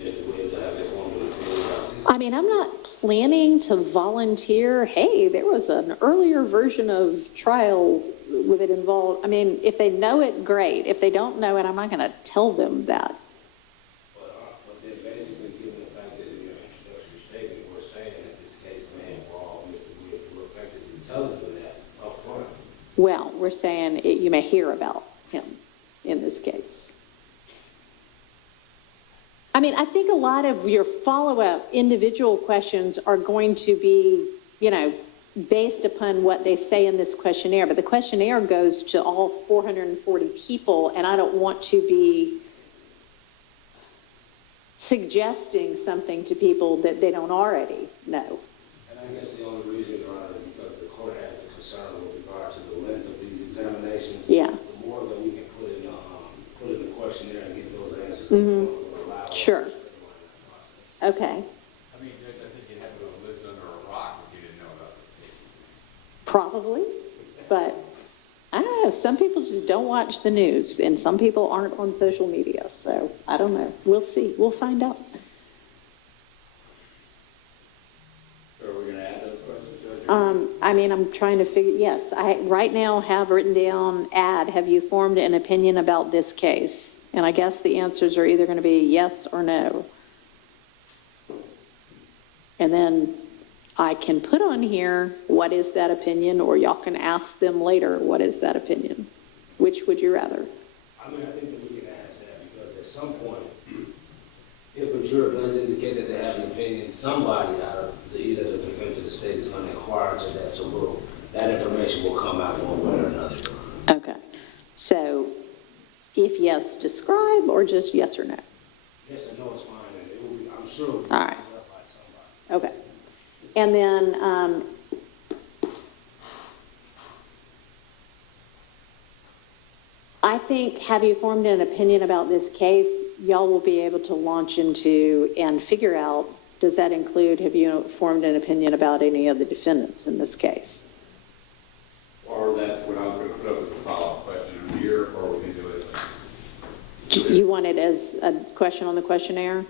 Mr. Williams, or have they formed an opinion about this? I mean, I'm not planning to volunteer, hey, there was an earlier version of trial with it involved. I mean, if they know it, great. If they don't know it, I'm not going to tell them that. But then basically, given the fact that in your introductory statement, we're saying that this case may involve Mr. Williams, we're effectively telling them that up front. Well, we're saying you may hear about him in this case. I mean, I think a lot of your follow-up individual questions are going to be, based upon what they say in this questionnaire. But the questionnaire goes to all 440 people, and I don't want to be suggesting something to people that they don't already know. And I guess the only reason, Your Honor, is because the court has a concern with regard to the length of these examinations. Yeah. The more that we can put in the questionnaire and get those answers. Mm-hmm. will allow us Sure. to streamline that process. Okay. I mean, Judge, I think you'd have to have lived under a rock if you didn't know about this case. Probably, but I don't know. Some people just don't watch the news, and some people aren't on social media. So I don't know. We'll see. We'll find out. So are we going to add those questions, Judge? I mean, I'm trying to figure. Yes, I right now have written down. Have you formed an opinion about this case? And I guess the answers are either going to be yes or no. And then I can put on here, what is that opinion? Or y'all can ask them later, what is that opinion? Which would you rather? I mean, I think that we can ask that because at some point, if a juror does indicate that they have an opinion, somebody out of either the defense or the state is going to inquire to that. So that information will come out one way or another. Okay. So if yes, describe, or just yes or no? Yes and no is fine. And it will be, I'm sure it will be All right. up by somebody. Okay. And then I think, have you formed an opinion about this case? Y'all will be able to launch into and figure out, does that include, have you formed an opinion about any of the defendants in this case? Or that's what I was going to put up as a follow-up question here, or we can do it. You want it as a question on the questionnaire?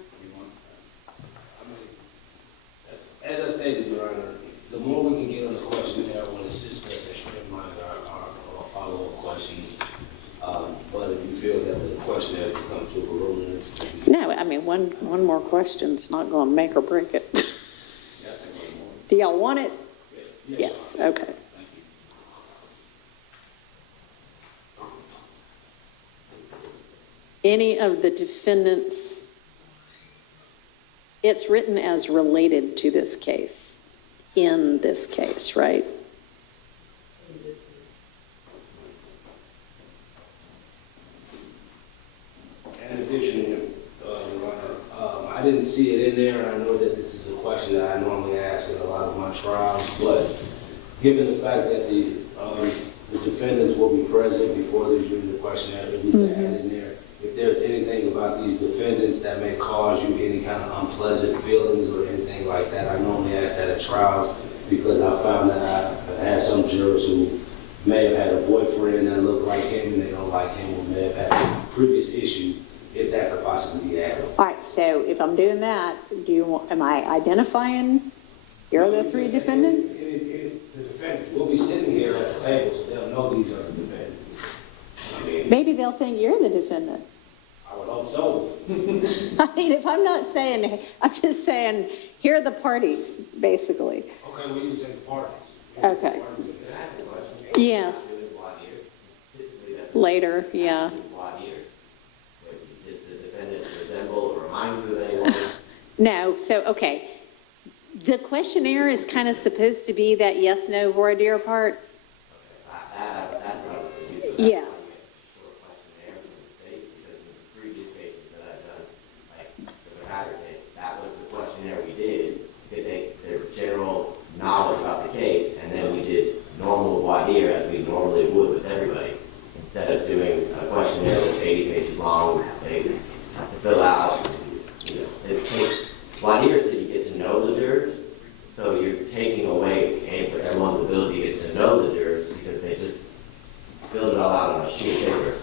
As I stated, Your Honor, the more we can get on the questionnaire will assist us in streamlining our follow-up questions. But if you feel that the questionnaire has become too voluminous. No, I mean, one more question's not going to make or break it. Do y'all want it? Yes, okay. Any of the defendants, it's written as related to this case, in this case, right? In addition, Your Honor, I didn't see it in there, and I know that this is a question that I normally ask in a lot of my trials, but given the fact that the defendants will be present before they do the questionnaire, if we can add in there, if there's anything about these defendants that may cause you any kind of unpleasant feelings or anything like that, I normally ask that at trials because I found that I've had some jurors who may have had a boyfriend that looked like him and they don't like him, or may have had a previous issue, if that could possibly be added. All right, so if I'm doing that, am I identifying, here are the three defendants? The defendants will be sitting here at the table, so they'll know these are the defendants. I mean, Maybe they'll think you're the defendant. I would hope so. I mean, if I'm not saying, I'm just saying, here are the parties, basically. Okay, well, you can say the parties. Okay. Yes. Later, yeah. Does the defendant resemble or remind you of anyone? No, so, okay. The questionnaire is kind of supposed to be that yes/no voir dire part. That's what I was confused about. Yeah. Short questionnaire from the state, because in the previous cases that I've done, like the Matter case, that was the questionnaire we did to take their general knowledge about the case, and then we did normal voir dire as we normally would with everybody, instead pages long, they have to fill out, you know, it takes, while here said you get to know the jurors, so you're taking away everyone's ability to get to know the jurors because they just filled it all out on a sheet of paper.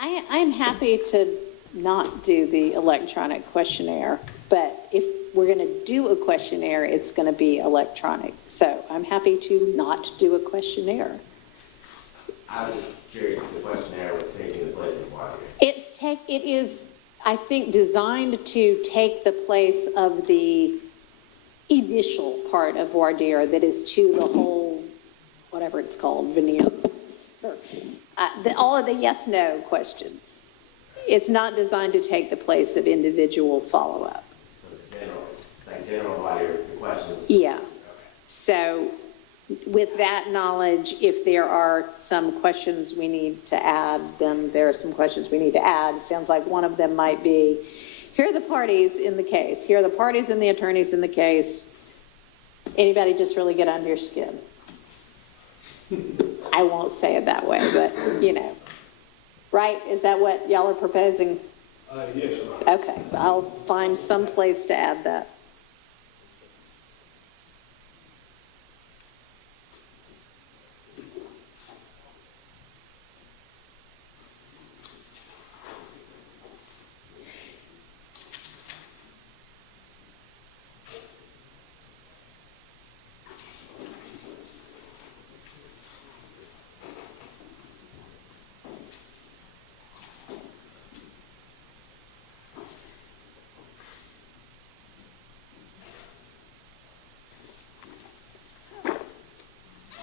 I'm happy to not do the electronic questionnaire, but if we're going to do a questionnaire, it's going to be electronic. So I'm happy to not do a questionnaire. I was just curious if the questionnaire was taking the place of water. It is, I think, designed to take the place of the initial part of voir dire that is to the whole, whatever it's called, veneer. All of the yes/no questions. It's not designed to take the place of individual follow-up. So it's general, like general voir dire, the questions. Yeah. So with that knowledge, if there are some questions we need to add, then there are some questions we need to add. It sounds like one of them might be, here are the parties in the case. Here are the parties and the attorneys in the case. Anybody just really get under your skin? I won't say it that way, but, you know. Right? Is that what y'all are proposing? Yes, Your Honor. Okay. I'll find some place to add that.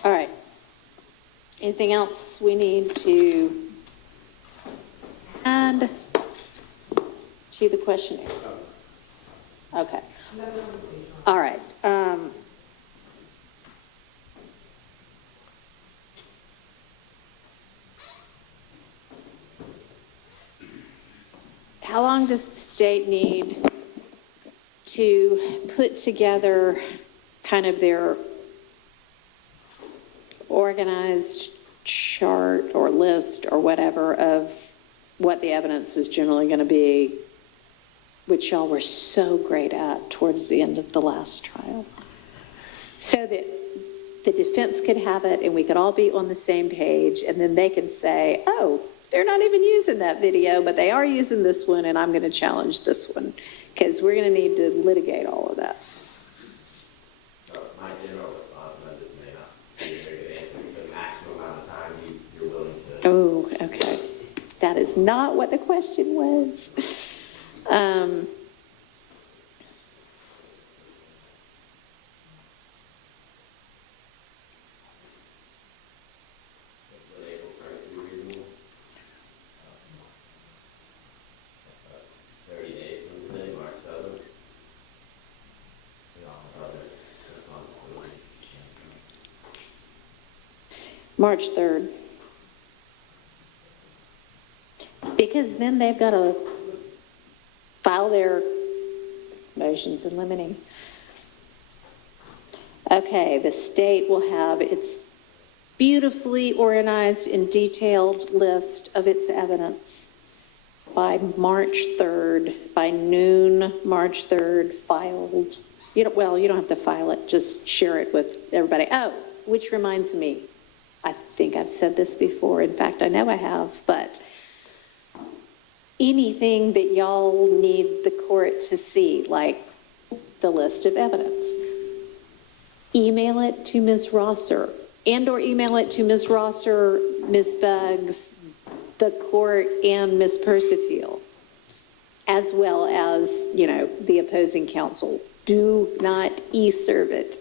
All right. Anything else we need to add to the questionnaire? Okay. All right. How long does the state need to put together kind of their organized chart or list or whatever of what the evidence is generally going to be, which y'all were so great at towards the end of the last trial, so that the defense could have it and we could all be on the same page, and then they can say, oh, they're not even using that video, but they are using this one, and I'm going to challenge this one, because we're going to need to litigate all of that. So my general response, and this may not be a very good answer, the maximum amount of time you're willing to. Oh, okay. That is not what the question was. March 3rd. Because then they've got to file their motions in limine. Okay, the state will have its beautifully organized and detailed list of its evidence by March 3rd, by noon, March 3rd, filed. You don't have to file it, just share it with everybody. Oh, which reminds me, I think I've said this before. In fact, I know I have, but anything that y'all need the court to see, like the list of evidence, email it to Ms. Rosser, or email it to Ms. Rosser, Ms. Buggs, the court, and Ms. Persefield, as well as, the opposing counsel. Do not e-serve it.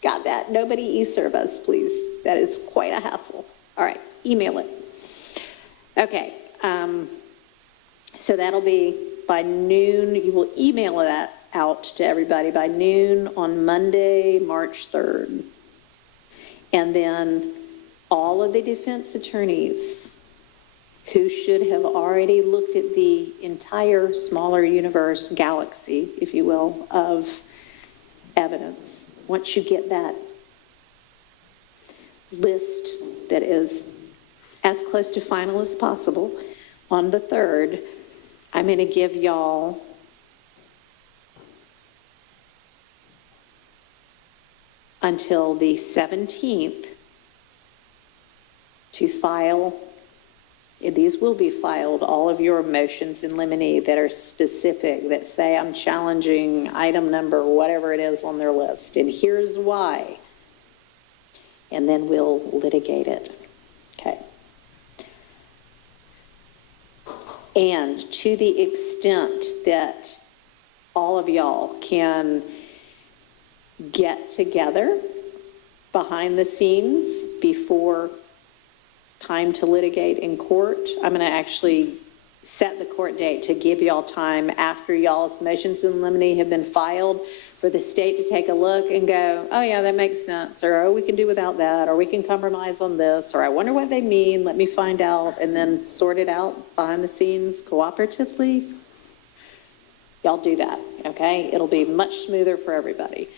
Got that? Nobody e-serve us, please. That is quite a hassle. All right, email it. Okay, so that'll be by noon. You will email that out to everybody by noon on Monday, March 3rd. And then all of the defense attorneys who should have already looked at the entire smaller universe, galaxy, if you will, of evidence, once you get that list that is as close to final as possible, on the 3rd, I'm going to give y'all until the 17th to file, these will be filed, all of your motions in limine that are specific, that say I'm challenging item number, whatever it is on their list, and here's why. And then we'll litigate it. Okay. And to the extent that all of y'all can get together behind the scenes before time to litigate in court, I'm going to actually set the court date to give y'all time after y'all's motions in limine have been filed for the state to take a look and go, oh yeah, that makes sense, or oh, we can do without that, or we can compromise on this, or I wonder what they mean, let me find out, and then sort it out behind the scenes cooperatively. Y'all do that, okay? It'll be much smoother for everybody.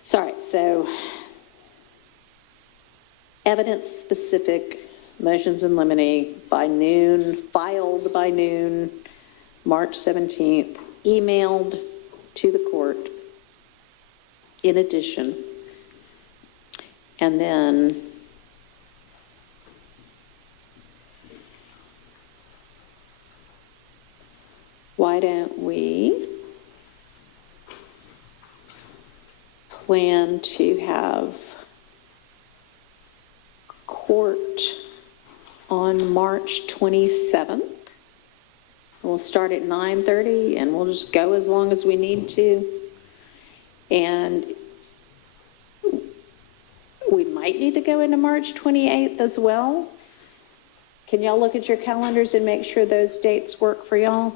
Sorry, so evidence-specific motions in limine by noon, filed by noon, March 17th, emailed to the court in addition. And then why don't we plan to have court on March 27th. We'll start at 9:30 and we'll just go as long as we need to. And we might need to go into March 28th as well. Can y'all look at your calendars and make sure those dates work for y'all?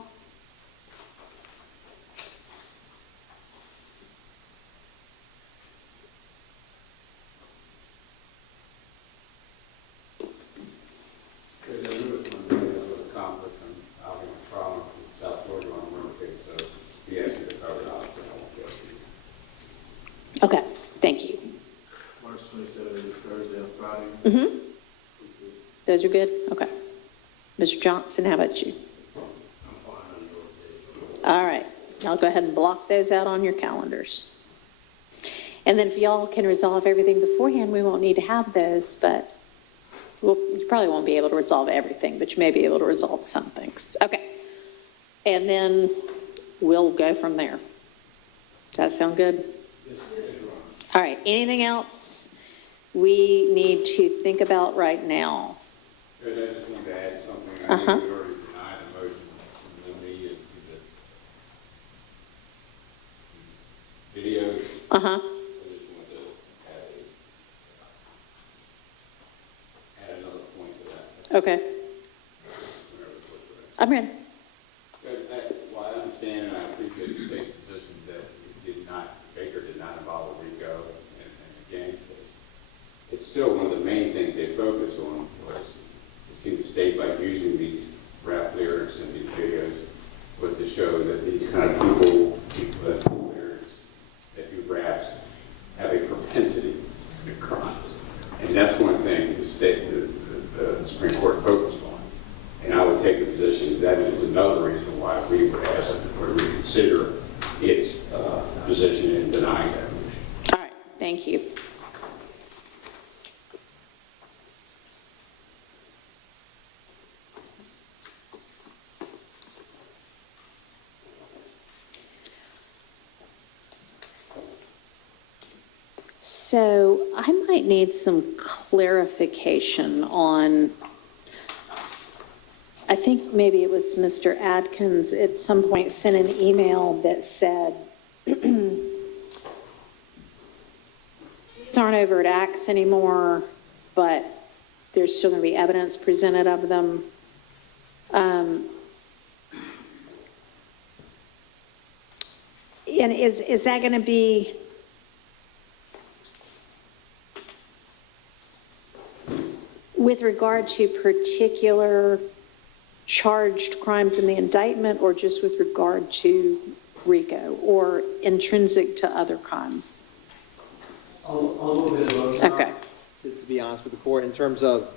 Okay, thank you. March 27th is Thursday and Friday. Mm-hmm. Those are good? Okay. Mr. Johnson, how about you? All right, y'all go ahead and block those out on your calendars. And then if y'all can resolve everything beforehand, we won't need to have those, but you probably won't be able to resolve everything, but you may be able to resolve some things. Okay. And then we'll go from there. Does that sound good? All right, anything else we need to think about right now? Judge, I just wanted to add something. I Uh-huh. know we already denied the motion in the media to the videos. Uh-huh. I just wanted to add another point to that. Okay. I'm ready. Well, I understand and I appreciate the state's position that Baker did not involve a RICO in the gang case. It's still one of the main things they focused on was, it seemed the state, by using these rap lyrics and these videos, was to show that these kind of people that do lyrics, that do raps, have a propensity to commit crimes. And that's one thing the Supreme Court focused on. And I would take the position that is another reason why we would ask that the court reconsider its position in denying that motion. All right, thank you. So I might need some clarification on, I think maybe it was Mr. Adkins at some point sent an email that said, these aren't overt acts anymore, but there's still going to be evidence presented of them. And is that going to be with regard to particular charged crimes in the indictment, or just with regard to RICO, or intrinsic to other crimes? A little bit of both. Okay. To be honest with the court, in terms of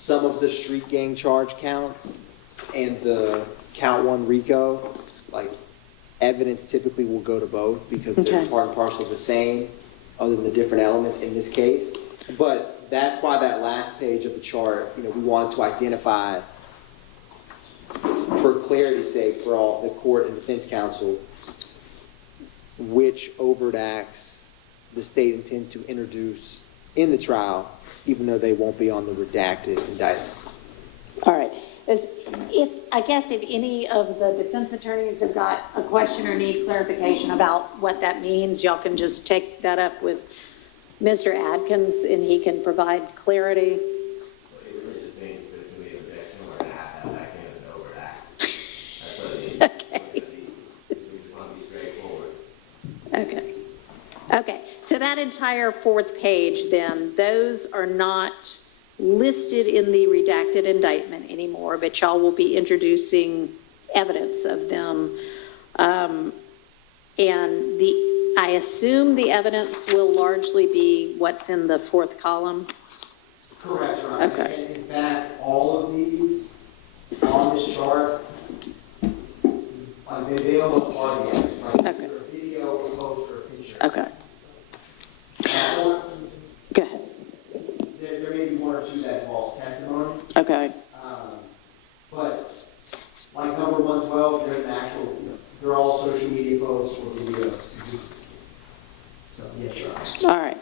some of the street gang charge counts and the count 1 RICO, like, evidence typically will go to both because they're Okay. part and parcel of the same, other than the different elements in this case. But that's why that last page of the chart, we wanted to identify, for clarity's sake, for all the court and defense counsel, which overt acts the state intends to introduce in the trial, even though they won't be on the redacted indictment. All right. I guess if any of the defense attorneys have got a question or need clarification about what that means, y'all can just take that up with Mr. Adkins and he can provide clarity. It really just means there's going to be an objection or an act and an overt act. That's what it means. Okay. We just want to be straightforward. Okay. Okay. So that entire 4th page then, those are not listed in the redacted indictment anymore, but y'all will be introducing evidence of them. And I assume the evidence will largely be what's in the 4th column? Correct, Your Honor. Okay. And in fact, all of these on this chart, they almost are the evidence. Like Okay. either a video, a post, or a picture. Okay. Now, Go ahead. there may be 1 or 2 that involves testimony. Okay. But like number 112, there's an actual, they're all social media posts or videos. So, yes, Your Honor. All right.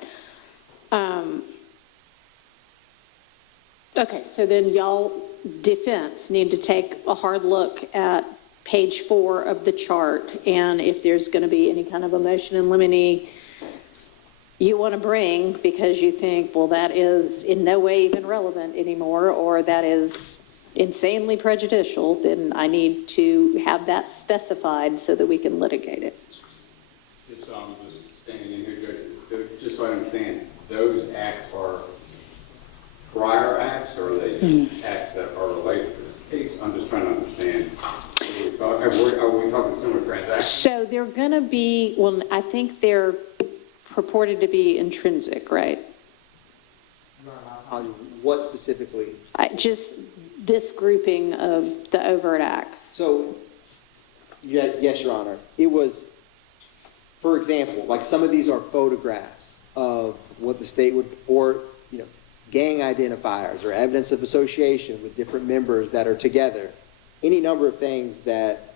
Okay, so then y'all, defense, need to take a hard look at page 4 of the chart, and if there's going to be any kind of a motion in limine you want to bring because you think, well, that is in no way even relevant anymore, or that is insanely prejudicial, then I need to have that specified so that we can litigate it. Just standing in here, Judge, just so I understand, those acts are prior acts, or are they just acts that are related to this case? I'm just trying to understand. Are we talking similar transactions? So they're going to be, well, I think they're purported to be intrinsic, right? What specifically? Just this grouping of the overt acts. So, yes, Your Honor. It was, for example, like some of these are photographs of what the state would, or, gang identifiers or evidence of association with different members that are together. Any number of things that,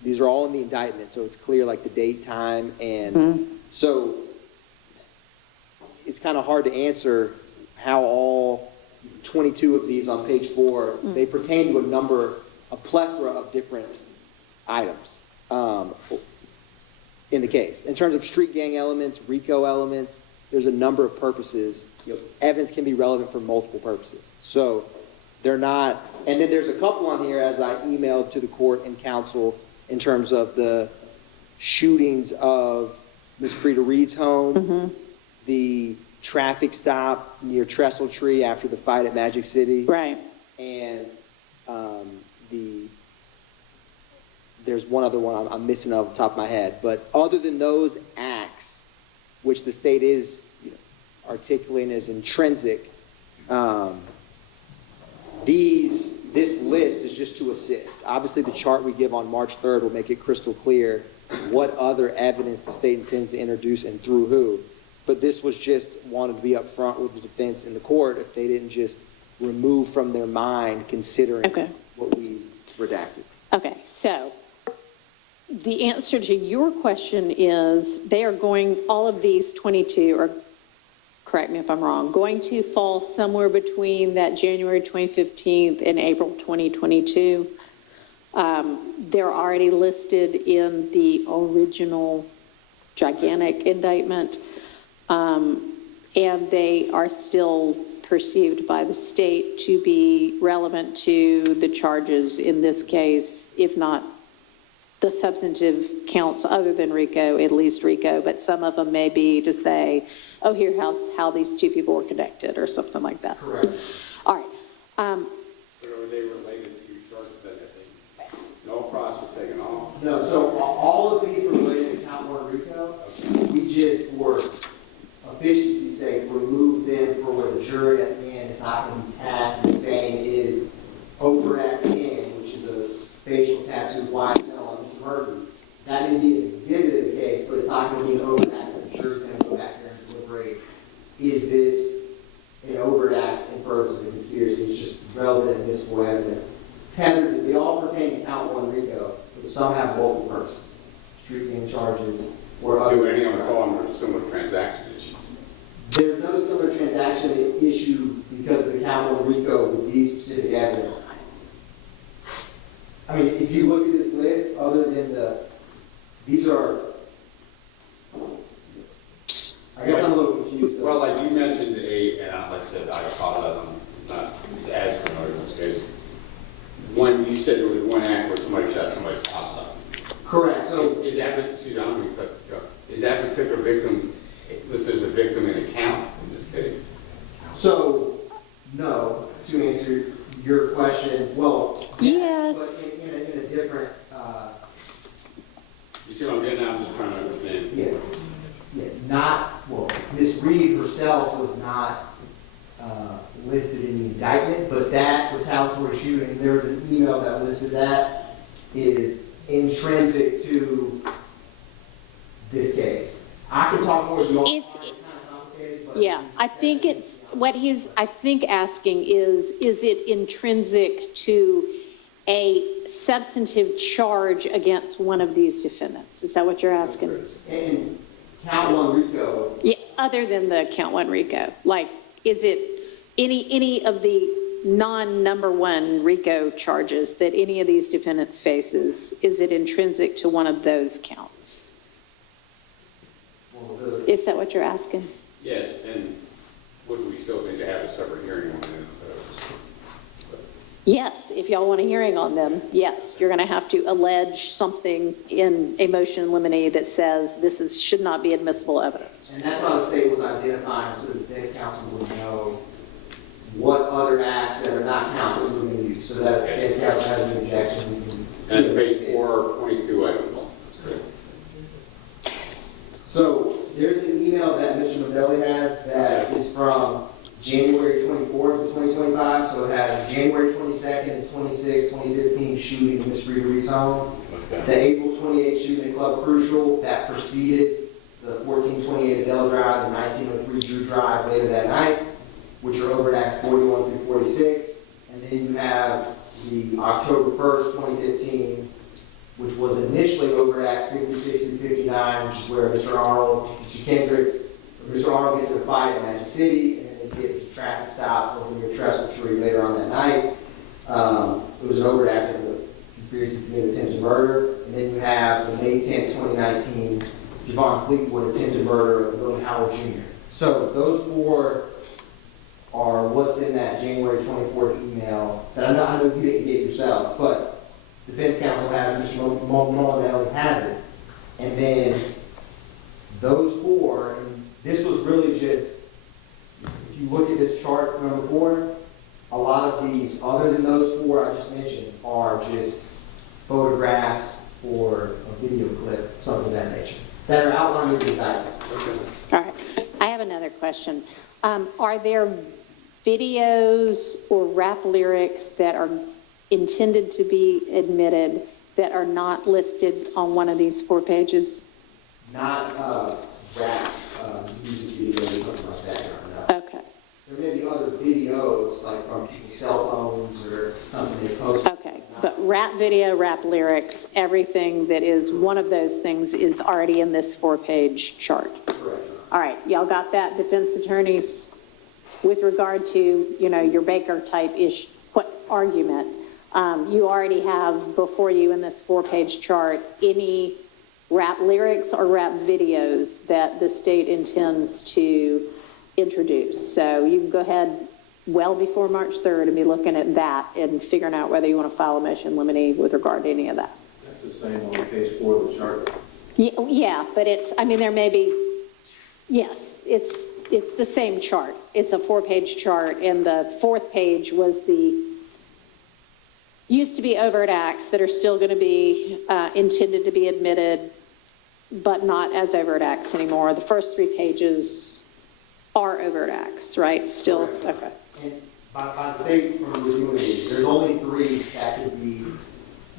these are all in the indictment, so it's clear like the date, time, and so it's kind of hard to answer how all 22 of these on page 4, they pertain to a plethora of different items in the case. In terms of street gang elements, RICO elements, there's a number of purposes. Evidence can be relevant for multiple purposes. So they're not, and then there's a couple on here as I emailed to the court and counsel in terms of the shootings of Ms. Frida Reed's home, the traffic stop near Trestle Tree after the fight at Magic City. Right. And there's one other one I'm missing off the top of my head. But other than those acts, which the state is articulating as intrinsic, this list is just to assist. Obviously, the chart we give on March 3rd will make it crystal clear what other evidence the state intends to introduce and through who. But this was just wanted to be up front with the defense in the court if they didn't just remove from their mind considering what we redacted. Okay, so the answer to your question is they are going, all of these 22 are, correct me if I'm wrong, going to fall somewhere between that January 2015 and April 2022. They're already listed in the original gigantic indictment, and they are still perceived by the state to be relevant to the charges in this case, if not the substantive counts other than RICO, at least RICO, but some of them may be to say, oh, here's how these two people were connected or something like that. Correct. All right. But are they related to charges that have been, no process taken off? No, so all of these are related to count 1 RICO. We just, for efficiency's sake, remove them for where the jury at the end is not going to be tasked facial tattoo, YSL on Mr. Murphy. That may be an exhibit of the case, but it's not going to be an overt act that the jury's going to go back there and deliberate. Is this an overt act in furtherance of the conspiracy? It's just relevant admissible evidence. Tethered, they all pertain to count one RICO, but some have multiple persons, street gang charges, or other. Do any of them fall under a similar transaction issue? There's no similar transaction issue because of the count one RICO with these specific evidence. I mean, if you look at this list, other than these are, I guess I'm a little confused. Well, like you mentioned and like I said, I apologize, I'm not as familiar with this case. One, you said there was one act where somebody shot somebody's house up. Correct. So is that particular victim listed as a victim in a count in this case? So, no, to answer your question, well, Yes. but in a different, You see what I'm getting at? I'm just trying to understand. Ms. Reed herself was not listed in the indictment, but that retaliatory shooting, there was an email that listed that, is intrinsic to this case. I can talk more with you all. It's, yeah, I think it's, what he's, I think, asking is it intrinsic to a substantive charge against one of these defendants? Is that what you're asking? And count one RICO. Yeah, other than the count one RICO, like, is it any of the non-number one RICO charges that any of these defendants faces, is it intrinsic to one of those counts? Is that what you're asking? Yes, and would we still need to have a separate hearing on that? Yes, if y'all want a hearing on them, yes, you're going to have to allege something in a motion in limine that says this should not be admissible evidence. And that's how the state was identifying, so the defense counsel would know what other acts that are not counsel we're going to use, so that if the defense counsel has an objection, we can. And it's page 422, I don't know. That's correct. So there's an email that Mr. Modelli has that is from January 24th of 2025. So it has January 22nd and 26th, 2015 shooting in Miss Reed's home. Okay. The April 28th shooting at Club Crucial that preceded the 1428 Adele Drive and 1903 Drew Drive later that night, which are overt acts 41 through 46. And then you have the October 1st, 2015, which was initially overt acts 56 through 59, which is where Mr. Arnold, Mr. Kendricks, Mr. Arnold gets in a fight in Magic City, and then they get a traffic stop over near Trestle Tree later on that night. It was an overt act of the conspiracy to commit attempted murder. And then you have the May 10th, 2019, Javon Fleetwood attempted murder of William Howard Jr. So those four are what's in that January 24th email that I know you didn't get yourself, but defense counsel has, Mr. Mullen has it. And then those four, and this was really just, if you look at this chart number 4, a lot of these, other than those four I just mentioned, are just photographs or a video clip, something of that nature, that are outlined in the indictment. All right, I have another question. Are there videos or rap lyrics that are intended to be admitted that are not listed on one of these 4 pages? Not rap music videos or something like that. No. Okay. There may be other videos, like from people's cell phones or something they post. Okay, but rap video, rap lyrics, everything that is one of those things is already in this 4-page chart. Correct. All right, y'all got that, defense attorneys? With regard to, your Baker type-ish argument, you already have before you in this 4-page chart any rap lyrics or rap videos that the state intends to introduce. So you can go ahead well before March 3rd and be looking at that and figuring out whether you want to file a motion limine with regard to any of that. That's the same on page 4 of the chart. Yeah, but there may be, yes, it's the same chart. It's a 4-page chart, and the 4th page was used to be overt acts that are still going to be intended to be admitted, but not as overt acts anymore. The first 3 pages are overt acts, right? Still, okay. And by the state from reviewing it, there's only 3 that could be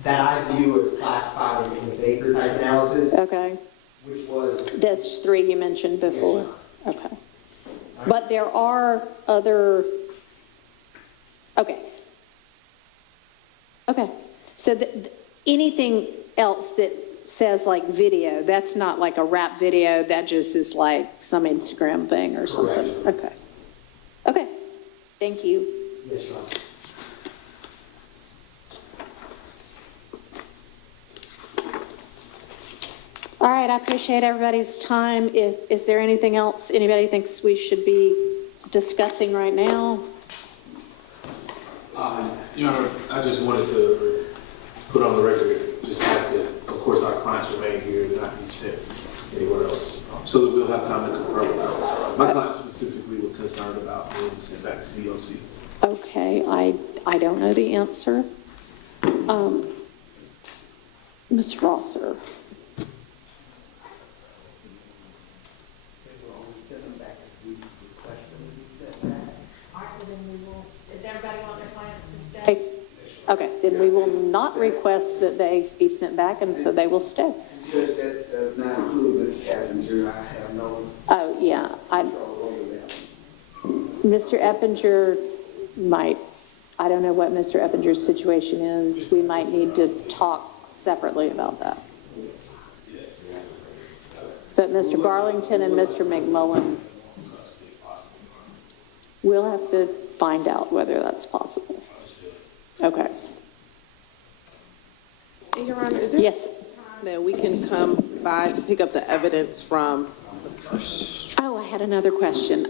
that I view as classified in the Baker type analysis, Okay. which was. That's 3 you mentioned before? Okay. But there are other, okay. Okay. So anything else that says like video, that's not like a rap video, that just is like some Instagram thing or something? Correct. Okay. Okay. Thank you. Yes, Your Honor. All right, I appreciate everybody's time. Is there anything else anybody thinks we should be discussing right now? Your Honor, I just wanted to put on the record, just ask that, of course, our clients remain here and not be sent anywhere else, so that we'll have time to confer with them. My client specifically was concerned about being sent back to DOC. Okay, I don't know the answer. Ms. Rosser. They will only send them back if we request them to be sent back. All right, well, then we will, does everybody want their clients to stay? Okay, then we will not request that they be sent back, and so they will stay. Judge, that does not include Mr. Eppinger. I have no Oh, yeah, control over that. Mr. Eppinger might, I don't know what Mr. Eppinger's situation is. We might need to talk separately about that. But Mr. Garlington and Mr. McMullen, we'll have to find out whether that's possible. Okay. Your Honor, is there Yes. that we can come by to pick up the evidence from? Oh, I had another question.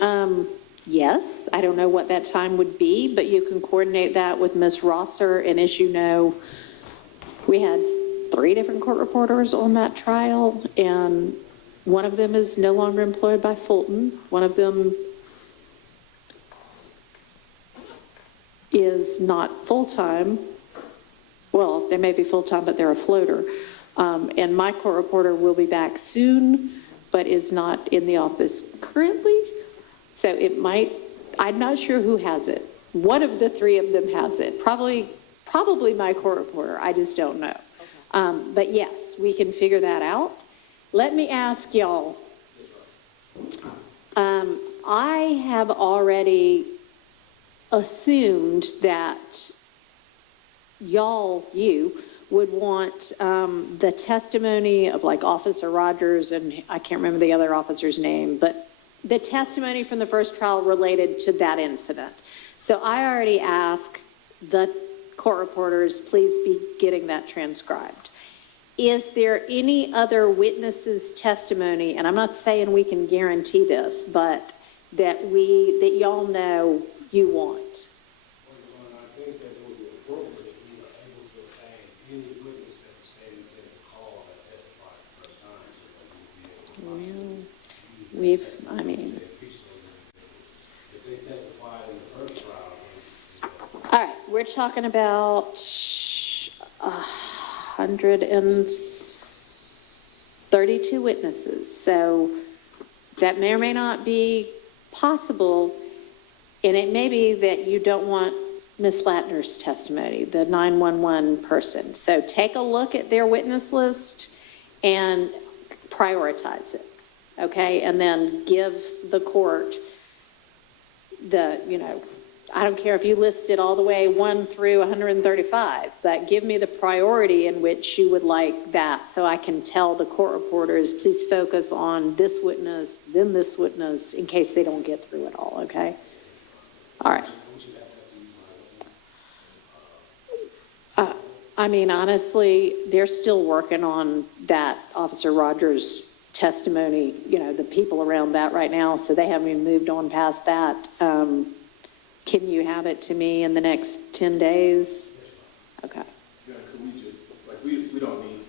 Yes, I don't know what that time would be, but you can coordinate that with Ms. Rosser. And as you know, we had 3 different court reporters on that trial, and one of them is no longer employed by Fulton. One of them is not full-time. Well, they may be full-time, but they're a floater. And my court reporter will be back soon, but is not in the office currently. So it might, I'm not sure who has it. One of the 3 of them has it. Probably my court reporter. I just don't know. But yes, we can figure that out. Let me ask y'all. I have already assumed that you would want the testimony of like Officer Rogers, and I can't remember the other officer's name, but the testimony from the first trial related to that incident. So I already asked the court reporters, please be getting that transcribed. Is there any other witnesses' testimony, and I'm not saying we can guarantee this, but that y'all know you want? I think that it would be appropriate if we were able to obtain any witness that was standing in the call that testified the first time, so that we would be able to if they testified in the first trial. All right, we're talking about 132 witnesses. So that may or may not be possible, and it may be that you don't want Ms. Latner's testimony, the 911 person. So take a look at their witness list and prioritize it, okay? And then give the court I don't care if you list it all the way 1 through 135, but give me the priority in which you would like that, so I can tell the court reporters, please focus on this witness, then this witness, in case they don't get through it all, okay? All right. I mean, honestly, they're still working on that Officer Rogers testimony, the people around that right now, so they haven't even moved on past that. Can you have it to me in the next 10 days? Okay. Yeah, could we just, we don't need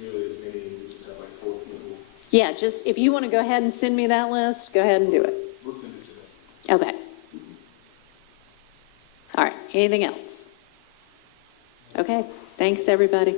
nearly as many, we just have 4 people. Yeah, just, if you want to go ahead and send me that list, go ahead and do it. We'll send it to them. Okay. All right, anything else? Okay, thanks, everybody.